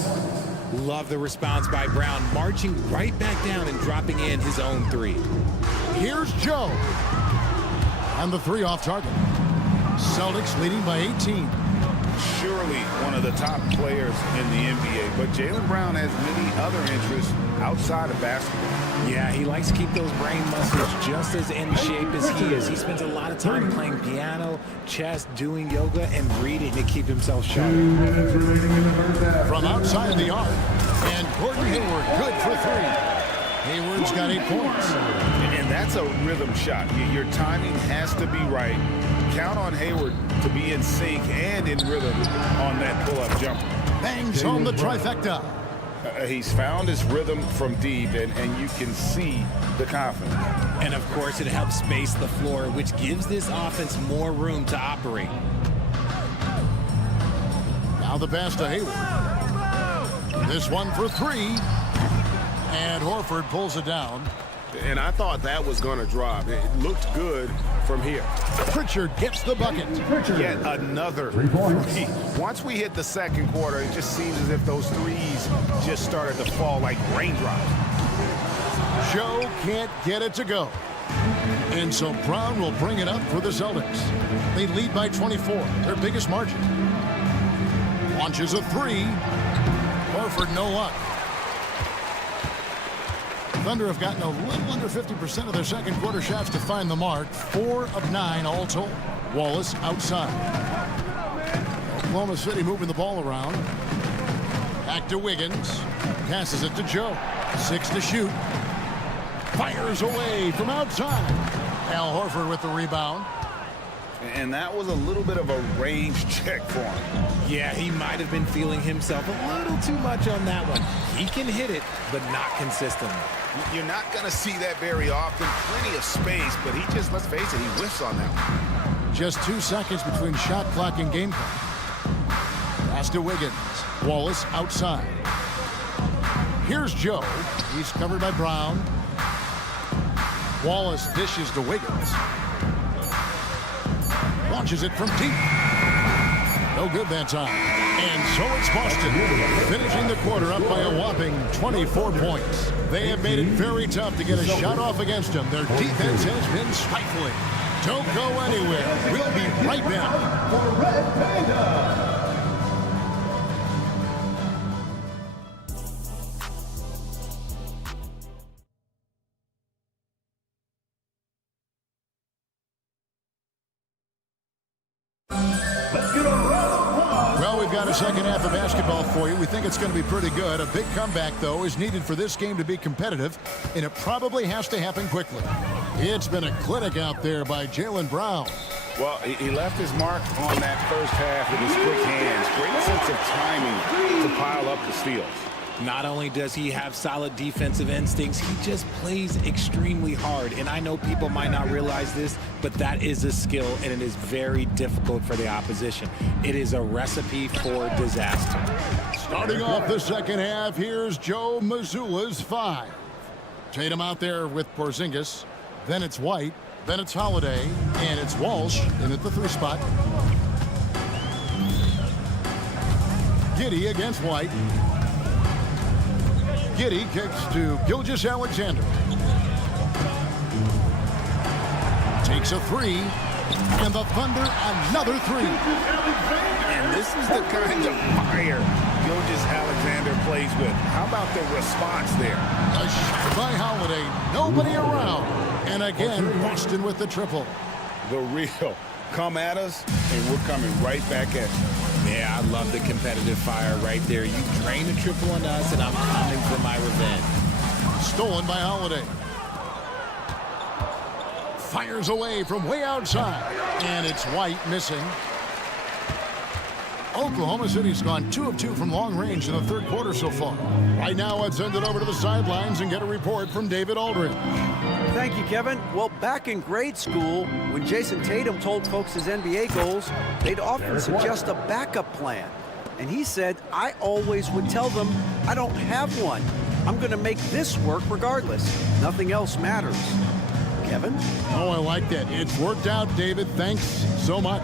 Love the response by Brown, marching right back down and dropping in his own three. Here's Joe. And the three off target. Celtics leading by 18. Surely one of the top players in the NBA, but Jaylen Brown has many other interests outside of basketball. Yeah, he likes to keep those brain muscles just as in shape as he is. He spends a lot of time playing piano, chess, doing yoga, and reading to keep himself sharp. From outside the arc, and Gordon Hayward good for 3. Hayward's got 8 points. And that's a rhythm shot. Your timing has to be right. Count on Hayward to be in sync and in rhythm on that pull-up jumper. Bangs home the trifecta. He's found his rhythm from deep, and you can see the confidence. And, of course, it helps space the floor, which gives this offense more room to operate. Now the pass to Hayward. This one for 3. And Horford pulls it down. And I thought that was going to drop. It looked good from here. Pritchard gets the bucket. Yet another 3 Once we hit the second quarter, it just seems as if those threes just started to fall like raindrops. Joe can't get it to go. And so Brown will bring it up for the Celtics. They lead by 24, their biggest margin. Launches a 3. Horford no luck. Thunder have gotten a little under 50% of their second quarter shots to find the mark. 4 of 9 all told. Wallace outside. Oklahoma City moving the ball around. Back to Wiggins. Passes it to Joe. 6 to shoot. Fires away from outside. Al Horford with the rebound. And that was a little bit of a range check for him. Yeah, he might have been feeling himself a little too much on that one. He can hit it, but not consistently. You're not going to see that very often. Plenty of space, but he just, let's face it, he whiffs on that one. Just 2 seconds between shot clock and game clock. Pass to Wiggins. Wallace outside. Here's Joe. He's covered by Brown. Wallace dishes to Wiggins. Launches it from deep. No good that time. And so it's Boston, finishing the quarter up by a whopping 24 points. They have made it very tough to get a shot off against them. Their defense has been stifling. Don't go anywhere. We'll be right back. For Red Panda. Second half of basketball for you. We think it's going to be pretty good. A big comeback, though, is needed for this game to be competitive, and it probably has to happen quickly. It's been a clinic out there by Jaylen Brown. Well, he left his mark on that first half with his quick hands. Great sense of timing to pile up the steals. Not only does he have solid defensive instincts, he just plays extremely hard. And I know people might not realize this, but that is a skill, and it is very difficult for the opposition. It is a recipe for disaster. Starting off the second half, here's Joe Mazzulla's 5. Tatum out there with Porzingis. Then it's White. Then it's Holiday. And it's Walsh in at the 3 spot. Giddey against White. Giddey kicks to Gilgeous-Alexander. Takes a 3. And the Thunder another 3. And this is the kind of fire Gilgeous-Alexander plays with. How about the response there? A shot by Holiday. Nobody around. And again, Boston with the triple. The real. Come at us, and we're coming right back at you. Yeah, I love the competitive fire right there. You drain a triple on us, and I'm coming for my revenge. Stolen by Holiday. Fires away from way outside. And it's White missing. Oklahoma City's gone 2 of 2 from long range in the third quarter so far. Right now, let's send it over to the sidelines and get a report from David Aldridge. Thank you, Kevin. Well, back in grade school, when Jason Tatum told folks his NBA goals, they'd often suggest a backup plan. And he said, I always would tell them, I don't have one. I'm going to make this work regardless. Nothing else matters. Kevin? Oh, I like that. It's worked out, David. Thanks so much.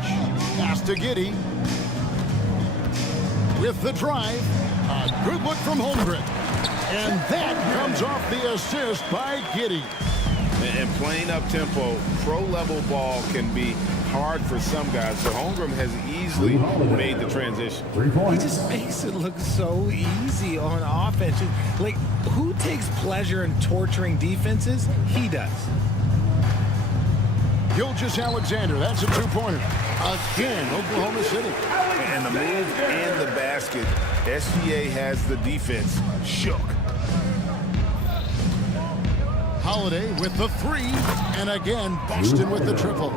Pass to Giddey. With the drive, a good look from Holmgren. And that comes off the assist by Giddey. And playing up-tempo, pro-level ball can be hard for some guys. So Holmgren has easily made the transition. He just makes it look so easy on offense. Like, who takes pleasure in torturing defenses? He does. Gilgeous-Alexander, that's a two-pointer. Again, Oklahoma City. And the move and the basket, SGA has the defense shook. Holiday with the three, and again, Boston with the triple.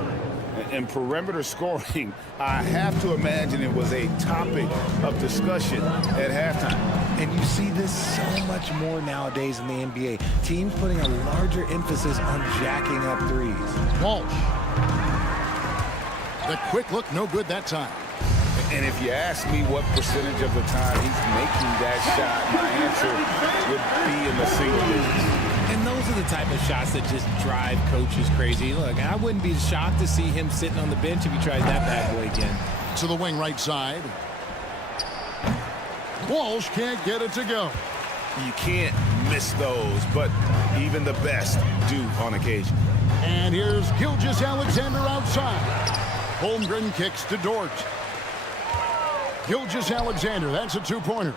And perimeter scoring, I have to imagine it was a topic of discussion at halftime. And you see this so much more nowadays in the NBA. Teams putting a larger emphasis on jacking up threes. Walsh. The quick look, no good that time. And if you ask me what percentage of the time he's making that shot, my answer would be in the single digits. And those are the type of shots that just drive coaches crazy. Look, I wouldn't be shocked to see him sitting on the bench if he tries that bad boy again. To the wing right side. Walsh can't get it to go. You can't miss those, but even the best do on occasion. And here's Gilgeous-Alexander outside. Holmgren kicks to Dort. Gilgeous-Alexander, that's a two-pointer.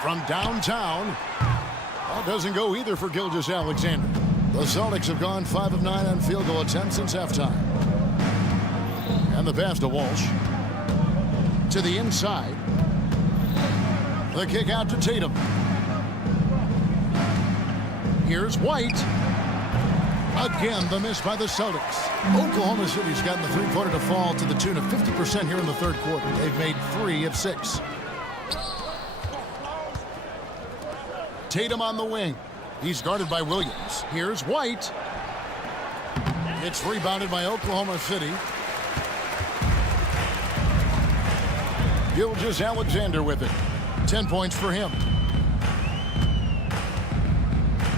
From downtown. That doesn't go either for Gilgeous-Alexander. The Celtics have gone 5 of 9 on field goal attempts since halftime. And the pass to Walsh. To the inside. The kick out to Tatum. Here's White. Again, the miss by the Celtics. Oklahoma City's gotten the three-pointer to fall to the tune of 50% here in the third quarter. They've made 3 of 6. Tatum on the wing. He's guarded by Williams. Here's White. It's rebounded by Oklahoma City. Gilgeous-Alexander with it. 10 points for him.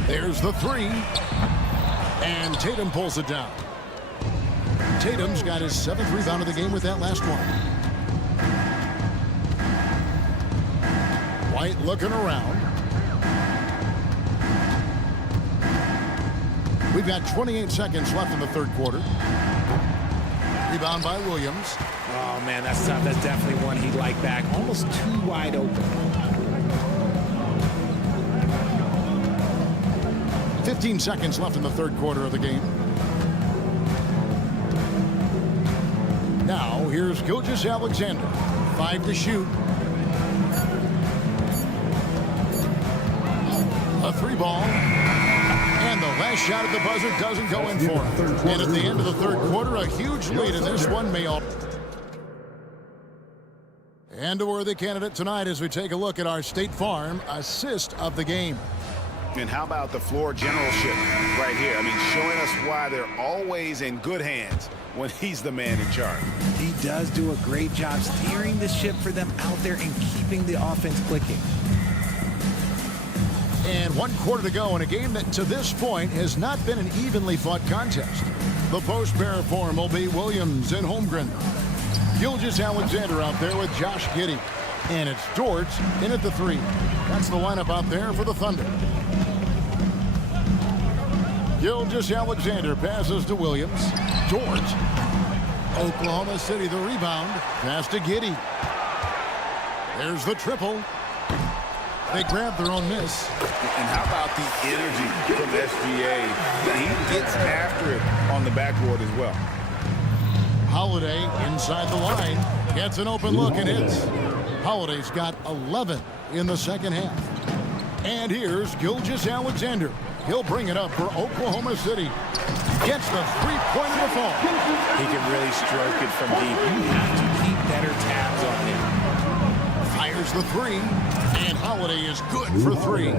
There's the three. And Tatum pulls it down. Tatum's got his 7th rebound of the game with that last one. White looking around. We've got 28 seconds left in the third quarter. Rebound by Williams. Oh, man, that's tough. That's definitely one he'd like back. Almost too wide open. 15 seconds left in the third quarter of the game. Now, here's Gilgeous-Alexander. 5 to shoot. A 3-ball. And the last shot at the buzzer doesn't go in for him. And at the end of the third quarter, a huge lead in this one may all. And a worthy candidate tonight as we take a look at our State Farm assist of the game. And how about the floor generalship right here? I mean, showing us why they're always in good hands when he's the man in charge. He does do a great job steering the ship for them out there and keeping the offense clicking. And 1 quarter to go in a game that to this point has not been an evenly fought contest. The post pair form will be Williams and Holmgren. Gilgeous-Alexander out there with Josh Giddey. And it's Dort in at the 3. That's the lineup out there for the Thunder. Gilgeous-Alexander passes to Williams. Dort. Oklahoma City the rebound. Pass to Giddey. There's the triple. They grab their own miss. And how about the energy from SGA? He gets after it on the backboard as well. Holiday inside the line. Gets an open look and hits. Holiday's got 11 in the second half. And here's Gilgeous-Alexander. He'll bring it up for Oklahoma City. Gets the three-pointer to fall. He can really stroke it from deep. You have to keep better tabs on him. Fires the 3. And Holiday is good for 3.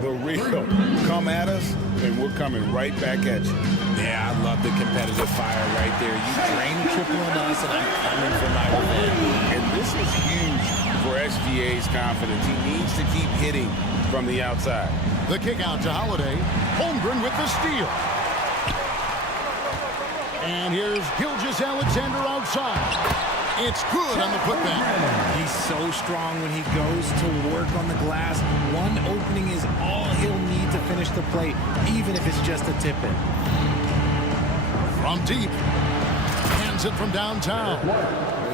The real come at us, and we're coming right back at you. Yeah, I love the competitive fire right there. You drain the triple on us, and I'm coming for my revenge. And this is huge for SGA's confidence. He needs to keep hitting from the outside. The kick out to Holiday. Holmgren with the steal. And here's Gilgeous-Alexander outside. It's good on the putback. He's so strong when he goes to work on the glass. One opening is all he'll need to finish the play, even if it's just a tip-in. From deep. Hands it from downtown.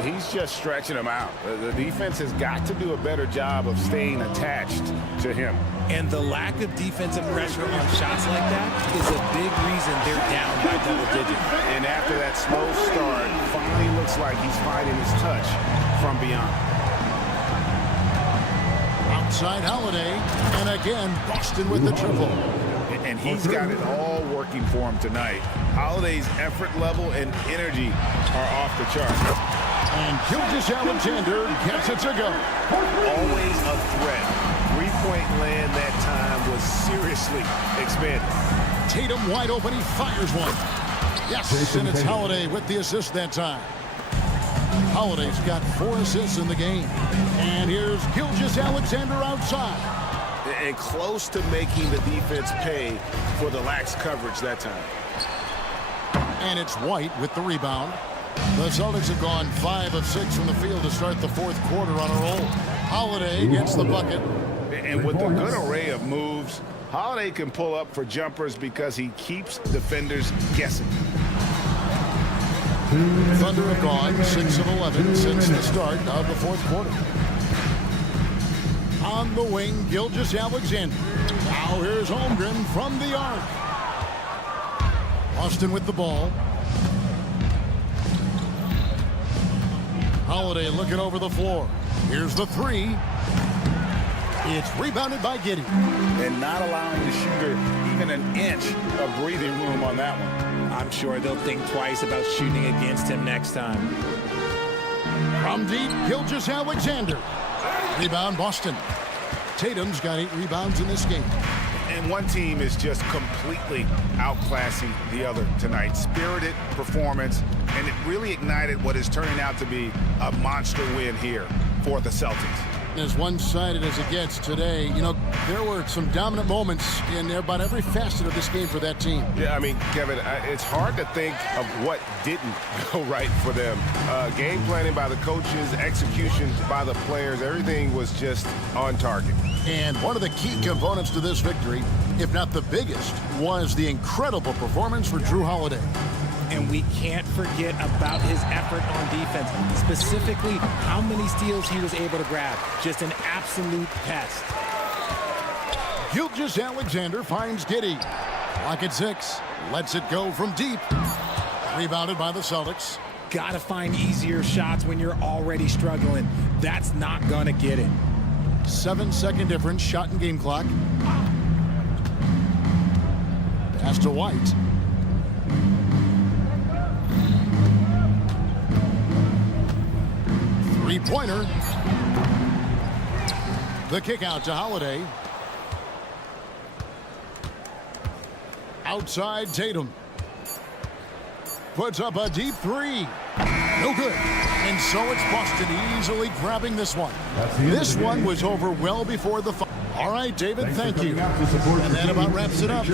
He's just stretching him out. The defense has got to do a better job of staying attached to him. And the lack of defensive pressure on shots like that is a big reason they're down by double digits. And after that slow start, finally looks like he's finding his touch from beyond. Outside Holiday. And again, Boston with the triple. And he's got it all working for him tonight. Holiday's effort level and energy are off the charts. And Gilgeous-Alexander gets it to go. Always a threat. Three-point land that time was seriously expanded. Tatum wide open. He fires one. Yes, and it's Holiday with the assist that time. Holiday's got 4 assists in the game. And here's Gilgeous-Alexander outside. And close to making the defense pay for the lax coverage that time. And it's White with the rebound. The Celtics have gone 5 of 6 from the field to start the 4th quarter on a roll. Holiday gets the bucket. And with a good array of moves, Holiday can pull up for jumpers because he keeps defenders guessing. Thunder have gone 6 of 11 since the start of the 4th quarter. On the wing, Gilgeous-Alexander. Now here's Holmgren from the arc. Boston with the ball. Holiday looking over the floor. Here's the 3. It's rebounded by Giddey. And not allowing the shooter even an inch of breathing room on that one. I'm sure they'll think twice about shooting against him next time. From deep, Gilgeous-Alexander. Rebound, Boston. Tatum's got 8 rebounds in this game. And one team is just completely outclassing the other tonight. Spirited performance, and it really ignited what is turning out to be a monster win here for the Celtics. As one-sided as it gets today, you know, there were some dominant moments in about every facet of this game for that team. Yeah, I mean, Kevin, it's hard to think of what didn't go right for them. Game planning by the coaches, execution by the players, everything was just on target. And one of the key components to this victory, if not the biggest, was the incredible performance for Jrue Holiday. And we can't forget about his effort on defense, specifically how many steals he was able to grab. Just an absolute pest. Gilgeous-Alexander finds Giddey. Lock at 6. Lets it go from deep. Rebounded by the Celtics. Gotta find easier shots when you're already struggling. That's not gonna get it. 7-second difference, shot and game clock. Pass to White. Three-pointer. The kick out to Holiday. Outside Tatum. Puts up a deep 3. No good. And so it's Boston easily grabbing this one. This one was over well before the final. All right, David, thank you. And that about wraps it up.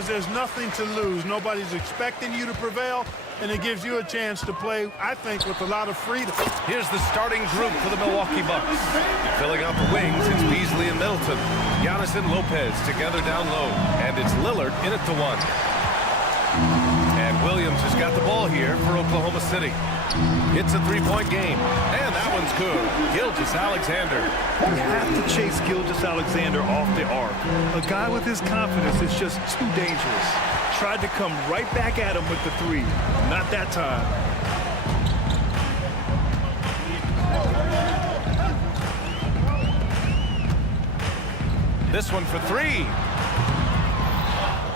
because there's nothing to lose. Nobody's expecting you to prevail, and it gives you a chance to play, I think, with a lot of freedom. Here's the starting group for the Milwaukee Bucks. Filling out the wings, it's Beasley and Middleton. Giannis and Lopez together down low. And it's Lillard in at the 1. And Williams has got the ball here for Oklahoma City. It's a three-point game. And that one's good. Gilgeous-Alexander. You have to chase Gilgeous-Alexander off the arc. A guy with his confidence is just too dangerous. Tried to come right back at him with the 3. Not that time. This one for 3.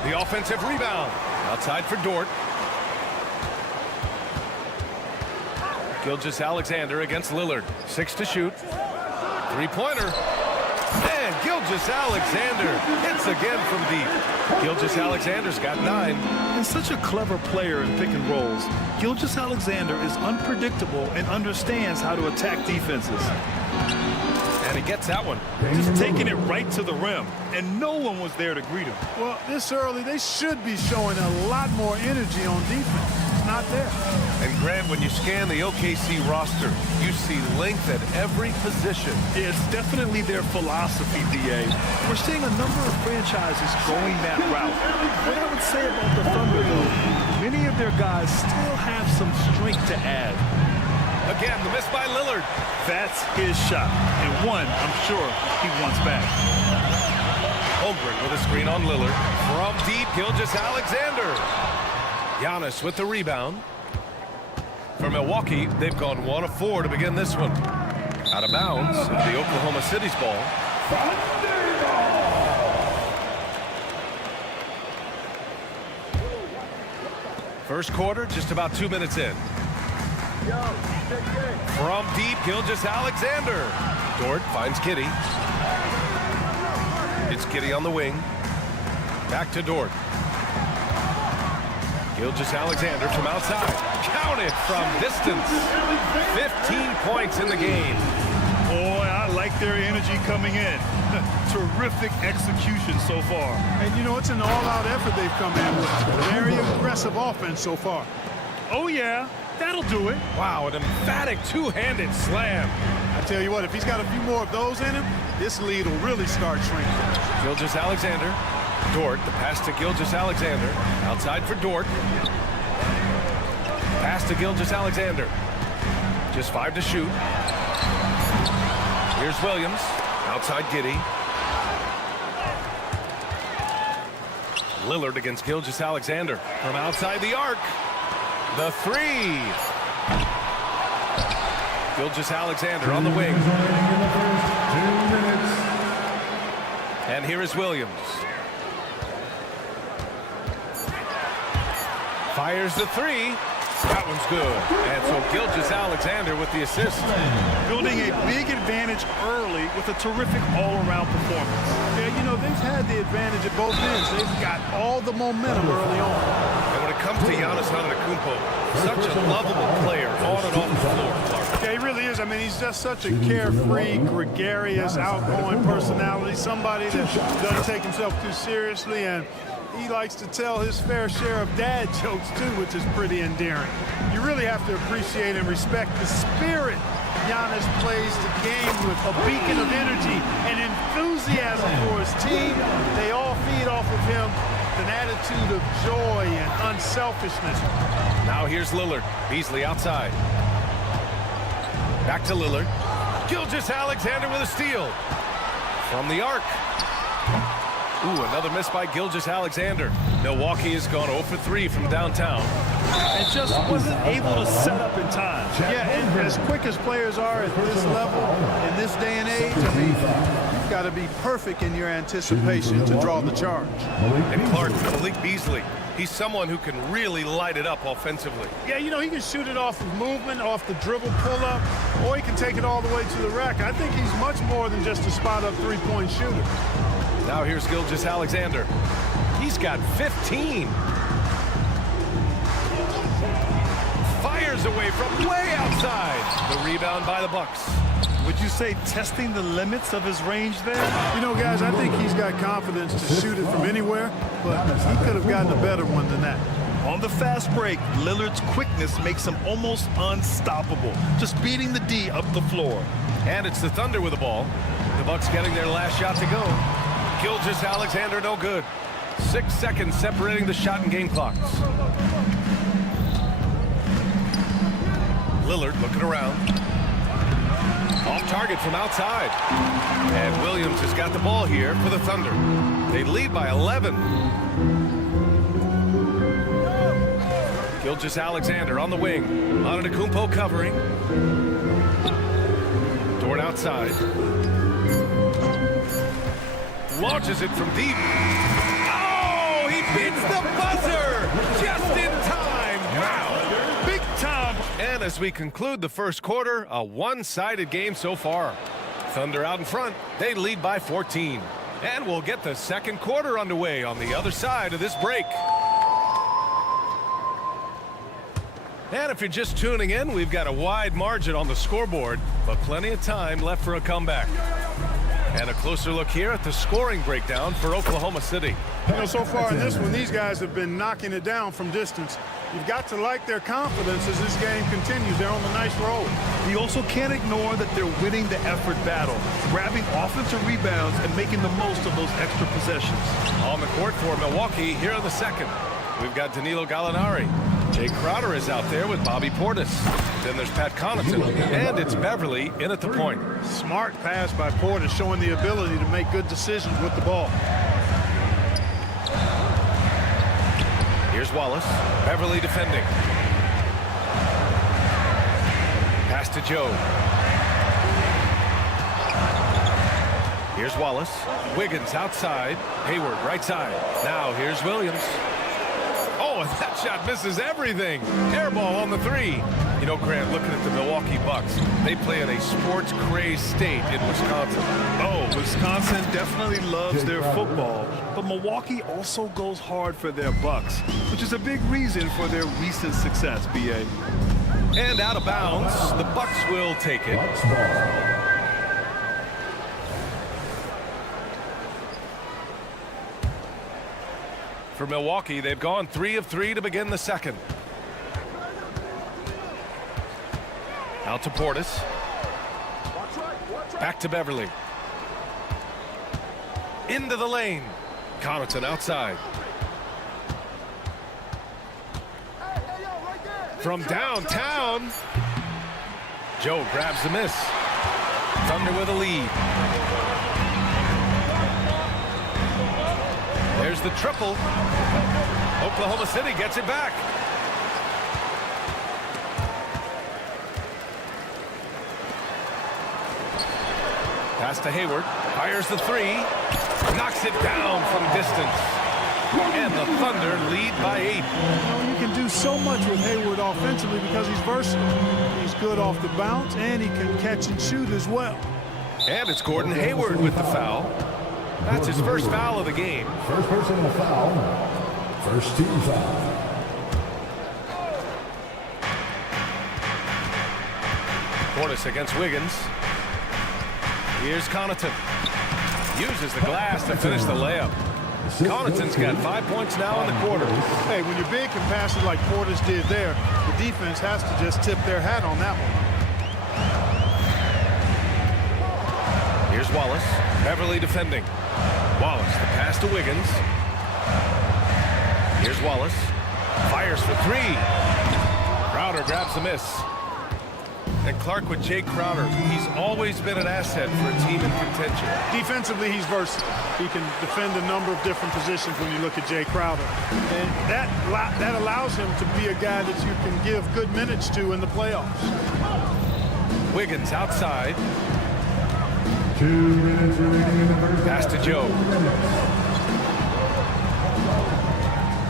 The offensive rebound. Outside for Dort. Gilgeous-Alexander against Lillard. 6 to shoot. Three-pointer. And Gilgeous-Alexander hits again from deep. Gilgeous-Alexander's got 9. And such a clever player in pick and rolls. Gilgeous-Alexander is unpredictable and understands how to attack defenses. And he gets that one. Just taking it right to the rim, and no one was there to greet him. Well, this early, they should be showing a lot more energy on defense. It's not there. And Grant, when you scan the OKC roster, you see length at every position. It's definitely their philosophy, D.A. We're seeing a number of franchises going that route. What I would say about the Thunder, though, many of their guys still have some strength to add. Again, the miss by Lillard. That's his shot, and one I'm sure he wants back. Holmgren with a screen on Lillard. From deep, Gilgeous-Alexander. Giannis with the rebound. For Milwaukee, they've gone 1 of 4 to begin this one. Out of bounds, the Oklahoma City's ball. First quarter, just about 2 minutes in. From deep, Gilgeous-Alexander. Dort finds Kitty. It's Kitty on the wing. Back to Dort. Gilgeous-Alexander from outside. Counted from distance. 15 points in the game. Boy, I like their energy coming in. Terrific execution so far. And, you know, it's an all-out effort they've come in with. Very aggressive offense so far. Oh, yeah. That'll do it. Wow, an emphatic two-handed slam. I tell you what, if he's got a few more of those in him, this lead will really start shrinking. Gilgeous-Alexander. Dort, the pass to Gilgeous-Alexander. Outside for Dort. Pass to Gilgeous-Alexander. Just 5 to shoot. Here's Williams. Outside Giddey. Lillard against Gilgeous-Alexander. From outside the arc. The 3. Gilgeous-Alexander on the wing. And here is Williams. Fires the 3. That one's good. And so Gilgeous-Alexander with the assist. Building a big advantage early with a terrific all-around performance. Yeah, you know, they've had the advantage at both ends. They've got all the momentum early on. And when it comes to Giannis Antetokounmpo, such a lovable player on and off the floor, Clark. Yeah, he really is. I mean, he's just such a carefree, gregarious, outgoing personality. Somebody that doesn't take himself too seriously, and he likes to tell his fair share of dad jokes, too, which is pretty endearing. You really have to appreciate and respect the spirit Giannis plays the game with, a beacon of energy and enthusiasm for his team. They all feed off of him, an attitude of joy and unselfishness. Now here's Lillard. Beasley outside. Back to Lillard. Gilgeous-Alexander with a steal. From the arc. Ooh, another miss by Gilgeous-Alexander. Milwaukee has gone 0 for 3 from downtown. And just wasn't able to set up in time. Yeah, and as quick as players are at this level, in this day and age, I mean, you've got to be perfect in your anticipation to draw the charge. And Clark, Malik Beasley, he's someone who can really light it up offensively. Yeah, you know, he can shoot it off of movement, off the dribble pull-up, or he can take it all the way to the rack. I think he's much more than just a spot-up three-point shooter. Now here's Gilgeous-Alexander. He's got 15. Fires away from way outside. The rebound by the Bucks. Would you say testing the limits of his range there? You know, guys, I think he's got confidence to shoot it from anywhere, but he could have gotten a better one than that. On the fast break, Lillard's quickness makes him almost unstoppable, just beating the D up the floor. And it's the Thunder with the ball. The Bucks getting their last shot to go. Gilgeous-Alexander no good. 6 seconds separating the shot and game clocks. Lillard looking around. Off target from outside. And Williams has got the ball here for the Thunder. They lead by 11. Gilgeous-Alexander on the wing. Antetokounmpo covering. Dort outside. Launches it from deep. Oh, he beats the buzzer just in time. Wow, big time. And as we conclude the first quarter, a one-sided game so far. Thunder out in front. They lead by 14. And we'll get the second quarter underway on the other side of this break. And if you're just tuning in, we've got a wide margin on the scoreboard, but plenty of time left for a comeback. And a closer look here at the scoring breakdown for Oklahoma City. You know, so far in this one, these guys have been knocking it down from distance. You've got to like their confidence as this game continues. They're on a nice roll. You also can't ignore that they're winning the effort battle, grabbing offensive rebounds and making the most of those extra possessions. On the court for Milwaukee here in the second. We've got Danilo Gallinari. Jay Crowder is out there with Bobby Portis. Then there's Pat Connaughton, and it's Beverly in at the point. Smart pass by Portis, showing the ability to make good decisions with the ball. Here's Wallace. Beverly defending. Pass to Joe. Here's Wallace. Wiggins outside. Hayward right side. Now here's Williams. Oh, and that shot misses everything. Air ball on the three. You know, Grant, looking at the Milwaukee Bucks, they play in a sports-crazed state in Wisconsin. Oh, Wisconsin definitely loves their football, but Milwaukee also goes hard for their Bucks, which is a big reason for their recent success, B.A. And out of bounds, the Bucks will take it. For Milwaukee, they've gone 3 of 3 to begin the second. Out to Portis. Back to Beverly. Into the lane. Connaughton outside. From downtown. Joe grabs the miss. Thunder with a lead. There's the triple. Oklahoma City gets it back. Pass to Hayward. Fires the three. Knocks it down from distance. And the Thunder lead by 8. You can do so much with Hayward offensively because he's versatile. He's good off the bounce, and he can catch and shoot as well. And it's Gordon Hayward with the foul. That's his first foul of the game. First personal foul. First team foul. Portis against Wiggins. Here's Connaughton. Uses the glass to finish the layup. Connaughton's got 5 points now in the quarter. Hey, when you're big and pass it like Portis did there, the defense has to just tip their hat on that one. Here's Wallace. Beverly defending. Wallace, the pass to Wiggins. Here's Wallace. Fires for three. Crowder grabs the miss. And Clark with Jay Crowder. He's always been an asset for a team in contention. Defensively, he's versatile. He can defend a number of different positions when you look at Jay Crowder. And that allows him to be a guy that you can give good minutes to in the playoffs. Wiggins outside. 2 minutes remaining in the first. Pass to Joe.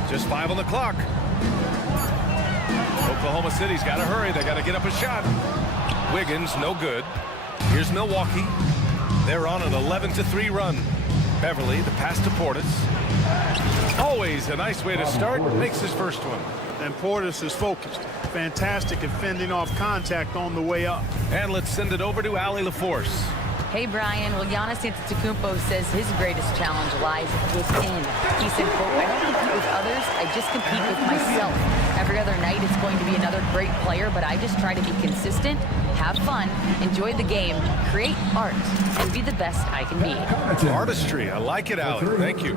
Just 5 on the clock. Oklahoma City's got to hurry. They got to get up a shot. Wiggins, no good. Here's Milwaukee. They're on an 11-3 run. Beverly, the pass to Portis. Always a nice way to start. Makes his first one. And Portis is focused. Fantastic at fending off contact on the way up. And let's send it over to Allie LaForce. Hey, Brian. Well, Giannis Antetokounmpo says his greatest challenge lies within. He said, quote, I don't compete with others. I just compete with myself. Every other night it's going to be another great player, but I just try to be consistent, have fun, enjoy the game, create art, and be the best I can be. Artistry. I like it, Allie. Thank you.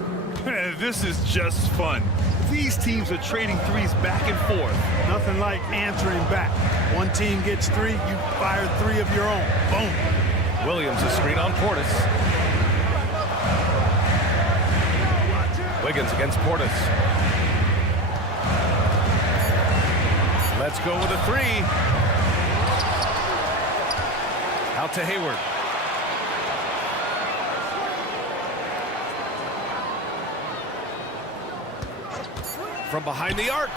This is just fun. These teams are trading threes back and forth. Nothing like answering back. One team gets 3, you fire 3 of your own. Boom. Williams, a screen on Portis. Wiggins against Portis. Let's go with a 3. Out to Hayward. From behind the arc.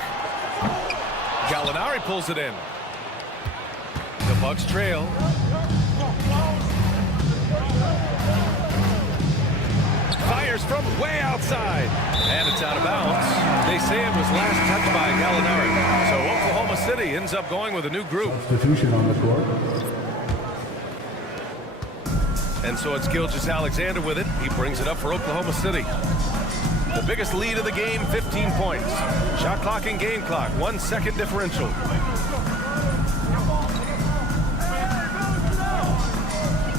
Gallinari pulls it in. The Bucks trail. Fires from way outside. And it's out of bounds. They say it was last touched by Gallinari. So Oklahoma City ends up going with a new group. Substitution on the court. And so it's Gilgeous-Alexander with it. He brings it up for Oklahoma City. The biggest lead of the game, 15 points. Shot clock and game clock, 1 second differential.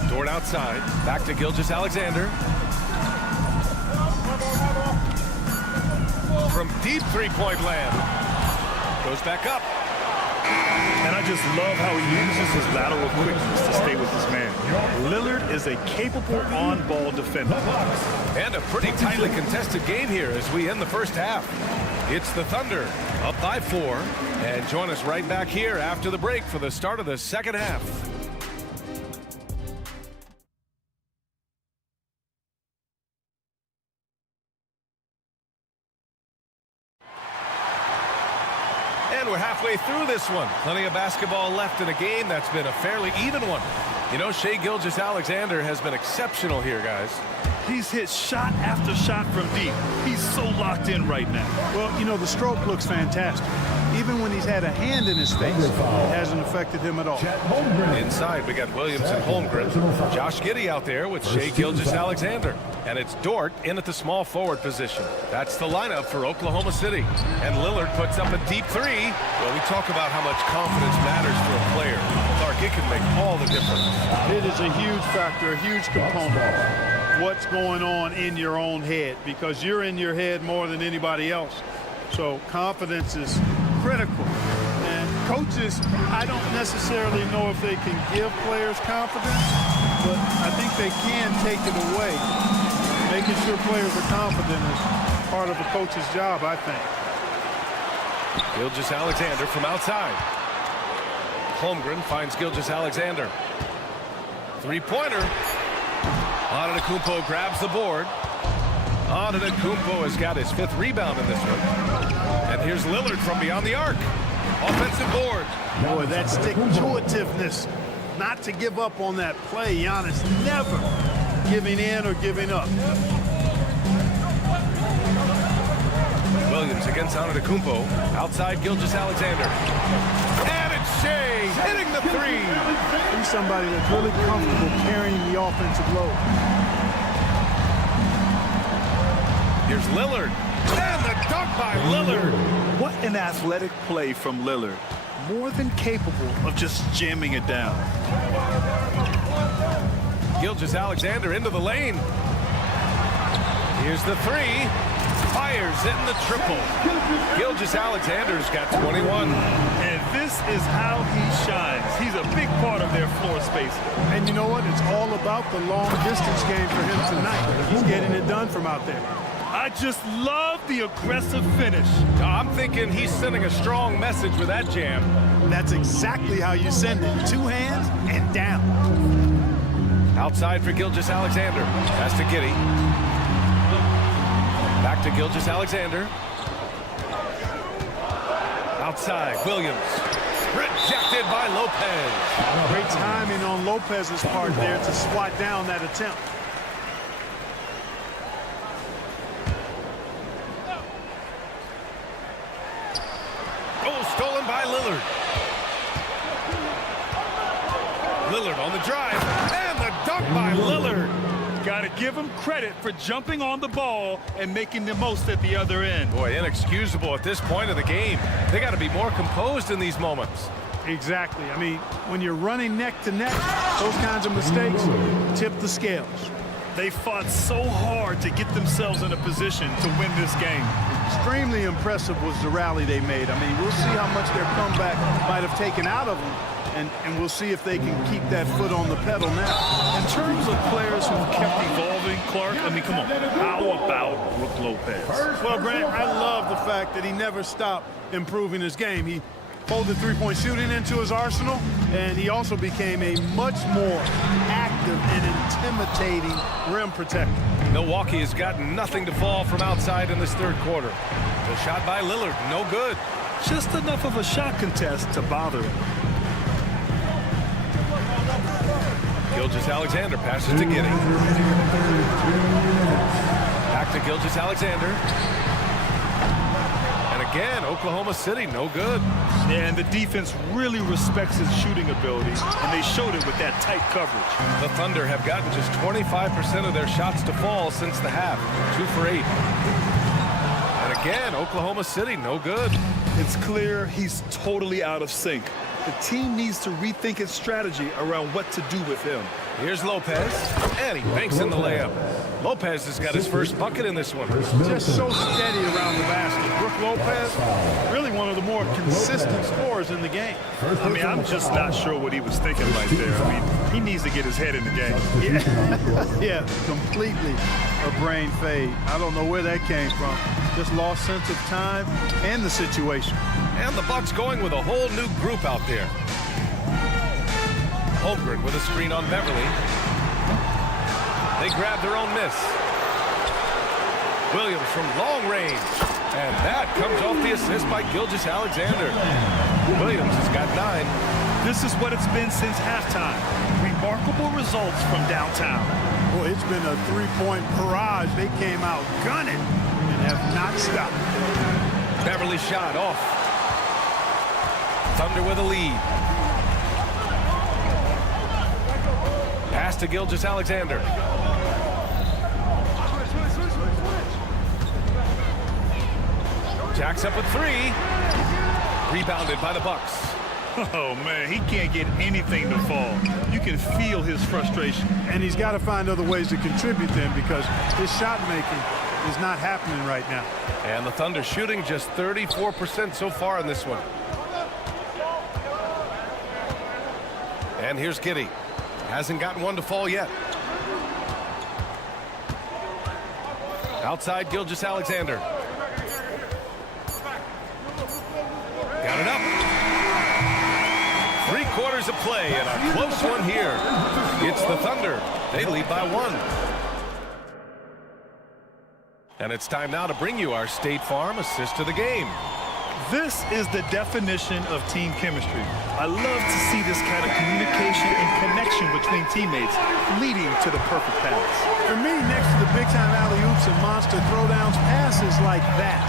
Dort outside, back to Gilgeous-Alexander. From deep three-point land. Goes back up. And I just love how he uses his lateral quickness to stay with his man. Lillard is a capable on-ball defender. And a pretty tightly contested game here as we end the first half. It's the Thunder up by 4. And join us right back here after the break for the start of the second half. And we're halfway through this one. Plenty of basketball left in a game that's been a fairly even one. You know, Shai Gilgeous-Alexander has been exceptional here, guys. He's hit shot after shot from deep. He's so locked in right now. Well, you know, the stroke looks fantastic. Even when he's had a hand in his face, it hasn't affected him at all. Inside, we got Williams and Holmgren. Josh Giddey out there with Shai Gilgeous-Alexander. And it's Dort in at the small forward position. That's the lineup for Oklahoma City. And Lillard puts up a deep 3. Well, we talk about how much confidence matters for a player. Clark, it can make all the difference. It is a huge factor, a huge component. What's going on in your own head, because you're in your head more than anybody else. So confidence is critical. And coaches, I don't necessarily know if they can give players confidence, but I think they can take it away. Making sure players are confident is part of a coach's job, I think. Gilgeous-Alexander from outside. Holmgren finds Gilgeous-Alexander. Three-pointer. Antetokounmpo grabs the board. Antetokounmpo has got his 5th rebound in this one. And here's Lillard from beyond the arc. Offensive board. Boy, that stick-to-itiveness, not to give up on that play. Giannis never giving in or giving up. Williams against Antetokounmpo. Outside Gilgeous-Alexander. And it's Shai hitting the 3. He's somebody that's really comfortable carrying the offensive load. Here's Lillard. And the dunk by Lillard. What an athletic play from Lillard. More than capable of just jamming it down. Gilgeous-Alexander into the lane. Here's the 3. Fires in the triple. Gilgeous-Alexander's got 21. And this is how he shines. He's a big part of their floor space. And you know what? It's all about the long distance game for him tonight. He's getting it done from out there. I just love the aggressive finish. I'm thinking he's sending a strong message with that jam. That's exactly how you send it. 2 hands and down. Outside for Gilgeous-Alexander. Pass to Giddey. Back to Gilgeous-Alexander. Outside, Williams. Rejected by Lopez. Great timing on Lopez's part there to swat down that attempt. Lillard on the drive, and the dunk by Lillard. Got to give him credit for jumping on the ball and making the most at the other end. Boy, inexcusable at this point of the game. They got to be more composed in these moments. Exactly. I mean, when you're running neck to neck, those kinds of mistakes tip the scales. They fought so hard to get themselves in a position to win this game. Extremely impressive was the rally they made. I mean, we'll see how much their comeback might have taken out of them, and we'll see if they can keep that foot on the pedal now. In terms of players who kept evolving, Clark, I mean, come on. How about Brook Lopez? Well, Grant, I love the fact that he never stopped improving his game. He folded three-point shooting into his arsenal, and he also became a much more active and intimidating rim protector. Milwaukee has gotten nothing to fall from outside in this third quarter. The shot by Lillard, no good. Just enough of a shot contest to bother him. Gilgeous-Alexander passes to Giddey. Back to Gilgeous-Alexander. And again, Oklahoma City, no good. Yeah, and the defense really respects his shooting ability, and they showed it with that tight coverage. The Thunder have gotten just 25% of their shots to fall since the half. 2 for 8. And again, Oklahoma City, no good. It's clear he's totally out of sync. The team needs to rethink its strategy around what to do with him. Here's Lopez, and he banks in the layup. Lopez has got his first bucket in this one. Just so steady around the basket. Brook Lopez, really one of the more consistent scorers in the game. I mean, I'm just not sure what he was thinking right there. I mean, he needs to get his head in the game. Yeah, completely a brain fade. I don't know where that came from. Just lost sense of time and the situation. And the Bucks going with a whole new group out there. Holmgren with a screen on Beverly. They grab their own miss. Williams from long range. And that comes off the assist by Gilgeous-Alexander. Williams has got 9. This is what it's been since halftime. Remarkable results from downtown. Boy, it's been a three-point barrage. They came out gunning and have not stopped. Beverly shot off. Thunder with a lead. Pass to Gilgeous-Alexander. Jacks up with 3. Rebounded by the Bucks. Oh, man, he can't get anything to fall. You can feel his frustration. And he's got to find other ways to contribute then, because his shot making is not happening right now. And the Thunder shooting just 34% so far in this one. And here's Giddey. Hasn't gotten one to fall yet. Outside Gilgeous-Alexander. Got it up. 3 quarters of play and a close one here. It's the Thunder. They lead by 1. And it's time now to bring you our State Farm assist of the game. This is the definition of team chemistry. I love to see this kind of communication and connection between teammates leading to the perfect pass. For me, next to the big-time alley-oops and monster throwdowns, passes like that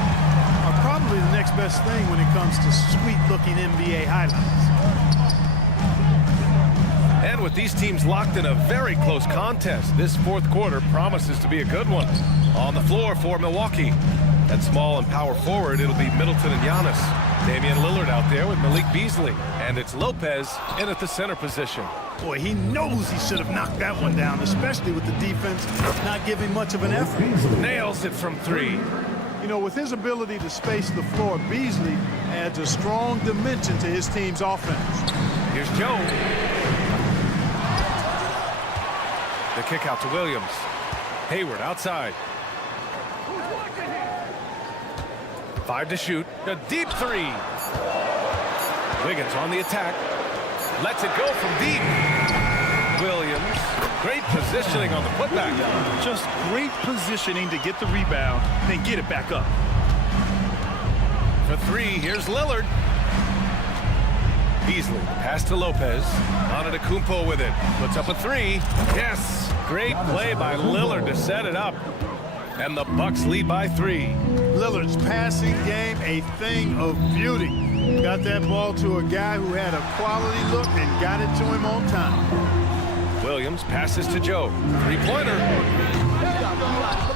are probably the next best thing when it comes to sweet-looking NBA highlights. And with these teams locked in a very close contest, this fourth quarter promises to be a good one. On the floor for Milwaukee. At small and power forward, it'll be Middleton and Giannis. Damian Lillard out there with Malik Beasley. And it's Lopez in at the center position. Boy, he knows he should have knocked that one down, especially with the defense not giving much of an effort. Nails it from 3. You know, with his ability to space the floor, Beasley adds a strong dimension to his team's offense. Here's Joe. The kick out to Williams. Hayward outside. 5 to shoot. A deep 3. Wiggins on the attack. Lets it go from deep. Williams. Great positioning on the putback. Just great positioning to get the rebound, then get it back up. For 3, here's Lillard. Beasley, pass to Lopez. Antetokounmpo with it. Puts up a 3. Yes! Great play by Lillard to set it up. And the Bucks lead by 3. Lillard's passing game, a thing of beauty. Got that ball to a guy who had a quality look and got it to him on time. Williams passes to Joe. Three-pointer.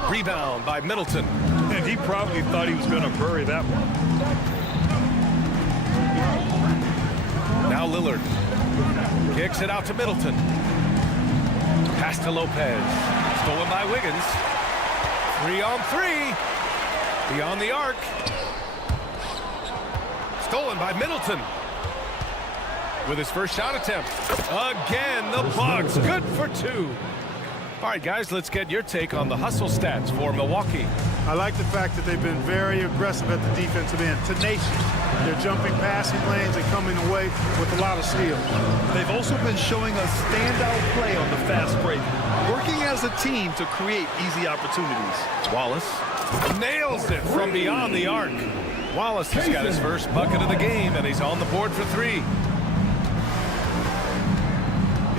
Rebound by Middleton. And he probably thought he was going to bury that one. Now Lillard. Kicks it out to Middleton. Pass to Lopez. Stolen by Wiggins. 3-on-3. Beyond the arc. Stolen by Middleton. With his first shot attempt. Again, the Bucks. Good for two. All right, guys, let's get your take on the hustle stats for Milwaukee. I like the fact that they've been very aggressive at the defensive end. Tenacious. They're jumping passing lanes and coming away with a lot of steals. They've also been showing a standout play on the fast break, working as a team to create easy opportunities. Wallace nails it from beyond the arc. Wallace has got his first bucket of the game, and he's on the board for three.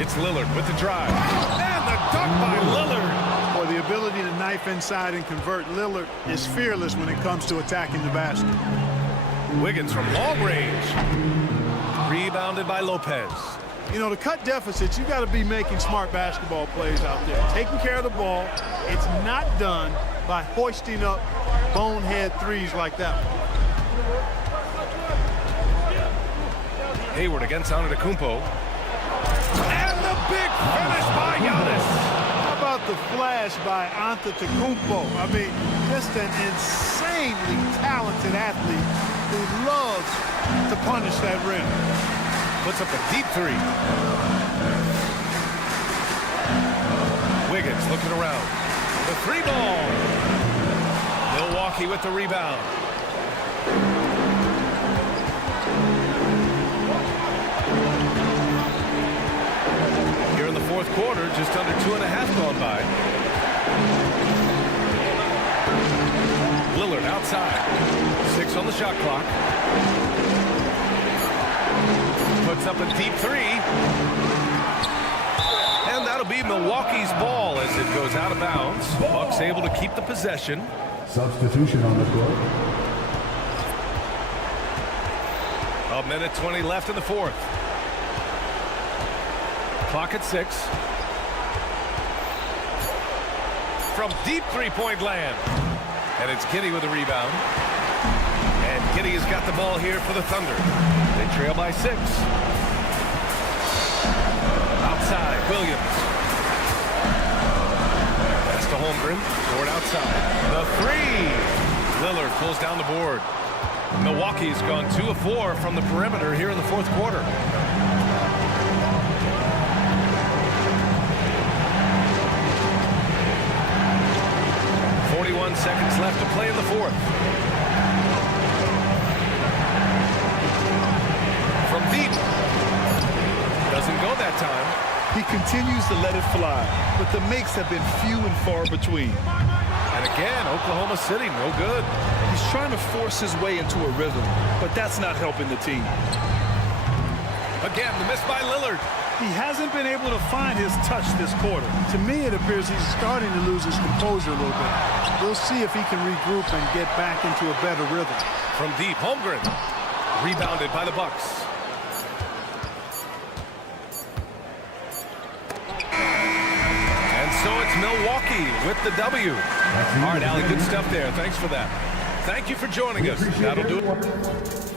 It's Lillard with the drive. And the dunk by Lillard. Boy, the ability to knife inside and convert. Lillard is fearless when it comes to attacking the basket. Wiggins from long range. Rebounded by Lopez. You know, to cut deficits, you got to be making smart basketball plays out there. Taking care of the ball. It's not done by hoisting up bonehead threes like that one. Hayward against Antetokounmpo. And the big finish by Giannis. How about the flash by Antetokounmpo? I mean, just an insanely talented athlete who loves to punish that rim. Puts up a deep three. Wiggins looking around. The three ball. Milwaukee with the rebound. Here in the fourth quarter, just under 2.5 gone by. Lillard outside. 6 on the shot clock. Puts up a deep three. And that'll be Milwaukee's ball as it goes out of bounds. Bucks able to keep the possession. Substitution on the court. A minute 20 left in the fourth. Clock at 6. From deep three-point land. And it's Giddey with a rebound. And Giddey has got the ball here for the Thunder. They trail by 6. Outside, Williams. That's to Holmgren. Board outside. The three. Lillard pulls down the board. Milwaukee's gone 2 of 4 from the perimeter here in the fourth quarter. Seconds left to play in the fourth. From deep. Doesn't go that time. He continues to let it fly, but the makes have been few and far between. And again, Oklahoma City, no good. He's trying to force his way into a rhythm, but that's not helping the team. Again, the miss by Lillard. He hasn't been able to find his touch this quarter. To me, it appears he's starting to lose his composure a little bit. We'll see if he can regroup and get back into a better rhythm. From deep, Holmgren. Rebounded by the Bucks. And so it's Milwaukee with the W. All right, Allie, good stuff there. Thanks for that. Thank you for joining us. That'll do it.